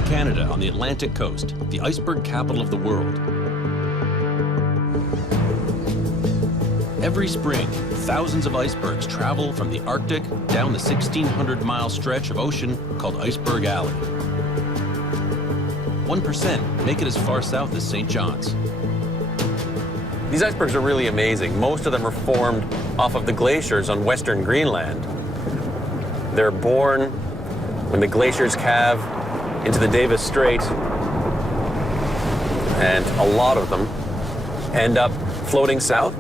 Canada on the Atlantic coast, the iceberg capital of the world. Every spring, thousands of icebergs travel from the Arctic down the 1,600-mile stretch of ocean called Iceberg Alley. 1% make it as far south as St. John's. These icebergs are really amazing. Most of them are formed off of the glaciers on western Greenland. They're born when the glaciers calve into the Davis Strait, and a lot of them end up floating south.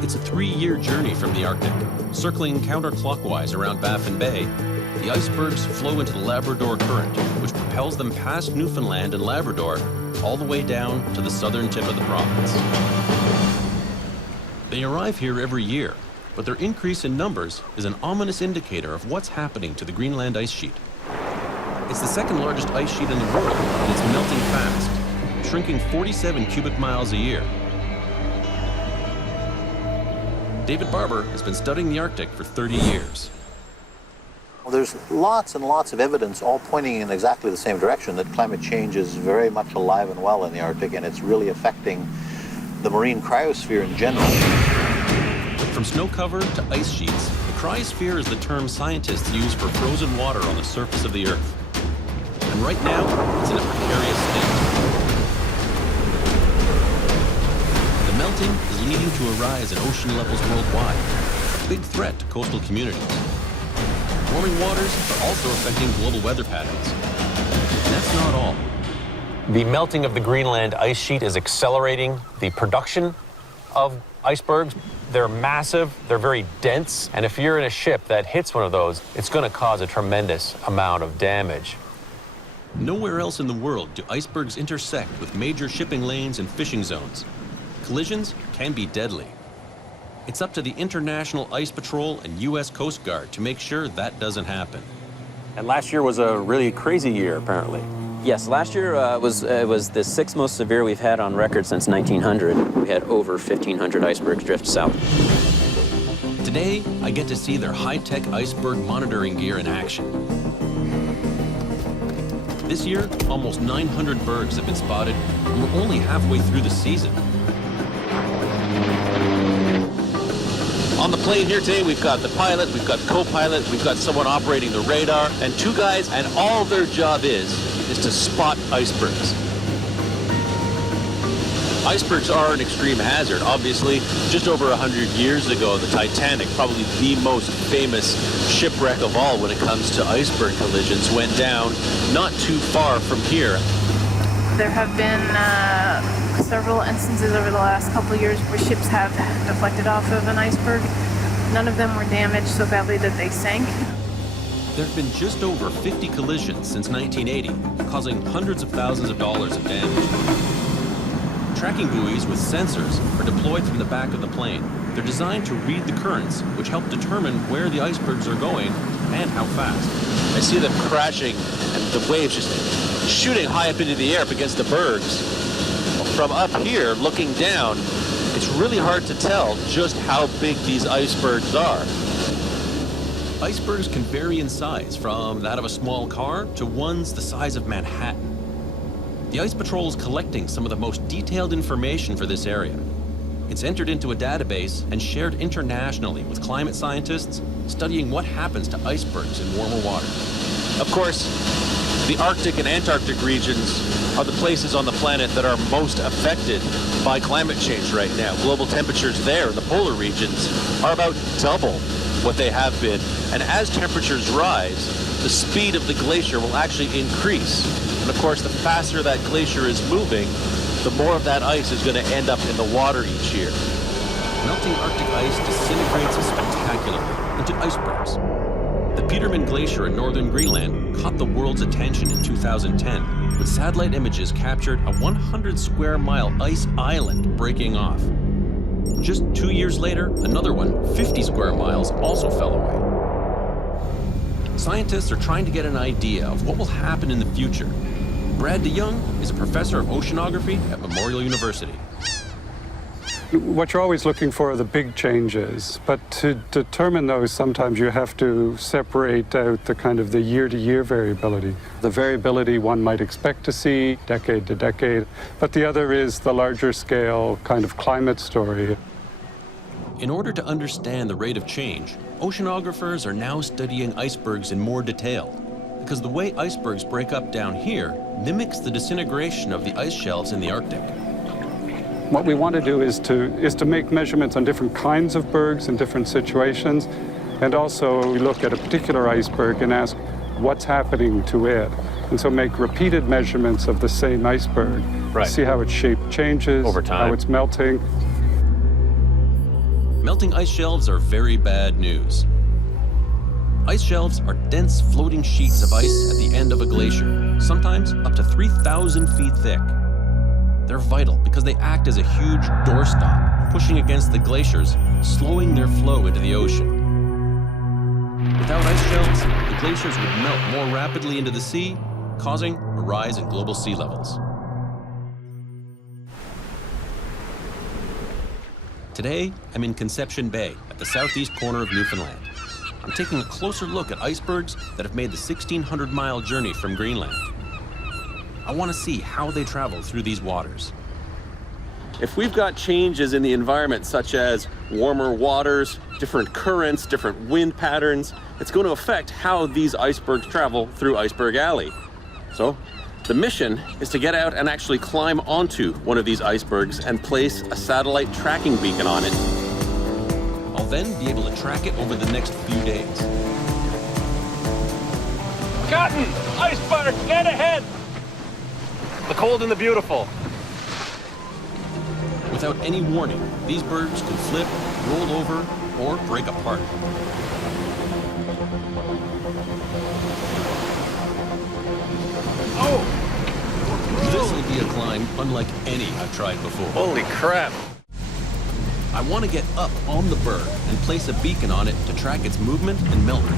It's a 3-year journey from the Arctic. Circling counterclockwise around Baffin Bay, the icebergs flow into the Labrador Current, which propels them past Newfoundland and Labrador all the way down to the southern tip of the province. They arrive here every year, but their increase in numbers is an ominous indicator of what's happening to the Greenland ice sheet. It's the second largest ice sheet in the world, and it's melting fast, shrinking 47 cubic miles a year. David Barber has been studying the Arctic for 30 years. Well, there's lots and lots of evidence all pointing in exactly the same direction, that climate change is very much alive and well in the Arctic, and it's really affecting the marine cryosphere in general. From snow cover to ice sheets, the cryosphere is the term scientists use for frozen water on the surface of the Earth. And right now, it's in a precarious state. The melting is leading to a rise in ocean levels worldwide, a big threat to coastal communities. Warming waters are also affecting global weather patterns. And that's not all. The melting of the Greenland ice sheet is accelerating the production of icebergs. They're massive, they're very dense, and if you're in a ship that hits one of those, it's going to cause a tremendous amount of damage. Nowhere else in the world do icebergs intersect with major shipping lanes and fishing zones. Collisions can be deadly. It's up to the International Ice Patrol and U.S. Coast Guard to make sure that doesn't happen. And last year was a really crazy year, apparently. Yes, last year was the 6th most severe we've had on record since 1900. We had over 1,500 icebergs drift south. Today, I get to see their high-tech iceberg monitoring gear in action. This year, almost 900 bergs have been spotted, and we're only halfway through the season. On the plane here today, we've got the pilot, we've got co-pilot, we've got someone operating the radar, and 2 guys, and all their job is to spot icebergs. Icebergs are an extreme hazard. Obviously, just over 100 years ago, the Titanic, probably the most famous shipwreck of all when it comes to iceberg collisions, went down not too far from here. There have been several instances over the last couple of years where ships have deflected off of an iceberg. None of them were damaged so badly that they sank. There have been just over 50 collisions since 1980, causing hundreds of thousands of dollars of damage. Tracking buoys with sensors are deployed from the back of the plane. They're designed to read the currents, which help determine where the icebergs are going and how fast. I see them crashing and the waves just shooting high up into the air up against the bergs. From up here, looking down, it's really hard to tell just how big these icebergs are. Icebergs can vary in size, from that of a small car to ones the size of Manhattan. The Ice Patrol is collecting some of the most detailed information for this area. It's entered into a database and shared internationally with climate scientists studying what happens to icebergs in warmer water. Of course, the Arctic and Antarctic regions are the places on the planet that are most affected by climate change right now. Global temperatures there in the polar regions are about double what they have been. And as temperatures rise, the speed of the glacier will actually increase. And of course, the faster that glacier is moving, the more of that ice is going to end up in the water each year. Melting Arctic ice disintegrates spectacularly into icebergs. The Petermann Glacier in northern Greenland caught the world's attention in 2010 when satellite images captured a 100-square-mile ice island breaking off. Just 2 years later, another one, 50 square miles, also fell away. Scientists are trying to get an idea of what will happen in the future. Brad DeYoung is a professor of oceanography at Memorial University. What you're always looking for are the big changes, but to determine those, sometimes you have to separate out the kind of the year-to-year variability. The variability one might expect to see decade to decade, but the other is the larger scale kind of climate story. In order to understand the rate of change, oceanographers are now studying icebergs in more detail, because the way icebergs break up down here mimics the disintegration of the ice shelves in the Arctic. What we want to do is to make measurements on different kinds of bergs in different situations, and also we look at a particular iceberg and ask what's happening to it. And so make repeated measurements of the same iceberg, see how its shape changes, over time, how it's melting. Melting ice shelves are very bad news. Ice shelves are dense floating sheets of ice at the end of a glacier, sometimes up to 3,000 feet thick. They're vital because they act as a huge doorstop, pushing against the glaciers, slowing their flow into the ocean. Without ice shelves, the glaciers would melt more rapidly into the sea, causing a rise in global sea levels. Today, I'm in Conception Bay at the southeast corner of Newfoundland. I'm taking a closer look at icebergs that have made the 1,600-mile journey from Greenland. I want to see how they travel through these waters. If we've got changes in the environment, such as warmer waters, different currents, different wind patterns, it's going to affect how these icebergs travel through Iceberg Alley. So the mission is to get out and actually climb onto one of these icebergs and place a satellite tracking beacon on it. I'll then be able to track it over the next few days. Cotton! Iceberg! Get ahead! The cold and the beautiful. Without any warning, these bergs can flip, roll over, or break apart. Oh! This will be a climb unlike any I've tried before. Holy crap! I want to get up on the berg and place a beacon on it to track its movement and melt rate.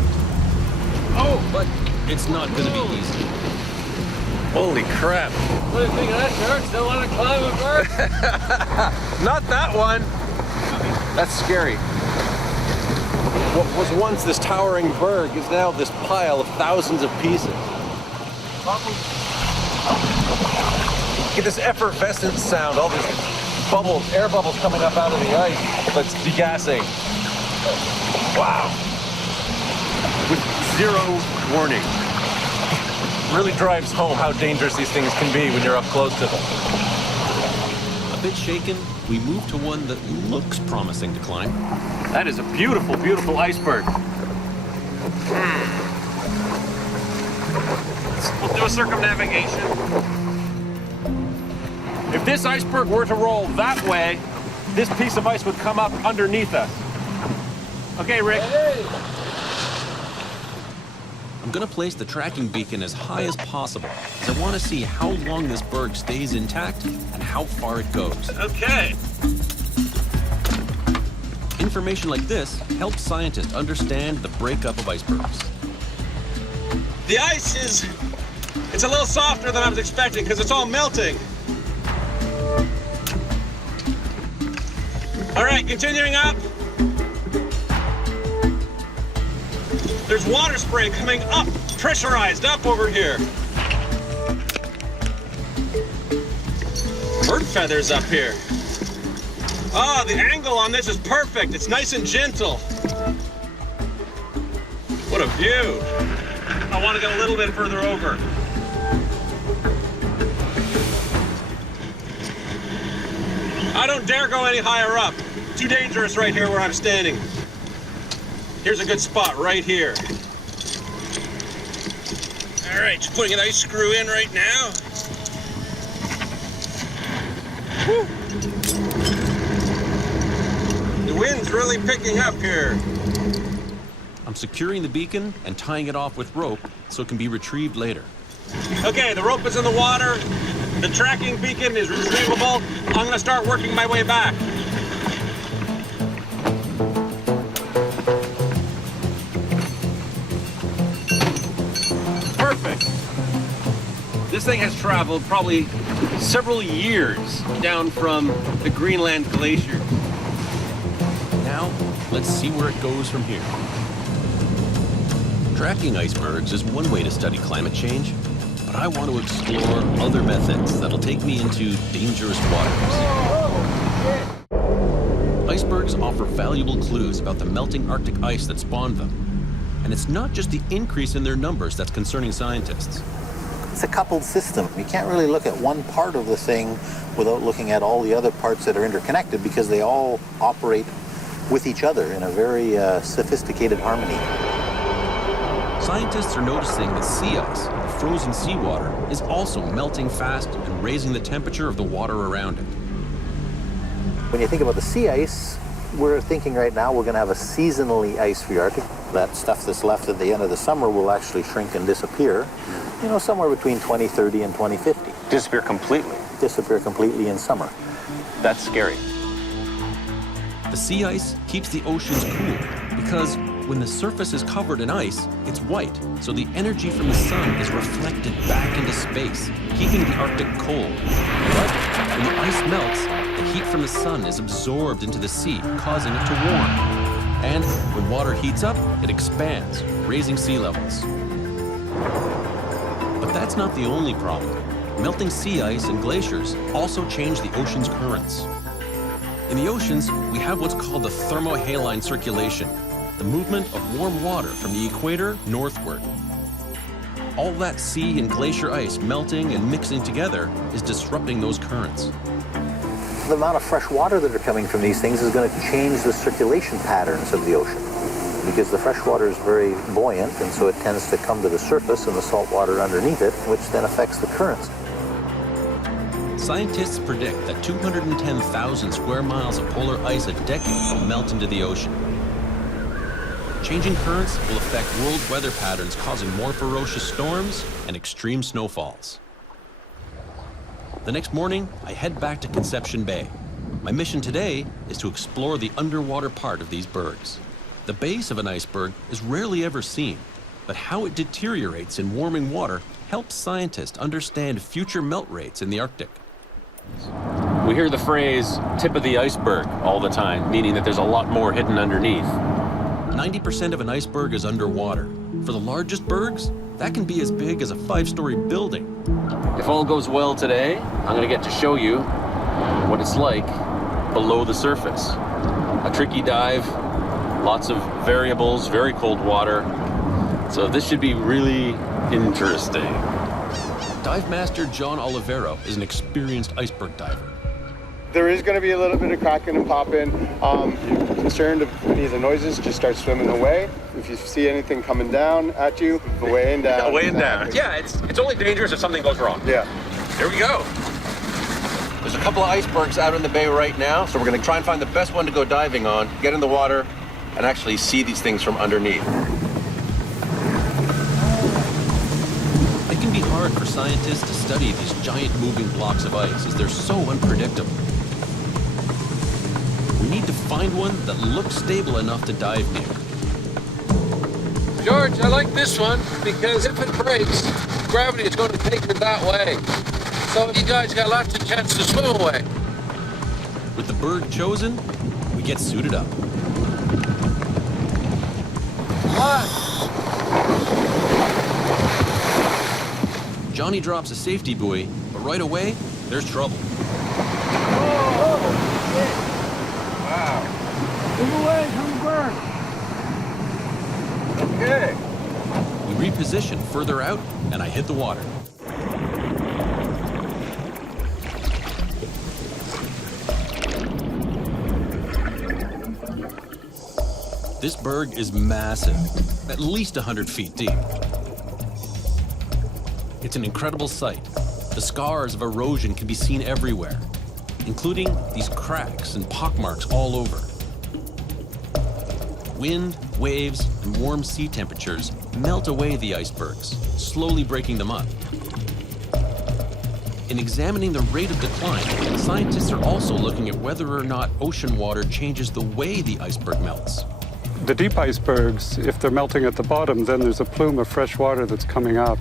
Oh! But it's not going to be easy. Holy crap. What do you think of that, George? Still want to climb a berg? Not that one. That's scary. What was once this towering berg is now this pile of thousands of pieces. Get this effervescent sound, all these bubbles, air bubbles coming up out of the ice that's degassing. Wow. With zero warning. Really drives home how dangerous these things can be when you're up close to them. A bit shaken, we move to one that looks promising to climb. That is a beautiful, beautiful iceberg. We'll do a circumnavigation. If this iceberg were to roll that way, this piece of ice would come up underneath us. Okay, Rick. Hey. I'm going to place the tracking beacon as high as possible, because I want to see how long this berg stays intact and how far it goes. Okay. Information like this helps scientists understand the breakup of icebergs. The ice it's a little softer than I was expecting because it's all melting. All right, continuing up. There's water spray coming up, pressurized up over here. Bird feathers up here. Oh, the angle on this is perfect. It's nice and gentle. What a view. I want to go a little bit further over. I don't dare go any higher up. Too dangerous right here where I'm standing. Here's a good spot right here. All right, just putting an ice screw in right now. Whew. The wind's really picking up here. I'm securing the beacon and tying it off with rope so it can be retrieved later. Okay, the rope is in the water. The tracking beacon is retrievable. I'm going to start working my way back. Perfect. This thing has traveled probably several years down from the Greenland glacier. Now, let's see where it goes from here. Tracking icebergs is one way to study climate change, but I want to explore other methods that'll take me into dangerous waters. Icebergs offer valuable clues about the melting Arctic ice that spawned them. And it's not just the increase in their numbers that's concerning scientists. It's a coupled system. You can't really look at one part of the thing without looking at all the other parts that are interconnected, because they all operate with each other in a very sophisticated harmony. Scientists are noticing that sea ice, the frozen seawater, is also melting fast and raising the temperature of the water around it. When you think about the sea ice, we're thinking right now we're going to have a seasonally ice-free Arctic. That stuff that's left at the end of the summer will actually shrink and disappear, you know, somewhere between 2030 and 2050. Disappear completely? Disappear completely in summer. That's scary. The sea ice keeps the oceans cool because when the surface is covered in ice, it's white, so the energy from the sun is reflected back into space, keeping the Arctic cold. But when the ice melts, the heat from the sun is absorbed into the sea, causing it to warm. And when water heats up, it expands, raising sea levels. But that's not the only problem. Melting sea ice and glaciers also change the ocean's currents. In the oceans, we have what's called the thermohaline circulation, the movement of warm water from the equator northward. All that sea and glacier ice melting and mixing together is disrupting those currents. The amount of fresh water that are coming from these things is going to change the circulation patterns of the ocean, because the fresh water is very buoyant, and so it tends to come to the surface and the salt water underneath it, which then affects the currents. Scientists predict that 210,000 square miles of polar ice a decade will melt into the ocean. Changing currents will affect world weather patterns, causing more ferocious storms and extreme snowfalls. The next morning, I head back to Conception Bay. My mission today is to explore the underwater part of these bergs. The base of an iceberg is rarely ever seen, but how it deteriorates in warming water helps scientists understand future melt rates in the Arctic. We hear the phrase tip of the iceberg all the time, meaning that there's a lot more hidden underneath. 90% of an iceberg is underwater. For the largest bergs, that can be as big as a 5-story building. If all goes well today, I'm going to get to show you what it's like below the surface. A tricky dive, lots of variables, very cold water. So this should be really interesting. Dive master John Olivero is an experienced iceberg diver. There is going to be a little bit of cracking and popping. If you're concerned of any of the noises, just start swimming away. If you see anything coming down at you, away and down. Away and down. Yeah, it's only dangerous if something goes wrong. Yeah. Here we go. There's a couple of icebergs out in the bay right now, so we're going to try and find the best one to go diving on, get in the water, and actually see these things from underneath. It can be hard for scientists to study these giant moving blocks of ice as they're so unpredictable. We need to find one that looks stable enough to dive near. George, I like this one because if it breaks, gravity is going to take it that way. So you guys got lots of chance to swim away. With the berg chosen, we get suited up. What? Johnny drops a safety buoy, but right away, there's trouble. Wow. Move away from the berg. Okay. We reposition further out, and I hit the water. This berg is massive, at least 100 feet deep. It's an incredible sight. The scars of erosion can be seen everywhere, including these cracks and pockmarks all over. Wind, waves, and warm sea temperatures melt away the icebergs, slowly breaking them up. In examining the rate of decline, scientists are also looking at whether or not ocean water changes the way the iceberg melts. The deep icebergs, if they're melting at the bottom, then there's a plume of fresh water that's coming up.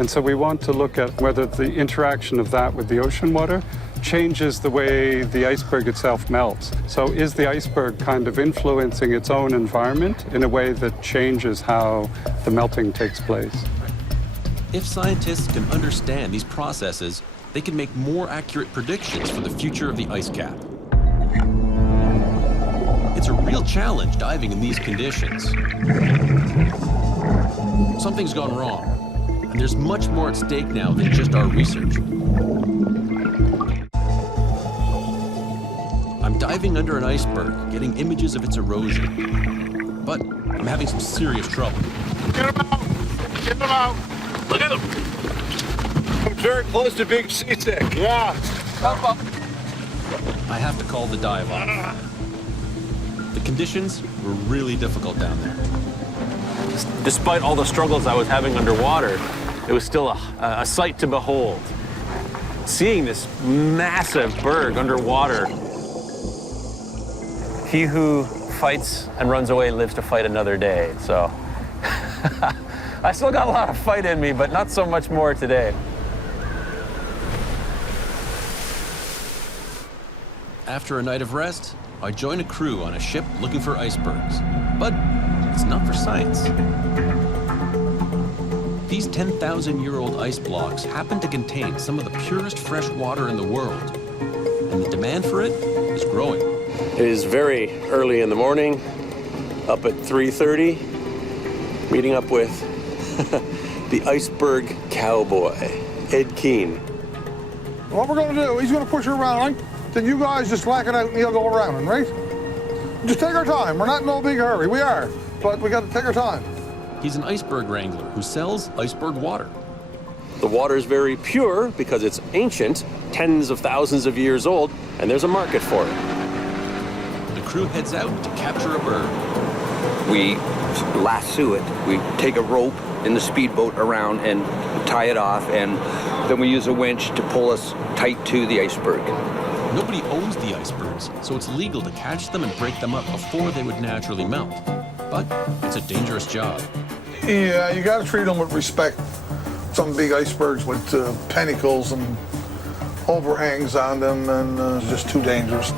And so we want to look at whether the interaction of that with the ocean water changes the way the iceberg itself melts. So is the iceberg kind of influencing its own environment in a way that changes how the melting takes place? If scientists can understand these processes, they can make more accurate predictions for the future of the ice cap. It's a real challenge diving in these conditions. Something's gone wrong, and there's much more at stake now than just our research. I'm diving under an iceberg, getting images of its erosion. But I'm having some serious trouble. Get him out! Get him out! Look at him! I'm very close to being seasick. Yeah. I have to call the dive off. The conditions were really difficult down there. Despite all the struggles I was having underwater, it was still a sight to behold. Seeing this massive berg underwater. He who fights and runs away lives to fight another day. So I still got a lot of fight in me, but not so much more today. After a night of rest, I join a crew on a ship looking for icebergs. But it's not for science. These 10,000-year-old ice blocks happen to contain some of the purest fresh water in the world. And the demand for it is growing. It is very early in the morning, up at 3:30, meeting up with the iceberg cowboy, Ed Keene. What we're going to do, he's going to push her around, then you guys just whack it out and he'll go around him, right? Just take our time. We're not in no big hurry. We are, but we got to take our time. He's an iceberg wrangler who sells iceberg water. The water is very pure because it's ancient, tens of thousands of years old, and there's a market for it. The crew heads out to capture a bird. We lasso it. We take a rope in the speedboat around and tie it off, and then we use a winch to pull us tight to the iceberg. Nobody owns the icebergs, so it's legal to catch them and break them up before they would naturally melt. But it's a dangerous job. Yeah, you got to treat them with respect. Some big icebergs with pinnacles and overhangs on them, and it's just too dangerous.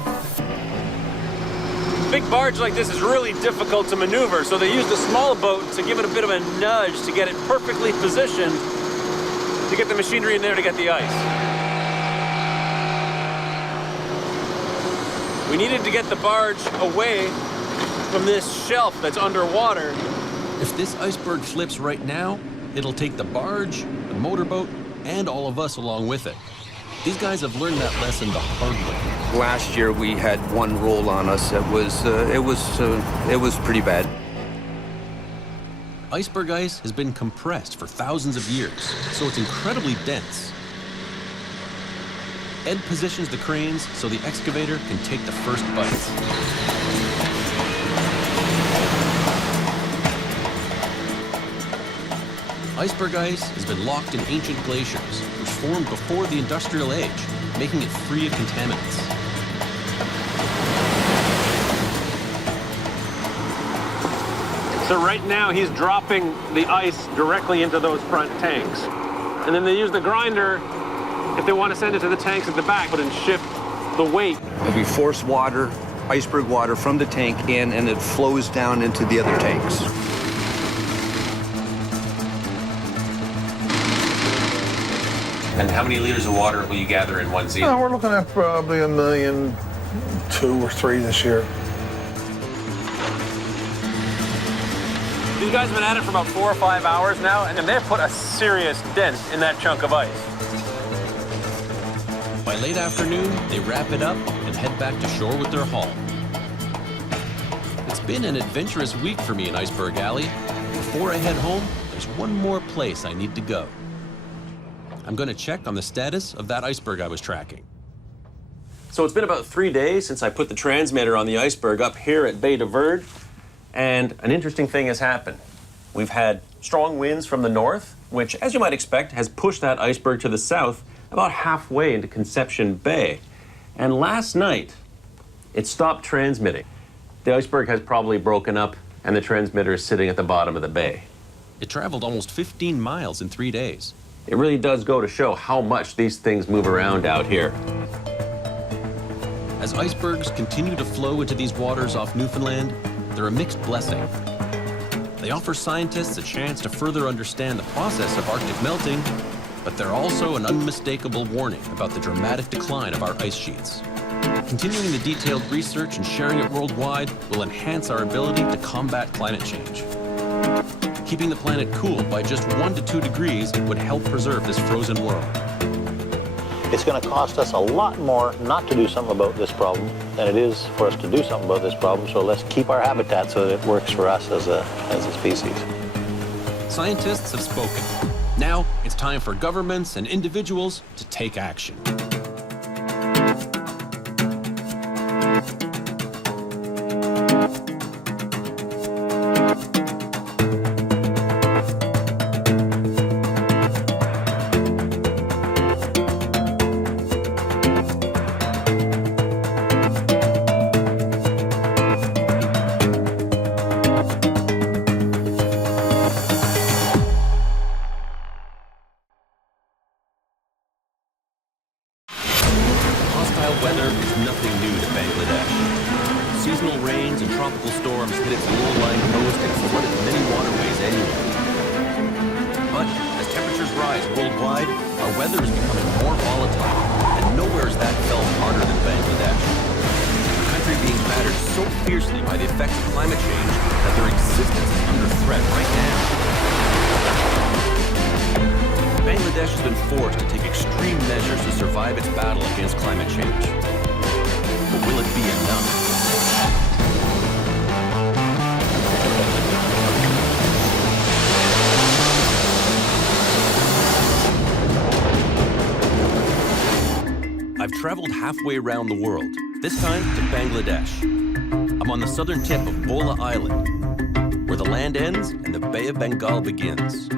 A big barge like this is really difficult to maneuver, so they use the small boat to give it a bit of a nudge to get it perfectly positioned to get the machinery in there to get the ice. We needed to get the barge away from this shelf that's underwater. If this iceberg flips right now, it'll take the barge, the motorboat, and all of us along with it. These guys have learned that lesson the hard way. Last year we had one roll on us. It was pretty bad. Iceberg ice has been compressed for thousands of years, so it's incredibly dense. Ed positions the cranes so the excavator can take the first bites. Iceberg ice has been locked in ancient glaciers, which formed before the industrial age, making it free of contaminants. So right now he's dropping the ice directly into those front tanks. And then they use the grinder if they want to send it to the tanks at the back, but then shift the weight. We force water, iceberg water from the tank in, and it flows down into the other tanks. And how many liters of water will you gather in one season? We're looking at probably 1.2 million or 3 this year. These guys have been at it for about 4 or 5 hours now, and they've put a serious dent in that chunk of ice. By late afternoon, they wrap it up and head back to shore with their haul. It's been an adventurous week for me in Iceberg Alley. Before I head home, there's one more place I need to go. I'm going to check on the status of that iceberg I was tracking. So it's been about 3 days since I put the transmitter on the iceberg up here at Bay de Verde, and an interesting thing has happened. We've had strong winds from the north, which, as you might expect, has pushed that iceberg to the south about halfway into Conception Bay. And last night, it stopped transmitting. The iceberg has probably broken up, and the transmitter is sitting at the bottom of the bay. It traveled almost 15 miles in 3 days. It really does go to show how much these things move around out here. As icebergs continue to flow into these waters off Newfoundland, they're a mixed blessing. They offer scientists a chance to further understand the process of Arctic melting, but they're also an unmistakable warning about the dramatic decline of our ice sheets. Continuing the detailed research and sharing it worldwide will enhance our ability to combat climate change. Keeping the planet cool by just 1 to 2 degrees would help preserve this frozen world. It's going to cost us a lot more not to do something about this problem than it is for us to do something about this problem, so let's keep our habitat so that it works for us as a species. Scientists have spoken. Now it's time for governments and individuals to take action. Weather is nothing new to Bangladesh. Seasonal rains and tropical storms hit its low-lying coast and flooded many waterways annually. But as temperatures rise worldwide, our weather is becoming more volatile, and nowhere is that felt harder than Bangladesh. A country being battered so fiercely by the effects of climate change that their existence is under threat right now. Bangladesh has been forced to take extreme measures to survive its battle against climate change. But will it be enough? I've traveled halfway around the world, this time to Bangladesh. I'm on the southern tip of Bola Island, where the land ends and the Bay of Bengal begins.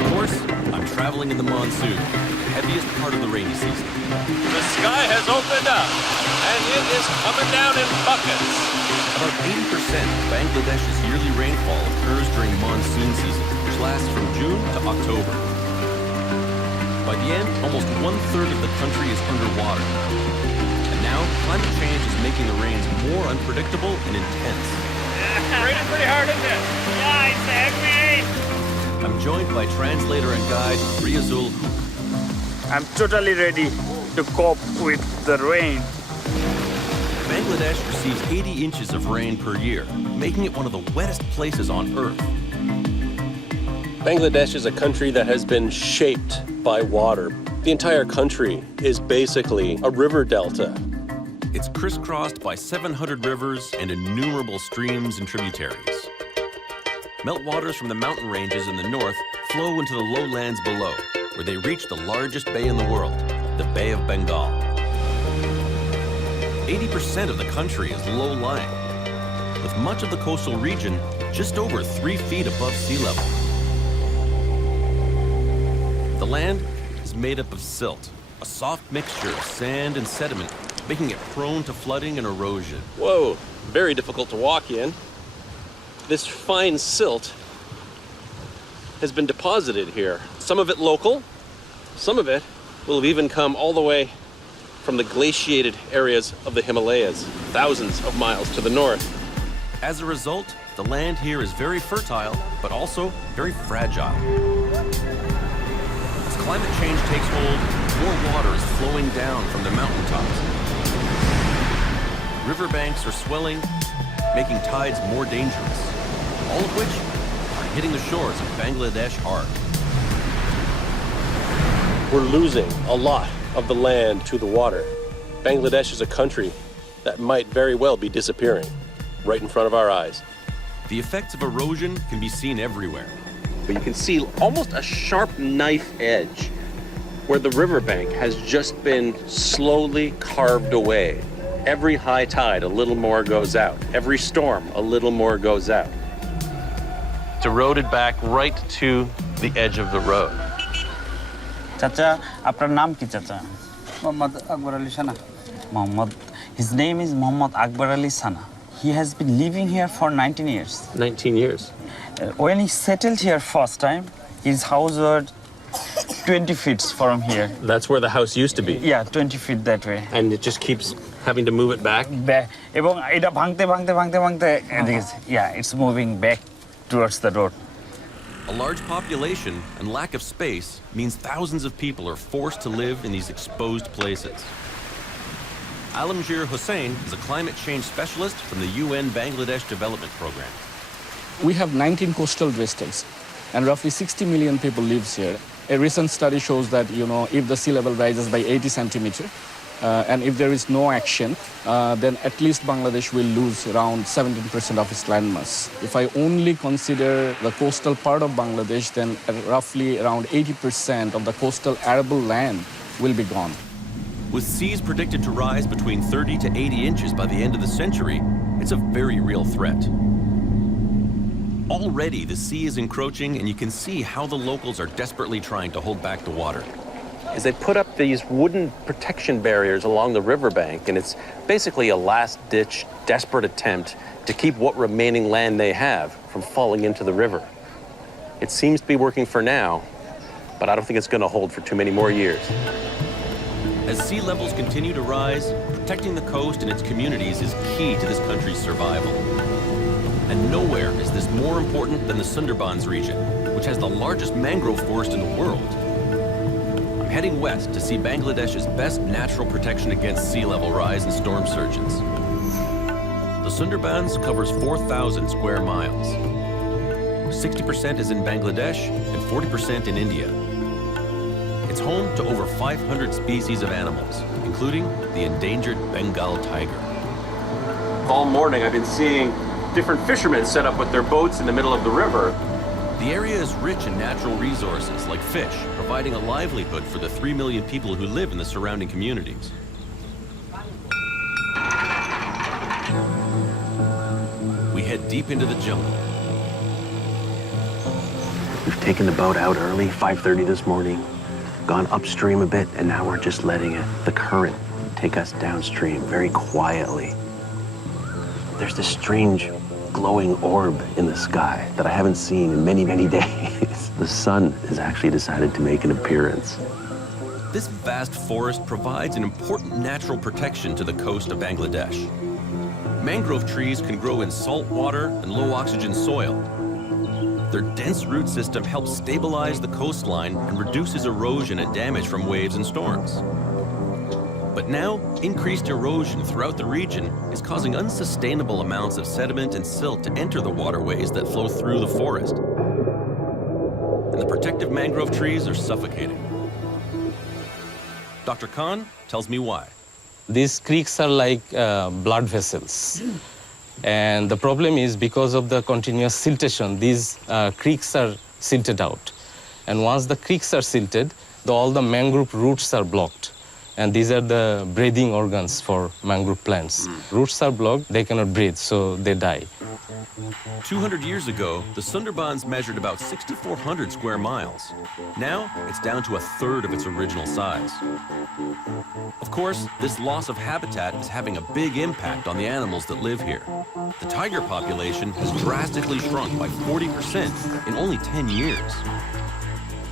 Of course, I'm traveling in the monsoon, the heaviest part of the rainy season. The sky has opened up, and it is coming down in buckets. About 80% of Bangladesh's yearly rainfall occurs during monsoon season, which lasts from June to October. By the end, almost 1/3 of the country is underwater. And now, climate change is making the rains more unpredictable and intense. Raining pretty hard, isn't it? Yeah, it's heavy. I'm joined by translator and guide Riazul. I'm totally ready to cope with the rain. Bangladesh receives 80 inches of rain per year, making it one of the wettest places on Earth. Bangladesh is a country that has been shaped by water. The entire country is basically a river delta. It's crisscrossed by 700 rivers and innumerable streams and tributaries. Meltwaters from the mountain ranges in the north flow into the lowlands below, where they reach the largest bay in the world, the Bay of Bengal. 80% of the country is low-lying, with much of the coastal region just over 3 feet above sea level. The land is made up of silt, a soft mixture of sand and sediment, making it prone to flooding and erosion. Whoa, very difficult to walk in. This fine silt has been deposited here. Some of it local, some of it will have even come all the way from the glaciated areas of the Himalayas, thousands of miles to the north. As a result, the land here is very fertile, but also very fragile. As climate change takes hold, more water is flowing down from the mountaintops. Riverbanks are swelling, making tides more dangerous, all of which are hitting the shores of Bangladesh hard. We're losing a lot of the land to the water. Bangladesh is a country that might very well be disappearing right in front of our eyes. The effects of erosion can be seen everywhere. But you can see almost a sharp knife edge where the riverbank has just been slowly carved away. Every high tide, a little more goes out. Every storm, a little more goes out. It's eroded back right to the edge of the road. Chacha, apnar naam ki chacha? Mohammad Akbar Ali Sana. Mohammad. His name is Mohammad Akbar Ali Sana. He has been living here for 19 years. 19 years. When he settled here first time, His house was 20 feet from here. That's where the house used to be? Yeah, 20 feet that way. And it just keeps having to move it back? এবং এটা ভাঙতে ভাঙতে ভাঙতে ভাঙতে এদিকে it's moving back towards the road. A large population and lack of space means thousands of people are forced to live in these exposed places. Alamgir Hussain is a climate change specialist from the UN Bangladesh Development Program. We have 19 coastal districts, and roughly 60 million people lives here. A recent study shows that, if the sea level rises by 80 centimeters, and if there is no action, then at least Bangladesh will lose around 17% of its landmass. If I only consider the coastal part of Bangladesh, then roughly around 80% of the coastal arable land will be gone. With seas predicted to rise between 30 to 80 inches by the end of the century, it's a very real threat. Already, the sea is encroaching, and you can see how the locals are desperately trying to hold back the water. Is they put up these wooden protection barriers along the riverbank, and it's basically a last-ditch, desperate attempt to keep what remaining land they have from falling into the river. It seems to be working for now, but I don't think it's going to hold for too many more years. As sea levels continue to rise, protecting the coast and its communities is key to this country's survival. And nowhere is this more important than the Sundarbans region, which has the largest mangrove forest in the world. I'm heading west to see Bangladesh's best natural protection against sea level rise and storm surges. The Sundarbans covers 4,000 square miles. 60% is in Bangladesh and 40% in India. It's home to over 500 species of animals, including the endangered Bengal tiger. All morning I've been seeing different fishermen set up with their boats in the middle of the river. The area is rich in natural resources like fish, providing a livelihood for the 3 million people who live in the surrounding communities. We head deep into the jungle. We've taken the boat out early, 5:30 this morning, gone upstream a bit, and now we're just letting the current take us downstream very quietly. There's this strange glowing orb in the sky that I haven't seen in many, many days. The sun has actually decided to make an appearance. This vast forest provides an important natural protection to the coast of Bangladesh. Mangrove trees can grow in salt water and low oxygen soil. Their dense root system helps stabilize the coastline and reduces erosion and damage from waves and storms. But now, increased erosion throughout the region is causing unsustainable amounts of sediment and silt to enter the waterways that flow through the forest. And the protective mangrove trees are suffocating. Dr. Khan tells me why. These creeks are like blood vessels. And the problem is because of the continuous siltation, these creeks are silted out. And once the creeks are silted, all the mangrove roots are blocked. And these are the breathing organs for mangrove plants. Roots are blocked, they cannot breathe, so they die. 200 years ago, the Sundarbans measured about 6,400 square miles. Now, it's down to a third of its original size. Of course, this loss of habitat is having a big impact on the animals that live here. The tiger population has drastically shrunk by 40% in only 10 years.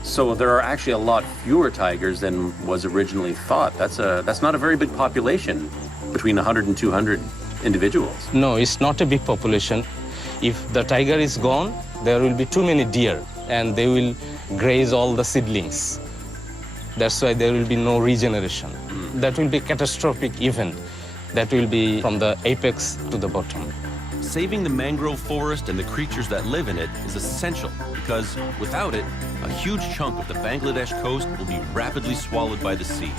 So there are actually a lot fewer tigers than was originally thought. That's not a very big population, between 100 and 200 individuals. No, it's not a big population. If the tiger is gone, there will be too many deer, and they will graze all the seedlings. That's why there will be no regeneration. That will be a catastrophic event. That will be from the apex to the bottom. Saving the mangrove forest and the creatures that live in it is essential because, without it, a huge chunk of the Bangladesh coast will be rapidly swallowed by the sea.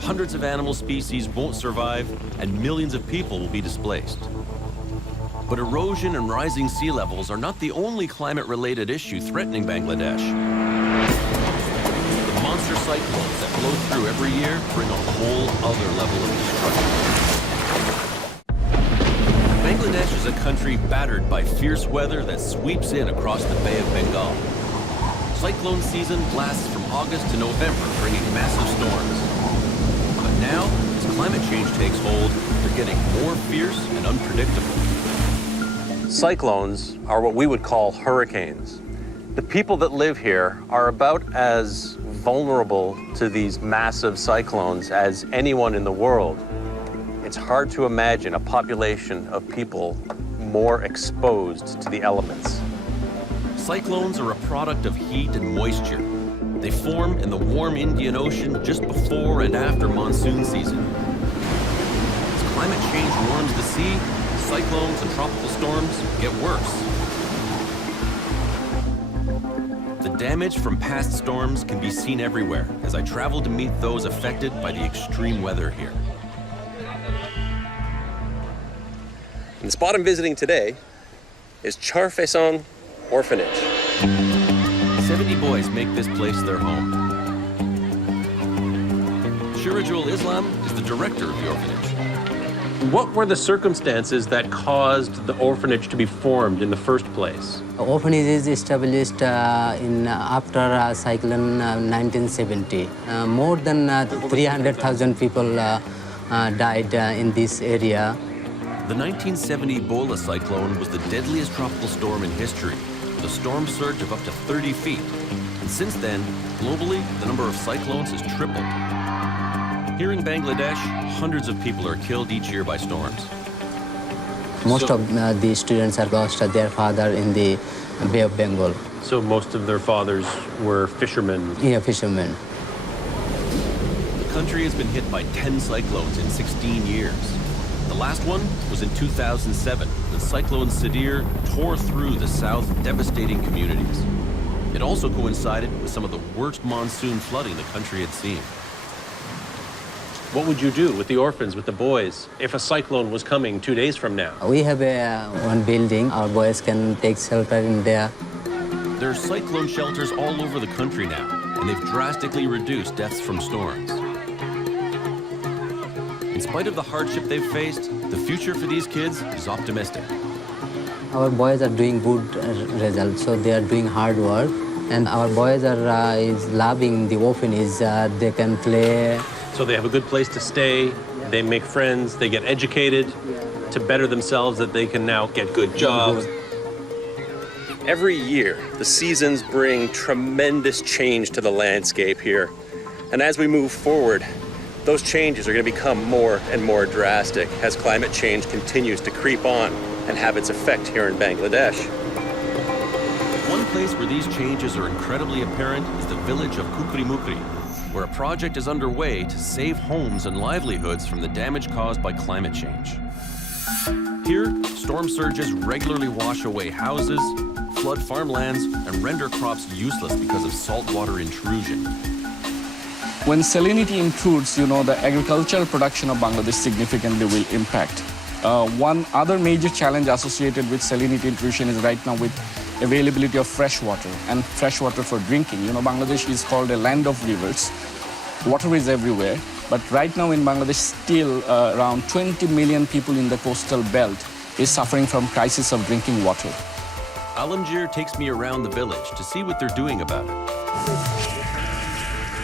Hundreds of animal species won't survive, and millions of people will be displaced. But erosion and rising sea levels are not the only climate-related issue threatening Bangladesh. The monster cyclones that blow through every year bring a whole other level of destruction. Bangladesh is a country battered by fierce weather that sweeps in across the Bay of Bengal. Cyclone season lasts from August to November, bringing massive storms. But now, as climate change takes hold, they're getting more fierce and unpredictable. Cyclones are what we would call hurricanes. The people that live here are about as vulnerable to these massive cyclones as anyone in the world. It's hard to imagine a population of people more exposed to the elements. Cyclones are a product of heat and moisture. They form in the warm Indian Ocean just before and after monsoon season. As climate change warms the sea, cyclones and tropical storms get worse. The damage from past storms can be seen everywhere as I travel to meet those affected by the extreme weather here. And the spot I'm visiting today is Charfaison Orphanage. 70 boys make this place their home. Shirajul Islam is the director of the orphanage. What were the circumstances that caused the orphanage to be formed in the first place? Orphanage is established after cyclone 1970. More than 300,000 people died in this area. The 1970 Ebola cyclone was the deadliest tropical storm in history, with a storm surge of up to 30 feet. And since then, globally, the number of cyclones has tripled. Here in Bangladesh, hundreds of people are killed each year by storms. Most of the students have lost their father in the Bay of Bengal. So most of their fathers were fishermen? Yeah, fishermen. The country has been hit by 10 cyclones in 16 years. The last one was in 2007, when Cyclone Sadir tore through the south, devastating communities. It also coincided with some of the worst monsoon flooding the country had seen. What would you do with the orphans, with the boys, if a cyclone was coming 2 days from now? We have one building. Our boys can take shelter in there. There are cyclone shelters all over the country now, and they've drastically reduced deaths from storms. In spite of the hardship they've faced, the future for these kids is optimistic. Our boys are doing good results, so they are doing hard work. And our boys are loving the orphanage. They can play. So they have a good place to stay, they make friends, they get educated to better themselves, that they can now get good jobs. Every year, the seasons bring tremendous change to the landscape here. And as we move forward, those changes are going to become more and more drastic as climate change continues to creep on and have its effect here in Bangladesh. One place where these changes are incredibly apparent is the village of Kukrimukri, where a project is underway to save homes and livelihoods from the damage caused by climate change. Here, storm surges regularly wash away houses, flood farmlands, and render crops useless because of saltwater intrusion. When salinity intrudes, the agricultural production of Bangladesh significantly will impact. One other major challenge associated with salinity intrusion is right now with availability of fresh water and fresh water for drinking. Bangladesh is called a land of rivers. Water is everywhere, but right now in Bangladesh, still around 20 million people in the coastal belt is suffering from crisis of drinking water. Alamgir takes me around the village to see what they're doing about it.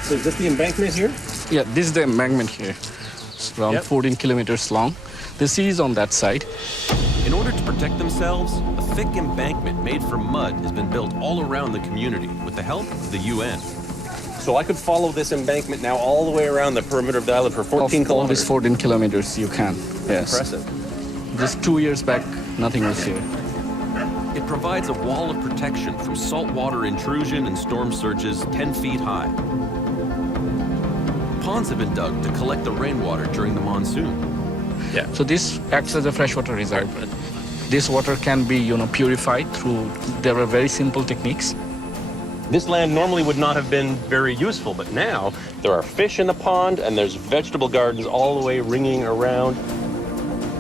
So is this the embankment here? Yeah, this is the embankment here. It's around 14 kilometers long. The sea is on that side. In order to protect themselves, a thick embankment made from mud has been built all around the community with the help of the UN. So I could follow this embankment now all the way around the perimeter of the island for 14 All these kilometers. 14 kilometers you can, yes. Impressive. Just 2 years back, nothing was here. It provides a wall of protection from saltwater intrusion and storm surges 10 feet high. Ponds have been dug to collect the rainwater during the monsoon. Yeah. So this acts as a freshwater reserve. This water can be, purified through, there are very simple techniques. This land normally would not have been very useful, but now there are fish in the pond and there's vegetable gardens all the way ringing around.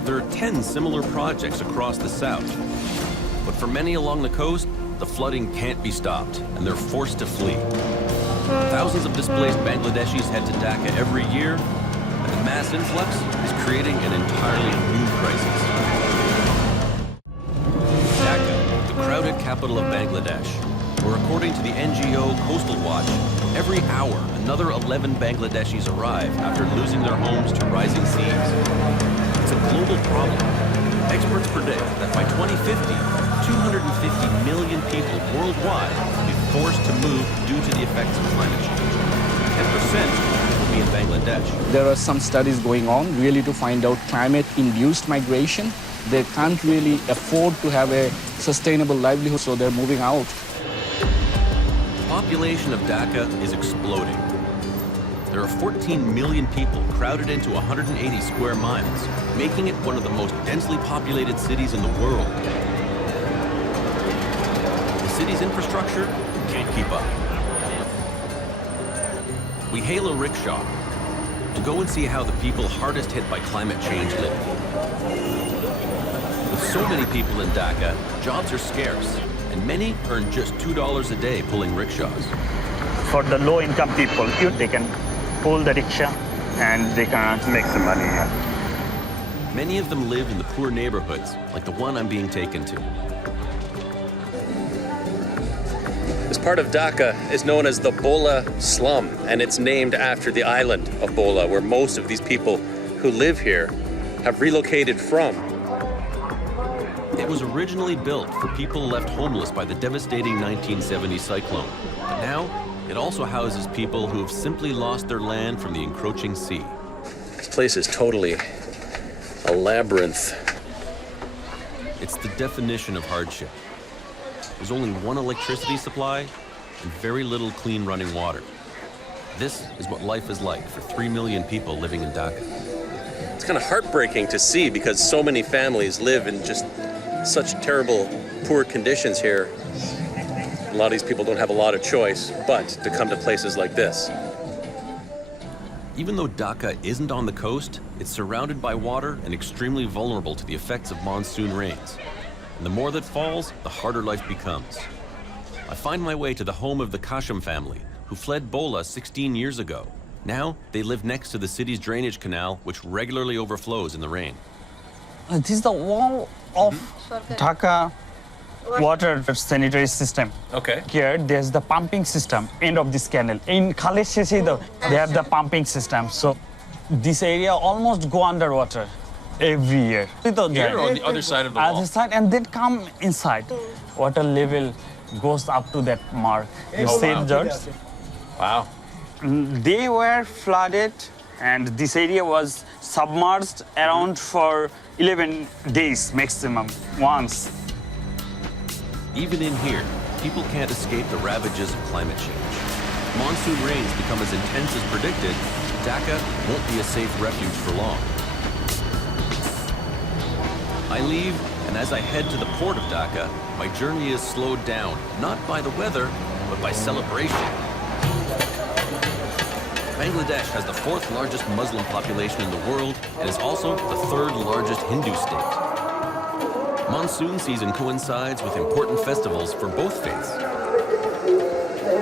There are 10 similar projects across the south. But for many along the coast, the flooding can't be stopped and they're forced to flee. Thousands of displaced Bangladeshis head to Dhaka every year, and the mass influx is creating an entirely new crisis. Dhaka, the crowded capital of Bangladesh, where according to the NGO Coastal Watch, every hour another 11 Bangladeshis arrive after losing their homes to rising seas. It's a global problem. Experts predict that by 2050, 250 million people worldwide will be forced to move due to the effects of climate change. 10% will be in Bangladesh. There are some studies going on really to find out climate-induced migration. They can't really afford to have a sustainable livelihood, so they're moving out. The population of Dhaka is exploding. There are 14 million people crowded into 180 square miles, making it one of the most densely populated cities in the world. The city's infrastructure can't keep up. We hail a rickshaw to go and see how the people hardest hit by climate change live. With so many people in Dhaka, jobs are scarce, and many earn just $2 a day pulling rickshaws. For the low-income people, they can pull the rickshaw and they can make some money. Many of them live in the poor neighborhoods, like the one I'm being taken to. This part of Dhaka is known as the Bola slum, and it's named after the island of Bola, where most of these people who live here have relocated from. It was originally built for people left homeless by the devastating 1970 cyclone. But now, it also houses people who have simply lost their land from the encroaching sea. This place is totally a labyrinth. It's the definition of hardship. There's only one electricity supply and very little clean running water. This is what life is like for 3 million people living in Dhaka. It's kind of heartbreaking to see because so many families live in just such terrible, poor conditions here. A lot of these people don't have a lot of choice but to come to places like this. Even though Dhaka isn't on the coast, it's surrounded by water and extremely vulnerable to the effects of monsoon rains. And the more that falls, the harder life becomes. I find my way to the home of the Kasham family, who fled Bola 16 years ago. Now, they live next to the city's drainage canal, which regularly overflows in the rain. This is the wall of Dhaka water sanitary system. Okay. Here, there's the pumping system, end of this canal. In Khaleshesi, they have the pumping system. So this area almost go underwater every year. Here or on the other side of the wall? Other side, and then come inside. Water level goes up to that mark. You see it, George? Wow. They were flooded, and this area was submerged around for 11 days maximum, once. Even in here, people can't escape the ravages of climate change. Monsoon rains become as intense as predicted. Dhaka won't be a safe refuge for long. I leave, and as I head to the port of Dhaka, my journey is slowed down, not by the weather, but by celebration. Bangladesh has the 4th largest Muslim population in the world and is also the 3rd largest Hindu state. Monsoon season coincides with important festivals for both faiths.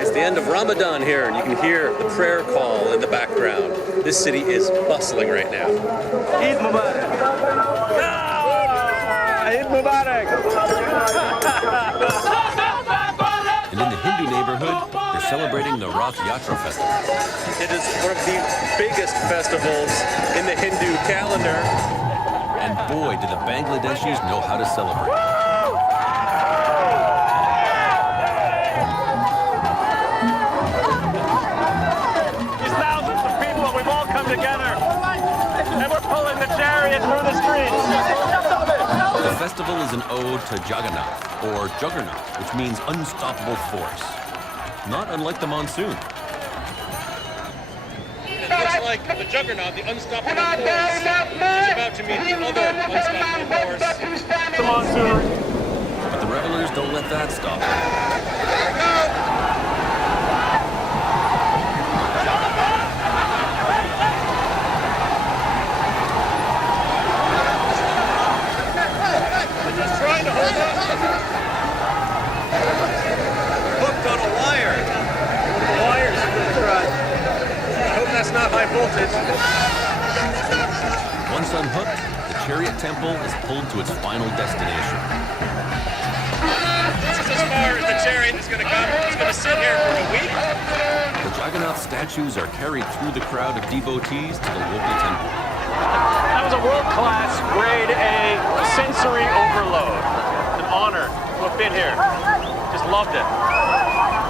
It's the end of Ramadan here, and you can hear the prayer call in the background. This city is bustling right now. Eid Mubarak! Eid Mubarak! And in the Hindu neighborhood, they're celebrating the Rath Yatra festival. It is one of the biggest festivals in the Hindu calendar. And boy, do the Bangladeshis know how to celebrate. These thousands of people, we've all come together, and we're pulling the chariot through the streets. The festival is an ode to Jagannath, or Juggernaut, which means unstoppable force. Not unlike the monsoon. It looks like the Juggernaut, the unstoppable force, is about to meet the other unstoppable force, the monsoon. But the revelers don't let that stop them. They're just trying to hold up. Hooked on a wire. The wires are going to try. I hope that's not high voltage. Once unhooked, the chariot temple is pulled to its final destination. This is as far as the chariot is going to come. It's going to sit here for a week. The Jagannath statues are carried through the crowd of devotees to the local temple. That was a world-class, grade A sensory overload. An honor to have been here. Just loved it.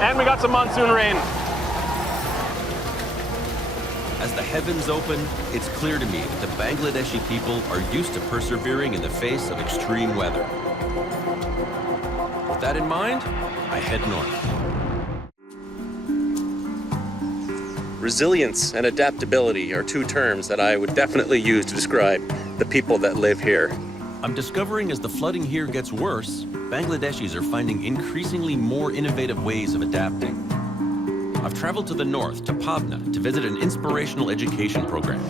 And we got some monsoon rain. As the heavens open, it's clear to me that the Bangladeshi people are used to persevering in the face of extreme weather. With that in mind, I head north. Resilience and adaptability are two terms that I would definitely use to describe the people that live here. I'm discovering as the flooding here gets worse, Bangladeshis are finding increasingly more innovative ways of adapting. I've traveled to the north, to Pabna, to visit an inspirational education program.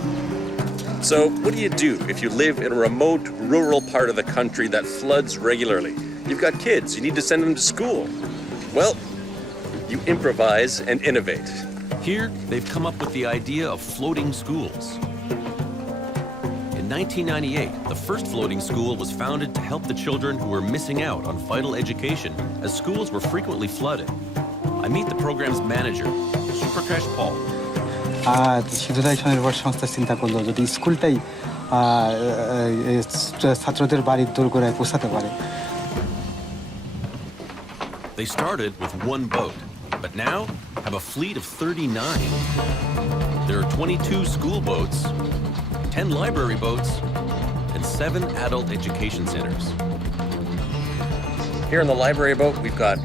So what do you do if you live in a remote, rural part of the country that floods regularly? You've got kids, you need to send them to school. Well, you improvise and innovate. Here, they've come up with the idea of floating schools. In 1998, the first floating school was founded to help the children who were missing out on vital education as schools were frequently flooded. I meet the program's manager, Suprakash Paul. শুধুই স্বনির্ভর সংস্থা চিন্তা করলো যদি স্কুলটাই ছাত্রদের বাড়ির দোরগোড়ায় পৌঁছাতে পারে। They started with one boat, but now have a fleet of 39. There are 22 school boats, 10 library boats, and 7 adult education centers. Here in the library boat, we've got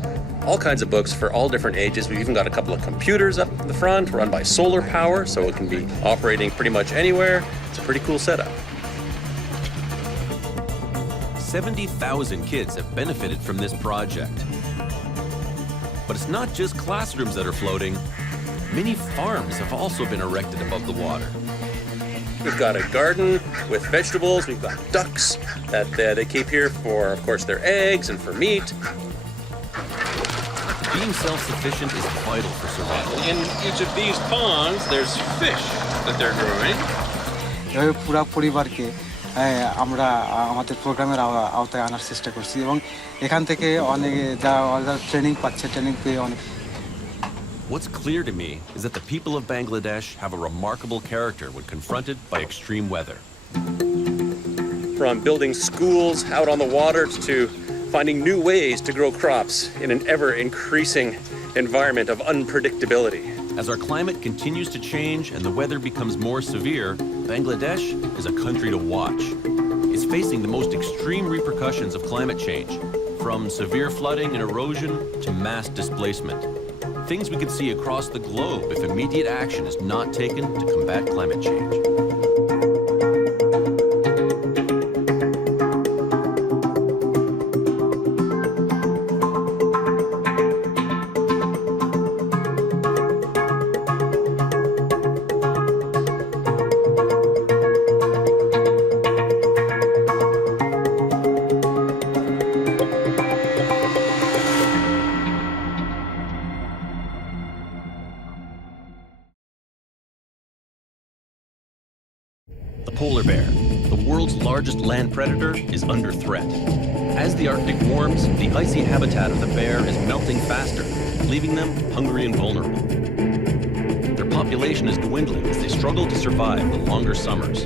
all kinds of books for all different ages. We've even got a couple of computers up in the front, run by solar power, so it can be operating pretty much anywhere. It's a pretty cool setup. 70,000 kids have benefited from this project. But it's not just classrooms that are floating. Many farms have also been erected above the water. We've got a garden with vegetables. We've got ducks that they keep here for, of course, their eggs and for meat. Being self-sufficient is vital for survival. In each of these ponds, there's fish that they're growing. এভাবে পুরো পরিবারকে আমরা আমাদের প্রোগ্রামের আওতায় আনার চেষ্টা করছি এবং এখান থেকে অনেকে যারা ট্রেনিং পাচ্ছে ট্রেনিং পেয়ে অনেক। What's clear to me is that the people of Bangladesh have a remarkable character when confronted by extreme weather. From building schools out on the water to finding new ways to grow crops in an ever-increasing environment of unpredictability. As our climate continues to change and the weather becomes more severe, Bangladesh is a country to watch. It's facing the most extreme repercussions of climate change, from severe flooding and erosion to mass displacement. Things we could see across the globe if immediate action is not taken to combat climate change. The polar bear, the world's largest land predator, is under threat. As the Arctic warms, the icy habitat of the bear is melting faster, leaving them hungry and vulnerable. Their population is dwindling as they struggle to survive the longer summers.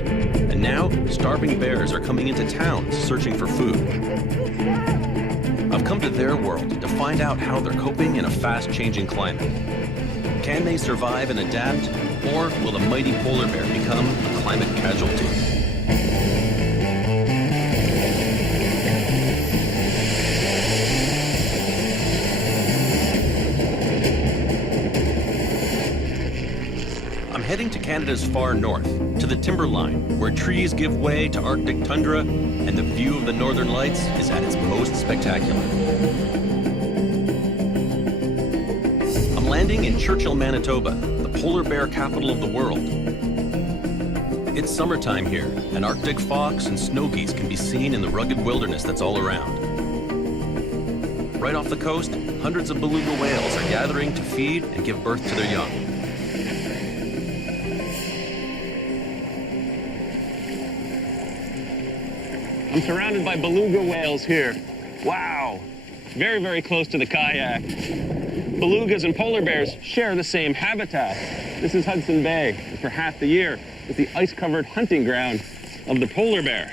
And now, starving bears are coming into towns searching for food. I've come to their world to find out how they're coping in a fast-changing climate. Can they survive and adapt, or will the mighty polar bear become a climate casualty? I'm heading to Canada's far north, to the timberline, where trees give way to Arctic tundra, and the view of the northern lights is at its most spectacular. I'm landing in Churchill, Manitoba, the polar bear capital of the world. It's summertime here, and Arctic fox and snow geese can be seen in the rugged wilderness that's all around. Right off the coast, hundreds of beluga whales are gathering to feed and give birth to their young. I'm surrounded by beluga whales here. Wow, very, very close to the kayak. Belugas and polar bears share the same habitat. This is Hudson Bay. For half the year, it's the ice-covered hunting ground of the polar bear.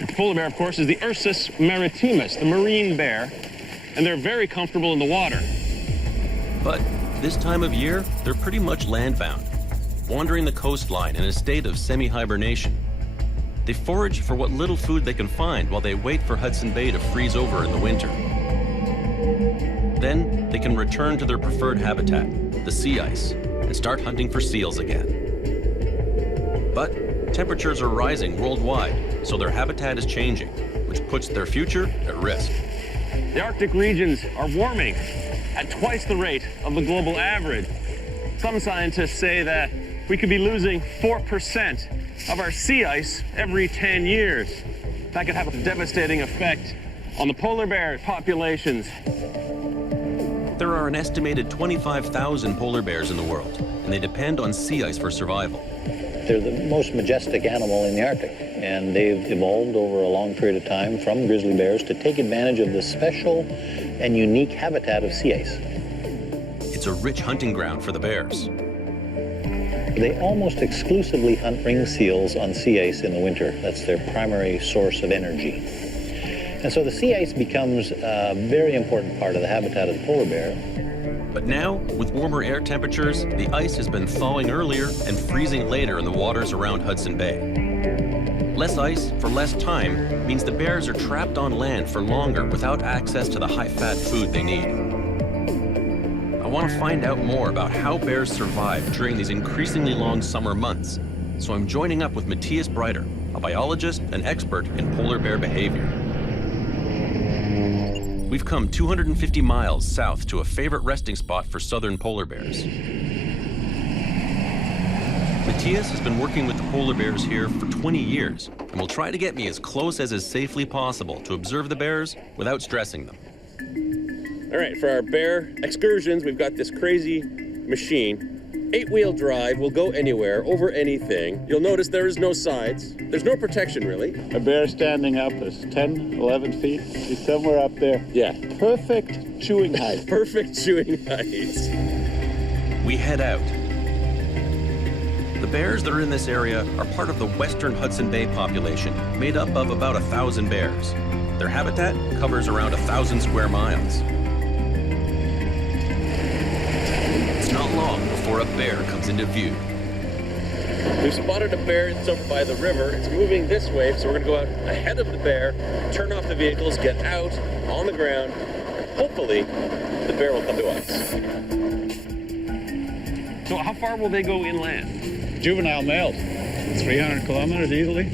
The polar bear, of course, is the Ursus maritimus, the marine bear, and they're very comfortable in the water. But this time of year, they're pretty much landbound, wandering the coastline in a state of semi-hibernation. They forage for what little food they can find while they wait for Hudson Bay to freeze over in the winter. Then they can return to their preferred habitat, the sea ice, and start hunting for seals again. But temperatures are rising worldwide, so their habitat is changing, which puts their future at risk. The Arctic regions are warming at twice the rate of the global average. Some scientists say that we could be losing 4% of our sea ice every 10 years. That could have a devastating effect on the polar bear populations. There are an estimated 25,000 polar bears in the world, and they depend on sea ice for survival. They're the most majestic animal in the Arctic, and they've evolved over a long period of time from grizzly bears to take advantage of the special and unique habitat of sea ice. It's a rich hunting ground for the bears. They almost exclusively hunt ring seals on sea ice in the winter. That's their primary source of energy. And so the sea ice becomes a very important part of the habitat of the polar bear. But now, with warmer air temperatures, the ice has been thawing earlier and freezing later in the waters around Hudson Bay. Less ice for less time means the bears are trapped on land for longer without access to the high-fat food they need. I want to find out more about how bears survive during these increasingly long summer months, so I'm joining up with Matthias Breiter, a biologist and expert in polar bear behavior. We've come 250 miles south to a favorite resting spot for southern polar bears. Matthias has been working with the polar bears here for 20 years and will try to get me as close as is safely possible to observe the bears without stressing them. All right, for our bear excursions, we've got this crazy machine. 8-wheel drive, will go anywhere, over anything. You'll notice there is no sides. There's no protection, really. A bear standing up is 10, 11 feet. He's somewhere up there. Yeah. Perfect chewing height. Perfect chewing height. We head out. The bears that are in this area are part of the western Hudson Bay population, made up of about 1,000 bears. Their habitat covers around 1,000 square miles. It's not long before a bear comes into view. We've spotted a bear. It's over by the river. It's moving this way, so we're going to go out ahead of the bear, turn off the vehicles, get out on the ground, and hopefully the bear will come to us. So how far will they go inland? Juvenile males, 300 kilometers easily.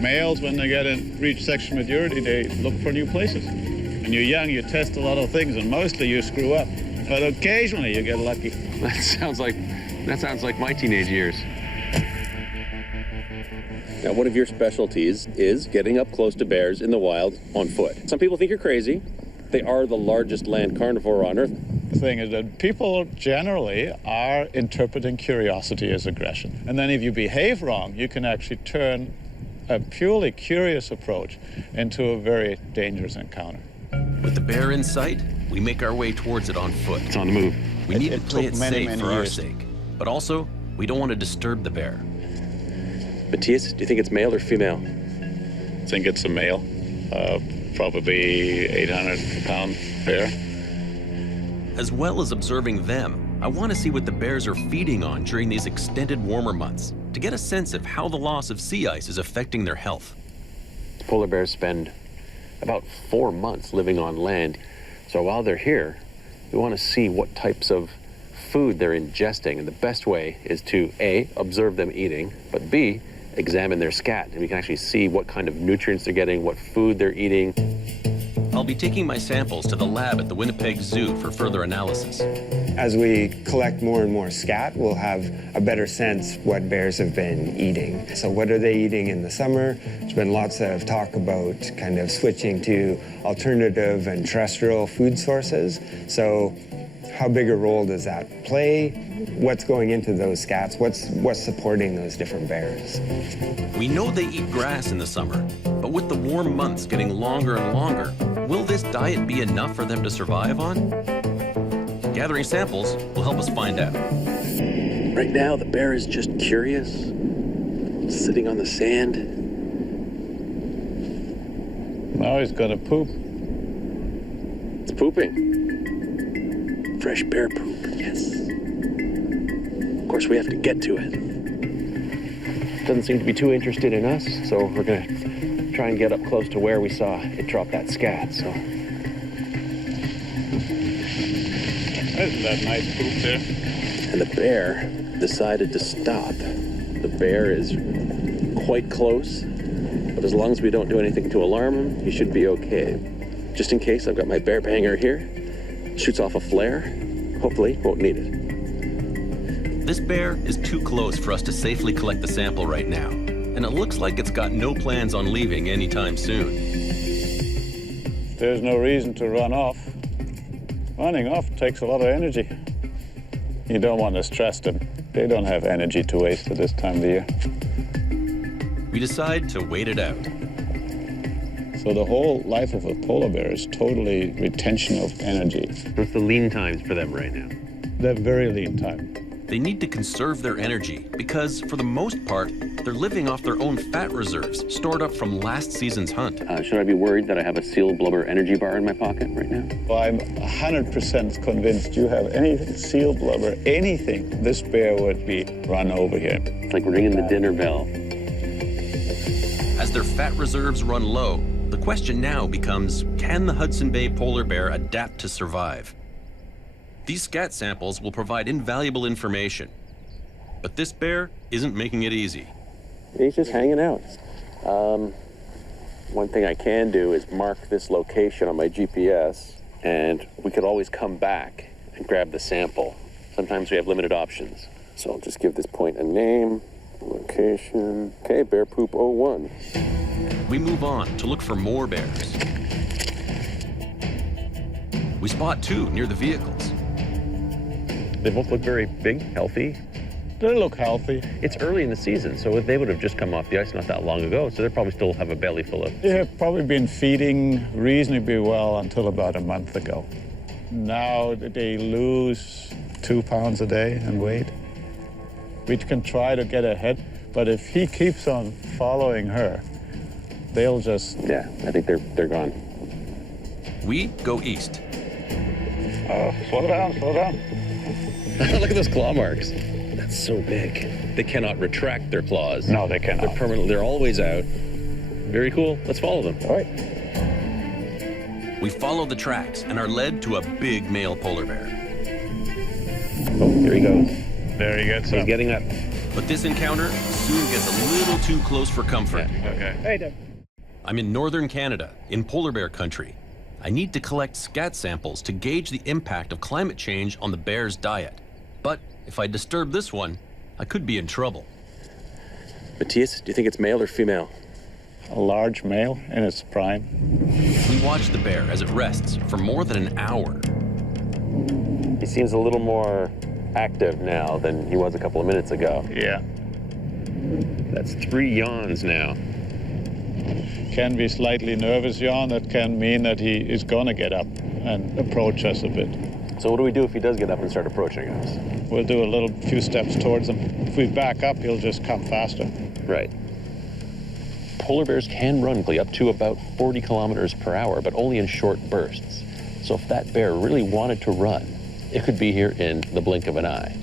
Males, when they reach sexual maturity, they look for new places. When you're young, you test a lot of things, and mostly you screw up. But occasionally you get lucky. That sounds like my teenage years. Now, one of your specialties is getting up close to bears in the wild on foot. Some people think you're crazy. They are the largest land carnivore on Earth. The thing is that people generally are interpreting curiosity as aggression. And then if you behave wrong, you can actually turn a purely curious approach into a very dangerous encounter. With the bear in sight, we make our way towards it on foot. It's on the move. We need to play it many, safe many for our years. sake. But also, we don't want to disturb the bear. Matthias, do you think it's male or female? I think it's a male, probably 800-pound bear. As well as observing them, I want to see what the bears are feeding on during these extended warmer months to get a sense of how the loss of sea ice is affecting their health. Polar bears spend about 4 months living on land. So while they're here, we want to see what types of food they're ingesting. And the best way is to A, observe them eating, but B, examine their scat. And we can actually see what kind of nutrients they're getting, what food they're eating. I'll be taking my samples to the lab at the Winnipeg Zoo for further analysis. As we collect more and more scat, we'll have a better sense what bears have been eating. So what are they eating in the summer? There's been lots of talk about kind of switching to alternative and terrestrial food sources. So how big a role does that play? What's going into those scats? What's supporting those different bears? We know they eat grass in the summer, but with the warm months getting longer and longer, will this diet be enough for them to survive on? Gathering samples will help us find out. Right now, the bear is just curious, sitting on the sand. Now he's gonna poop. It's pooping. fresh bear poop. Yes. Of course, we have to get to it. Doesn't seem to be too interested in us, so we're gonna try and get up close to where we saw it drop that scat, so. Isn't that nice poop there? And the bear decided to stop. The bear is quite close, but as long as we don't do anything to alarm him, he should be okay. Just in case, I've got my bear banger here. Shoots off a flare. Hopefully, won't need it. This bear is too close for us to safely collect the sample right now, and it looks like it's got no plans on leaving anytime soon. There's no reason to run off. Running off takes a lot of energy. You don't want to stress them. They don't have energy to waste at this time of the year. We decide to wait it out. So the whole life of a polar bear is totally retention of energy. What's the lean times for them right now? They're very lean time. They need to conserve their energy because, for the most part, they're living off their own fat reserves stored up from last season's hunt. Should I be worried that I have a seal blubber energy bar in my pocket right now? Well, I'm 100% convinced you have anything, seal blubber, anything, this bear would be run over here. It's like ringing the dinner bell. As their fat reserves run low, the question now becomes, can the Hudson Bay polar bear adapt to survive? These scat samples will provide invaluable information, but this bear isn't making it easy. He's just hanging out. One thing I can do is mark this location on my GPS, and we could always come back and grab the sample. Sometimes we have limited options. So I'll just give this point a name, location. Okay, bear poop 01. We move on to look for more bears. We spot two near the vehicles. They both look very big, healthy. They look healthy. It's early in the season, so they would have just come off the ice not that long ago, so they probably still have a belly full of... They have probably been feeding reasonably well until about a month ago. Now they lose 2 pounds a day in weight. We can try to get ahead, but if he keeps on following her, they'll just... Yeah, I think they're gone. We go east. Slow down, slow down. Look at those claw marks. That's so big. They cannot retract their claws. No, they cannot. They're permanent. They're always out. Very cool. Let's follow them. All right. We follow the tracks and are led to a big male polar bear. Oh, here he goes. There he gets He's up. getting up. But this encounter soon gets a little too close for comfort. Yeah. Okay. Hey, Deb. I'm in northern Canada, in polar bear country. I need to collect scat samples to gauge the impact of climate change on the bear's diet. But if I disturb this one, I could be in trouble. Matthias, do you think it's male or female? A large male in its prime. We watch the bear as it rests for more than an hour. He seems a little more active now than he was a couple of minutes ago. Yeah. That's 3 yawns now. Can be slightly nervous yawn. That can mean that he is going to get up and approach us a bit. So what do we do if he does get up and start approaching us? We'll do a few steps towards him. If we back up, he'll just come faster. Right. Polar bears can run up to about 40 kilometers per hour, but only in short bursts. So if that bear really wanted to run, it could be here in the blink of an eye.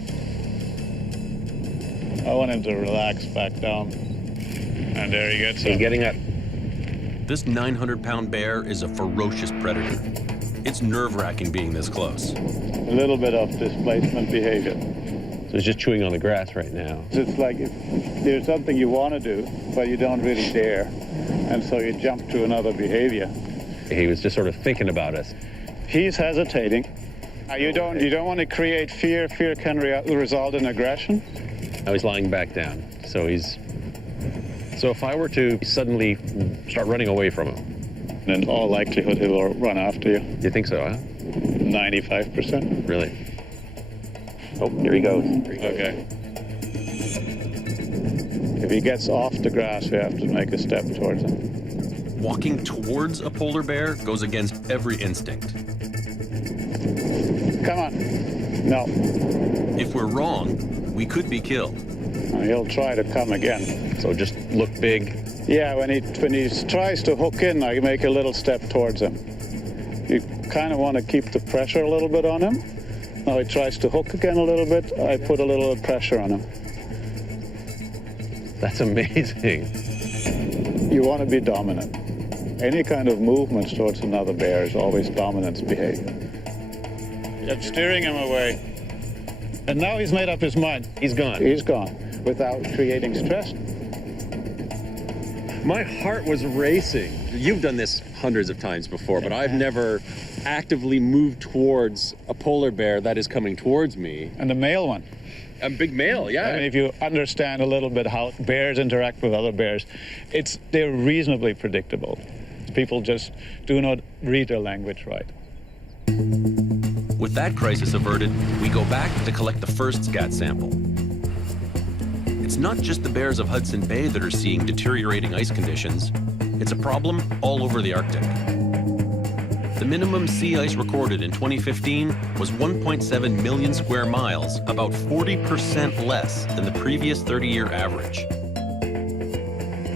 I want him to relax back down. And there he gets up. He's getting up. This 900-pound bear is a ferocious predator. It's nerve-wracking being this close. A little bit of displacement behavior. So he's just chewing on the grass right now. It's like if there's something you want to do, but you don't really dare. And so you jump to another behavior. He was just sort of thinking about us. He's hesitating. You don't want to create fear. Fear can result in aggression. Now he's lying back down. So if I were to suddenly start running away from him, in all likelihood, he'll run after you. You think so, huh? 95%. Really? Oh, here he goes. Okay. If he gets off the grass, we have to make a step towards him. Walking towards a polar bear goes against every instinct. Come on. No. If we're wrong, we could be killed. He'll try to come again. So just look big. Yeah, when he tries to hook in, I make a little step towards him. You kind of want to keep the pressure a little bit on him, Now he tries to hook again a little bit. I put a little pressure on him. That's amazing. You want to be dominant. Any kind of movement towards another bear is always dominance behavior. You're steering him away. And now he's made up his mind. He's gone. He's gone without creating stress. My heart was racing. You've done this hundreds of times before, but I've never actively moved towards a polar bear that is coming towards me. And the male one. A big male, yeah. I mean, if you understand a little bit how bears interact with other bears, they're reasonably predictable. People just do not read their language right. With that crisis averted, we go back to collect the first scat sample. It's not just the bears of Hudson Bay that are seeing deteriorating ice conditions. It's a problem all over the Arctic. The minimum sea ice recorded in 2015 was 1.7 million square miles, about 40% less than the previous 30-year average.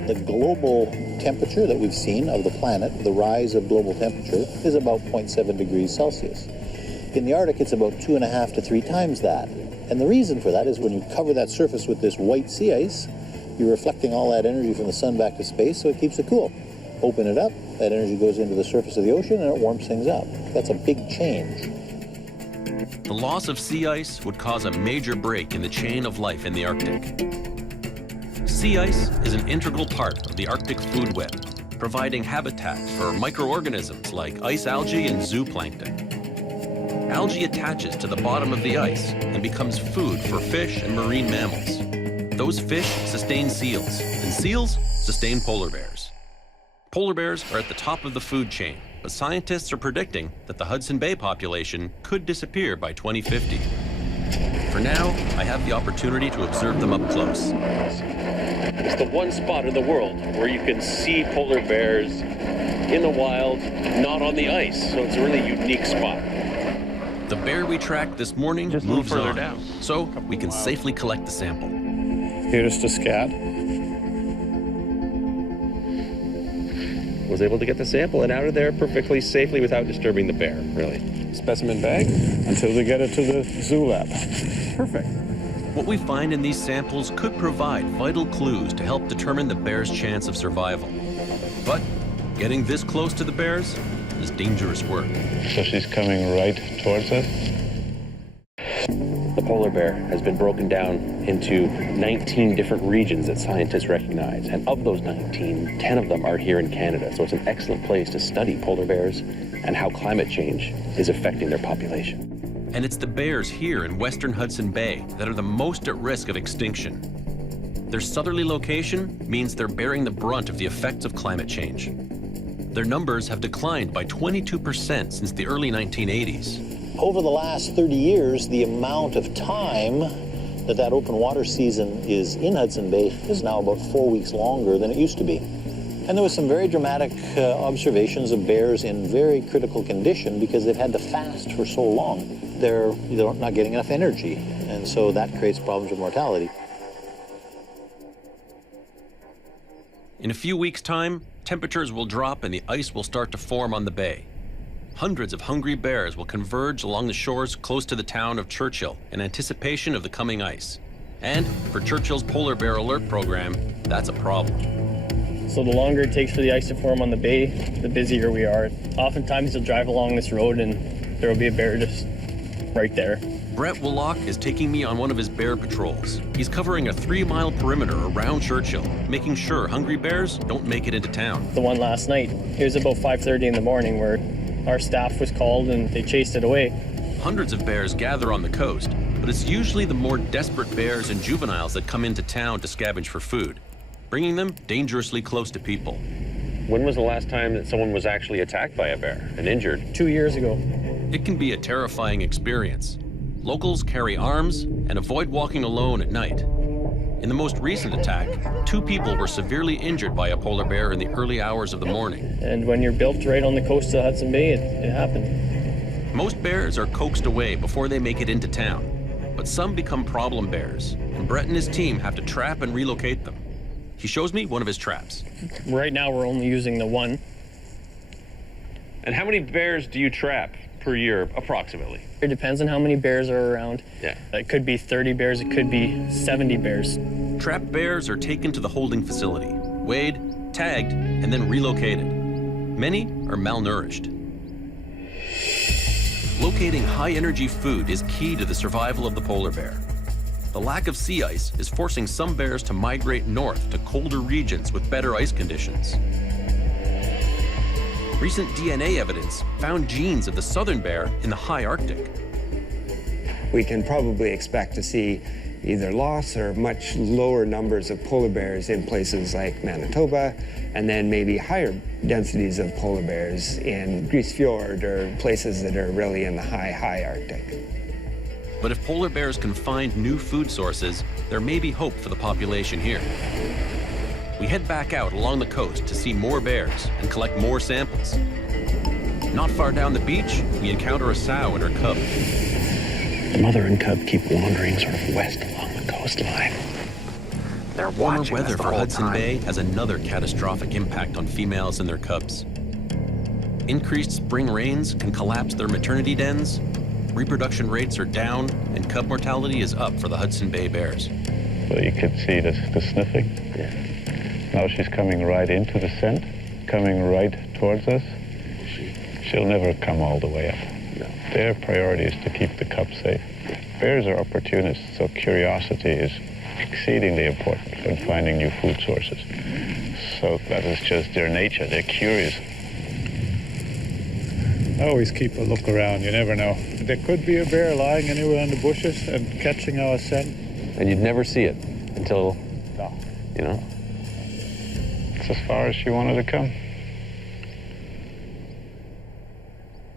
The global temperature that we've seen of the planet, the rise of global temperature, is about 0.7 degrees Celsius. In the Arctic, it's about 2.5 to 3 times that. And the reason for that is when you cover that surface with this white sea ice, you're reflecting all that energy from the sun back to space, so it keeps it cool. Open it up, that energy goes into the surface of the ocean and it warms things up. That's a big change. The loss of sea ice would cause a major break in the chain of life in the Arctic. Sea ice is an integral part of the Arctic food web, providing habitat for microorganisms like ice algae and zooplankton. Algae attaches to the bottom of the ice and becomes food for fish and marine mammals. Those fish sustain seals, and seals sustain polar bears. Polar bears are at the top of the food chain, but scientists are predicting that the Hudson Bay population could disappear by 2050. For now, I have the opportunity to observe them up close. It's the one spot in the world where you can see polar bears in the wild, not on the ice, so it's a really unique spot. The bear we tracked this morning Just a little moves further on, down. so we can safely collect the sample. Here's the scat. Was able to get the sample and out of there perfectly safely without disturbing the bear, really. Specimen bag? Until we get it to the zoo lab. Perfect. What we find in these samples could provide vital clues to help determine the bear's chance of survival. But getting this close to the bears is dangerous work. So she's coming right towards us. The polar bear has been broken down into 19 different regions that scientists recognize. And of those 19, 10 of them are here in Canada. So it's an excellent place to study polar bears and how climate change is affecting their population. And it's the bears here in western Hudson Bay that are the most at risk of extinction. Their southerly location means they're bearing the brunt of the effects of climate change. Their numbers have declined by 22% since the early 1980s. Over the last 30 years, the amount of time that open water season is in Hudson Bay is now about 4 weeks longer than it used to be. And there was some very dramatic observations of bears in very critical condition because they've had to fast for so long. They're not getting enough energy, and so that creates problems with mortality. In a few weeks' time, temperatures will drop and the ice will start to form on the bay. Hundreds of hungry bears will converge along the shores close to the town of Churchill in anticipation of the coming ice. And for Churchill's Polar Bear Alert program, that's a problem. So the longer it takes for the ice to form on the bay, the busier we are. Oftentimes you'll drive along this road and there will be a bear just right there. Brett Willock is taking me on one of his bear patrols. He's covering a 3-mile perimeter around Churchill, making sure hungry bears don't make it into town. The one last night, it was about 5:30 in the morning where our staff was called and they chased it away. Hundreds of bears gather on the coast, but it's usually the more desperate bears and juveniles that come into town to scavenge for food, bringing them dangerously close to people. When was the last time that someone was actually attacked by a bear and injured? 2 years ago. It can be a terrifying experience. Locals carry arms and avoid walking alone at night. In the most recent attack, 2 people were severely injured by a polar bear in the early hours of the morning. And when you're built right on the coast of the Hudson Bay, it happened. Most bears are coaxed away before they make it into town, but some become problem bears, and Brett and his team have to trap and relocate them. He shows me one of his traps. Right now, we're only using the one. And how many bears do you trap per year, approximately? It depends on how many bears are around. Yeah. It could be 30 bears, it could be 70 bears. Trapped bears are taken to the holding facility, weighed, tagged, and then relocated. Many are malnourished. Locating high-energy food is key to the survival of the polar bear. The lack of sea ice is forcing some bears to migrate north to colder regions with better ice conditions. Recent DNA evidence found genes of the southern bear in the high Arctic. We can probably expect to see either loss or much lower numbers of polar bears in places like Manitoba, and then maybe higher densities of polar bears in Grise Fjord or places that are really in the high Arctic. But if polar bears can find new food sources, there may be hope for the population here. We head back out along the coast to see more bears and collect more samples. Not far down the beach, we encounter a sow and her cub. The mother and cub keep wandering sort of west along the coastline. They're Warmer watching us weather the for whole Hudson time. Bay has another catastrophic impact on females and their cubs. Increased spring rains can collapse their maternity dens, reproduction rates are down, and cub mortality is up for the Hudson Bay bears. So you could see the sniffing. Yeah. Now she's coming right into the scent, coming right towards us. She'll never come all the way up. No. Their priority is to keep the cub safe. Bears are opportunists, so curiosity is exceedingly important when finding new food sources. So that is just their nature. They're curious. Always keep a look around. You never know. There could be a bear lying anywhere in the bushes and catching our scent. And you'd never see it until, you know? It's as far as she wanted to come.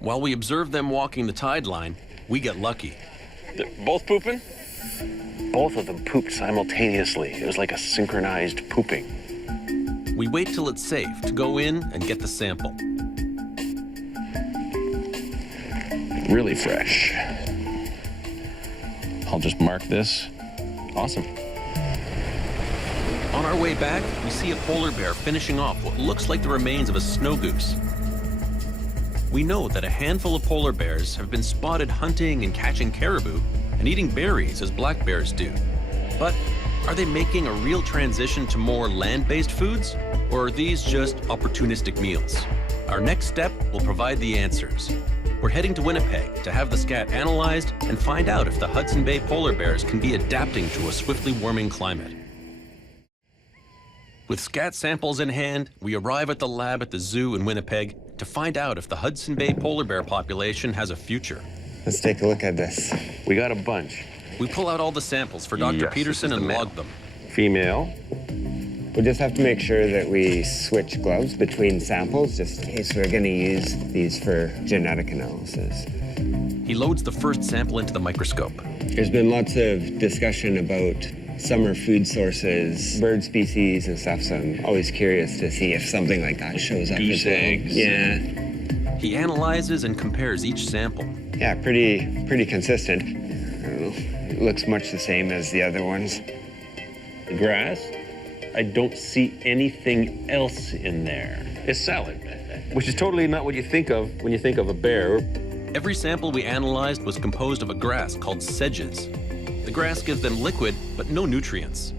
While we observe them walking the tide line, we get lucky. They're both pooping? Both of them pooped simultaneously. It was like a synchronized pooping. We wait till it's safe to go in and get the sample. Really fresh. I'll just mark this. Awesome. On our way back, we see a polar bear finishing off what looks like the remains of a snow goose. We know that a handful of polar bears have been spotted hunting and catching caribou and eating berries as black bears do. But are they making a real transition to more land-based foods, or are these just opportunistic meals? Our next step will provide the answers. We're heading to Winnipeg to have the scat analyzed and find out if the Hudson Bay polar bears can be adapting to a swiftly warming climate. With scat samples in hand, we arrive at the lab at the zoo in Winnipeg to find out if the Hudson Bay polar bear population has a future. Let's take a look at this. We got a bunch. We pull out all the samples for Dr. Yes, Peterson this is and the log male. them. Female. We just have to make sure that we switch gloves between samples, just in case we're going to use these for genetic analysis. He loads the first sample into the microscope. There's been lots of discussion about summer food sources, bird species and stuff, so I'm always curious to see if something like that shows up. Goose eggs. Yeah. He analyzes and compares each sample. Yeah, pretty consistent. I don't know. It looks much the same as the other ones. Grass. I don't see anything else in there. It's salad, which is totally not what you think of when you think of a bear. Every sample we analyzed was composed of a grass called sedges. The grass gives them liquid, but no nutrients.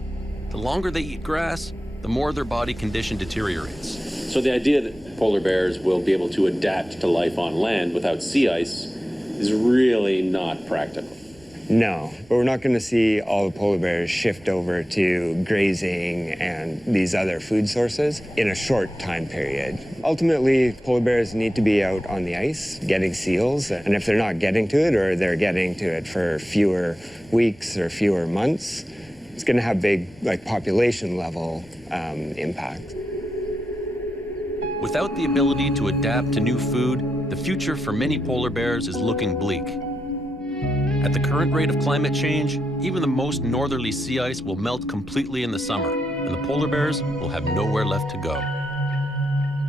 The longer they eat grass, the more their body condition deteriorates. So the idea that polar bears will be able to adapt to life on land without sea ice is really not practical. No, but we're not going to see all the polar bears shift over to grazing and these other food sources in a short time period. Ultimately, polar bears need to be out on the ice getting seals, and if they're not getting to it or they're getting to it for fewer weeks or fewer months, it's going to have big population level impact. Without the ability to adapt to new food, the future for many polar bears is looking bleak. At the current rate of climate change, even the most northerly sea ice will melt completely in the summer, and the polar bears will have nowhere left to go.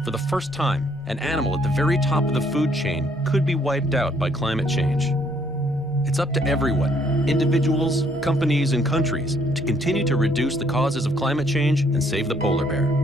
For the first time, an animal at the very top of the food chain could be wiped out by climate change. It's up to everyone, individuals, companies, and countries, to continue to reduce the causes of climate change and save the polar bear.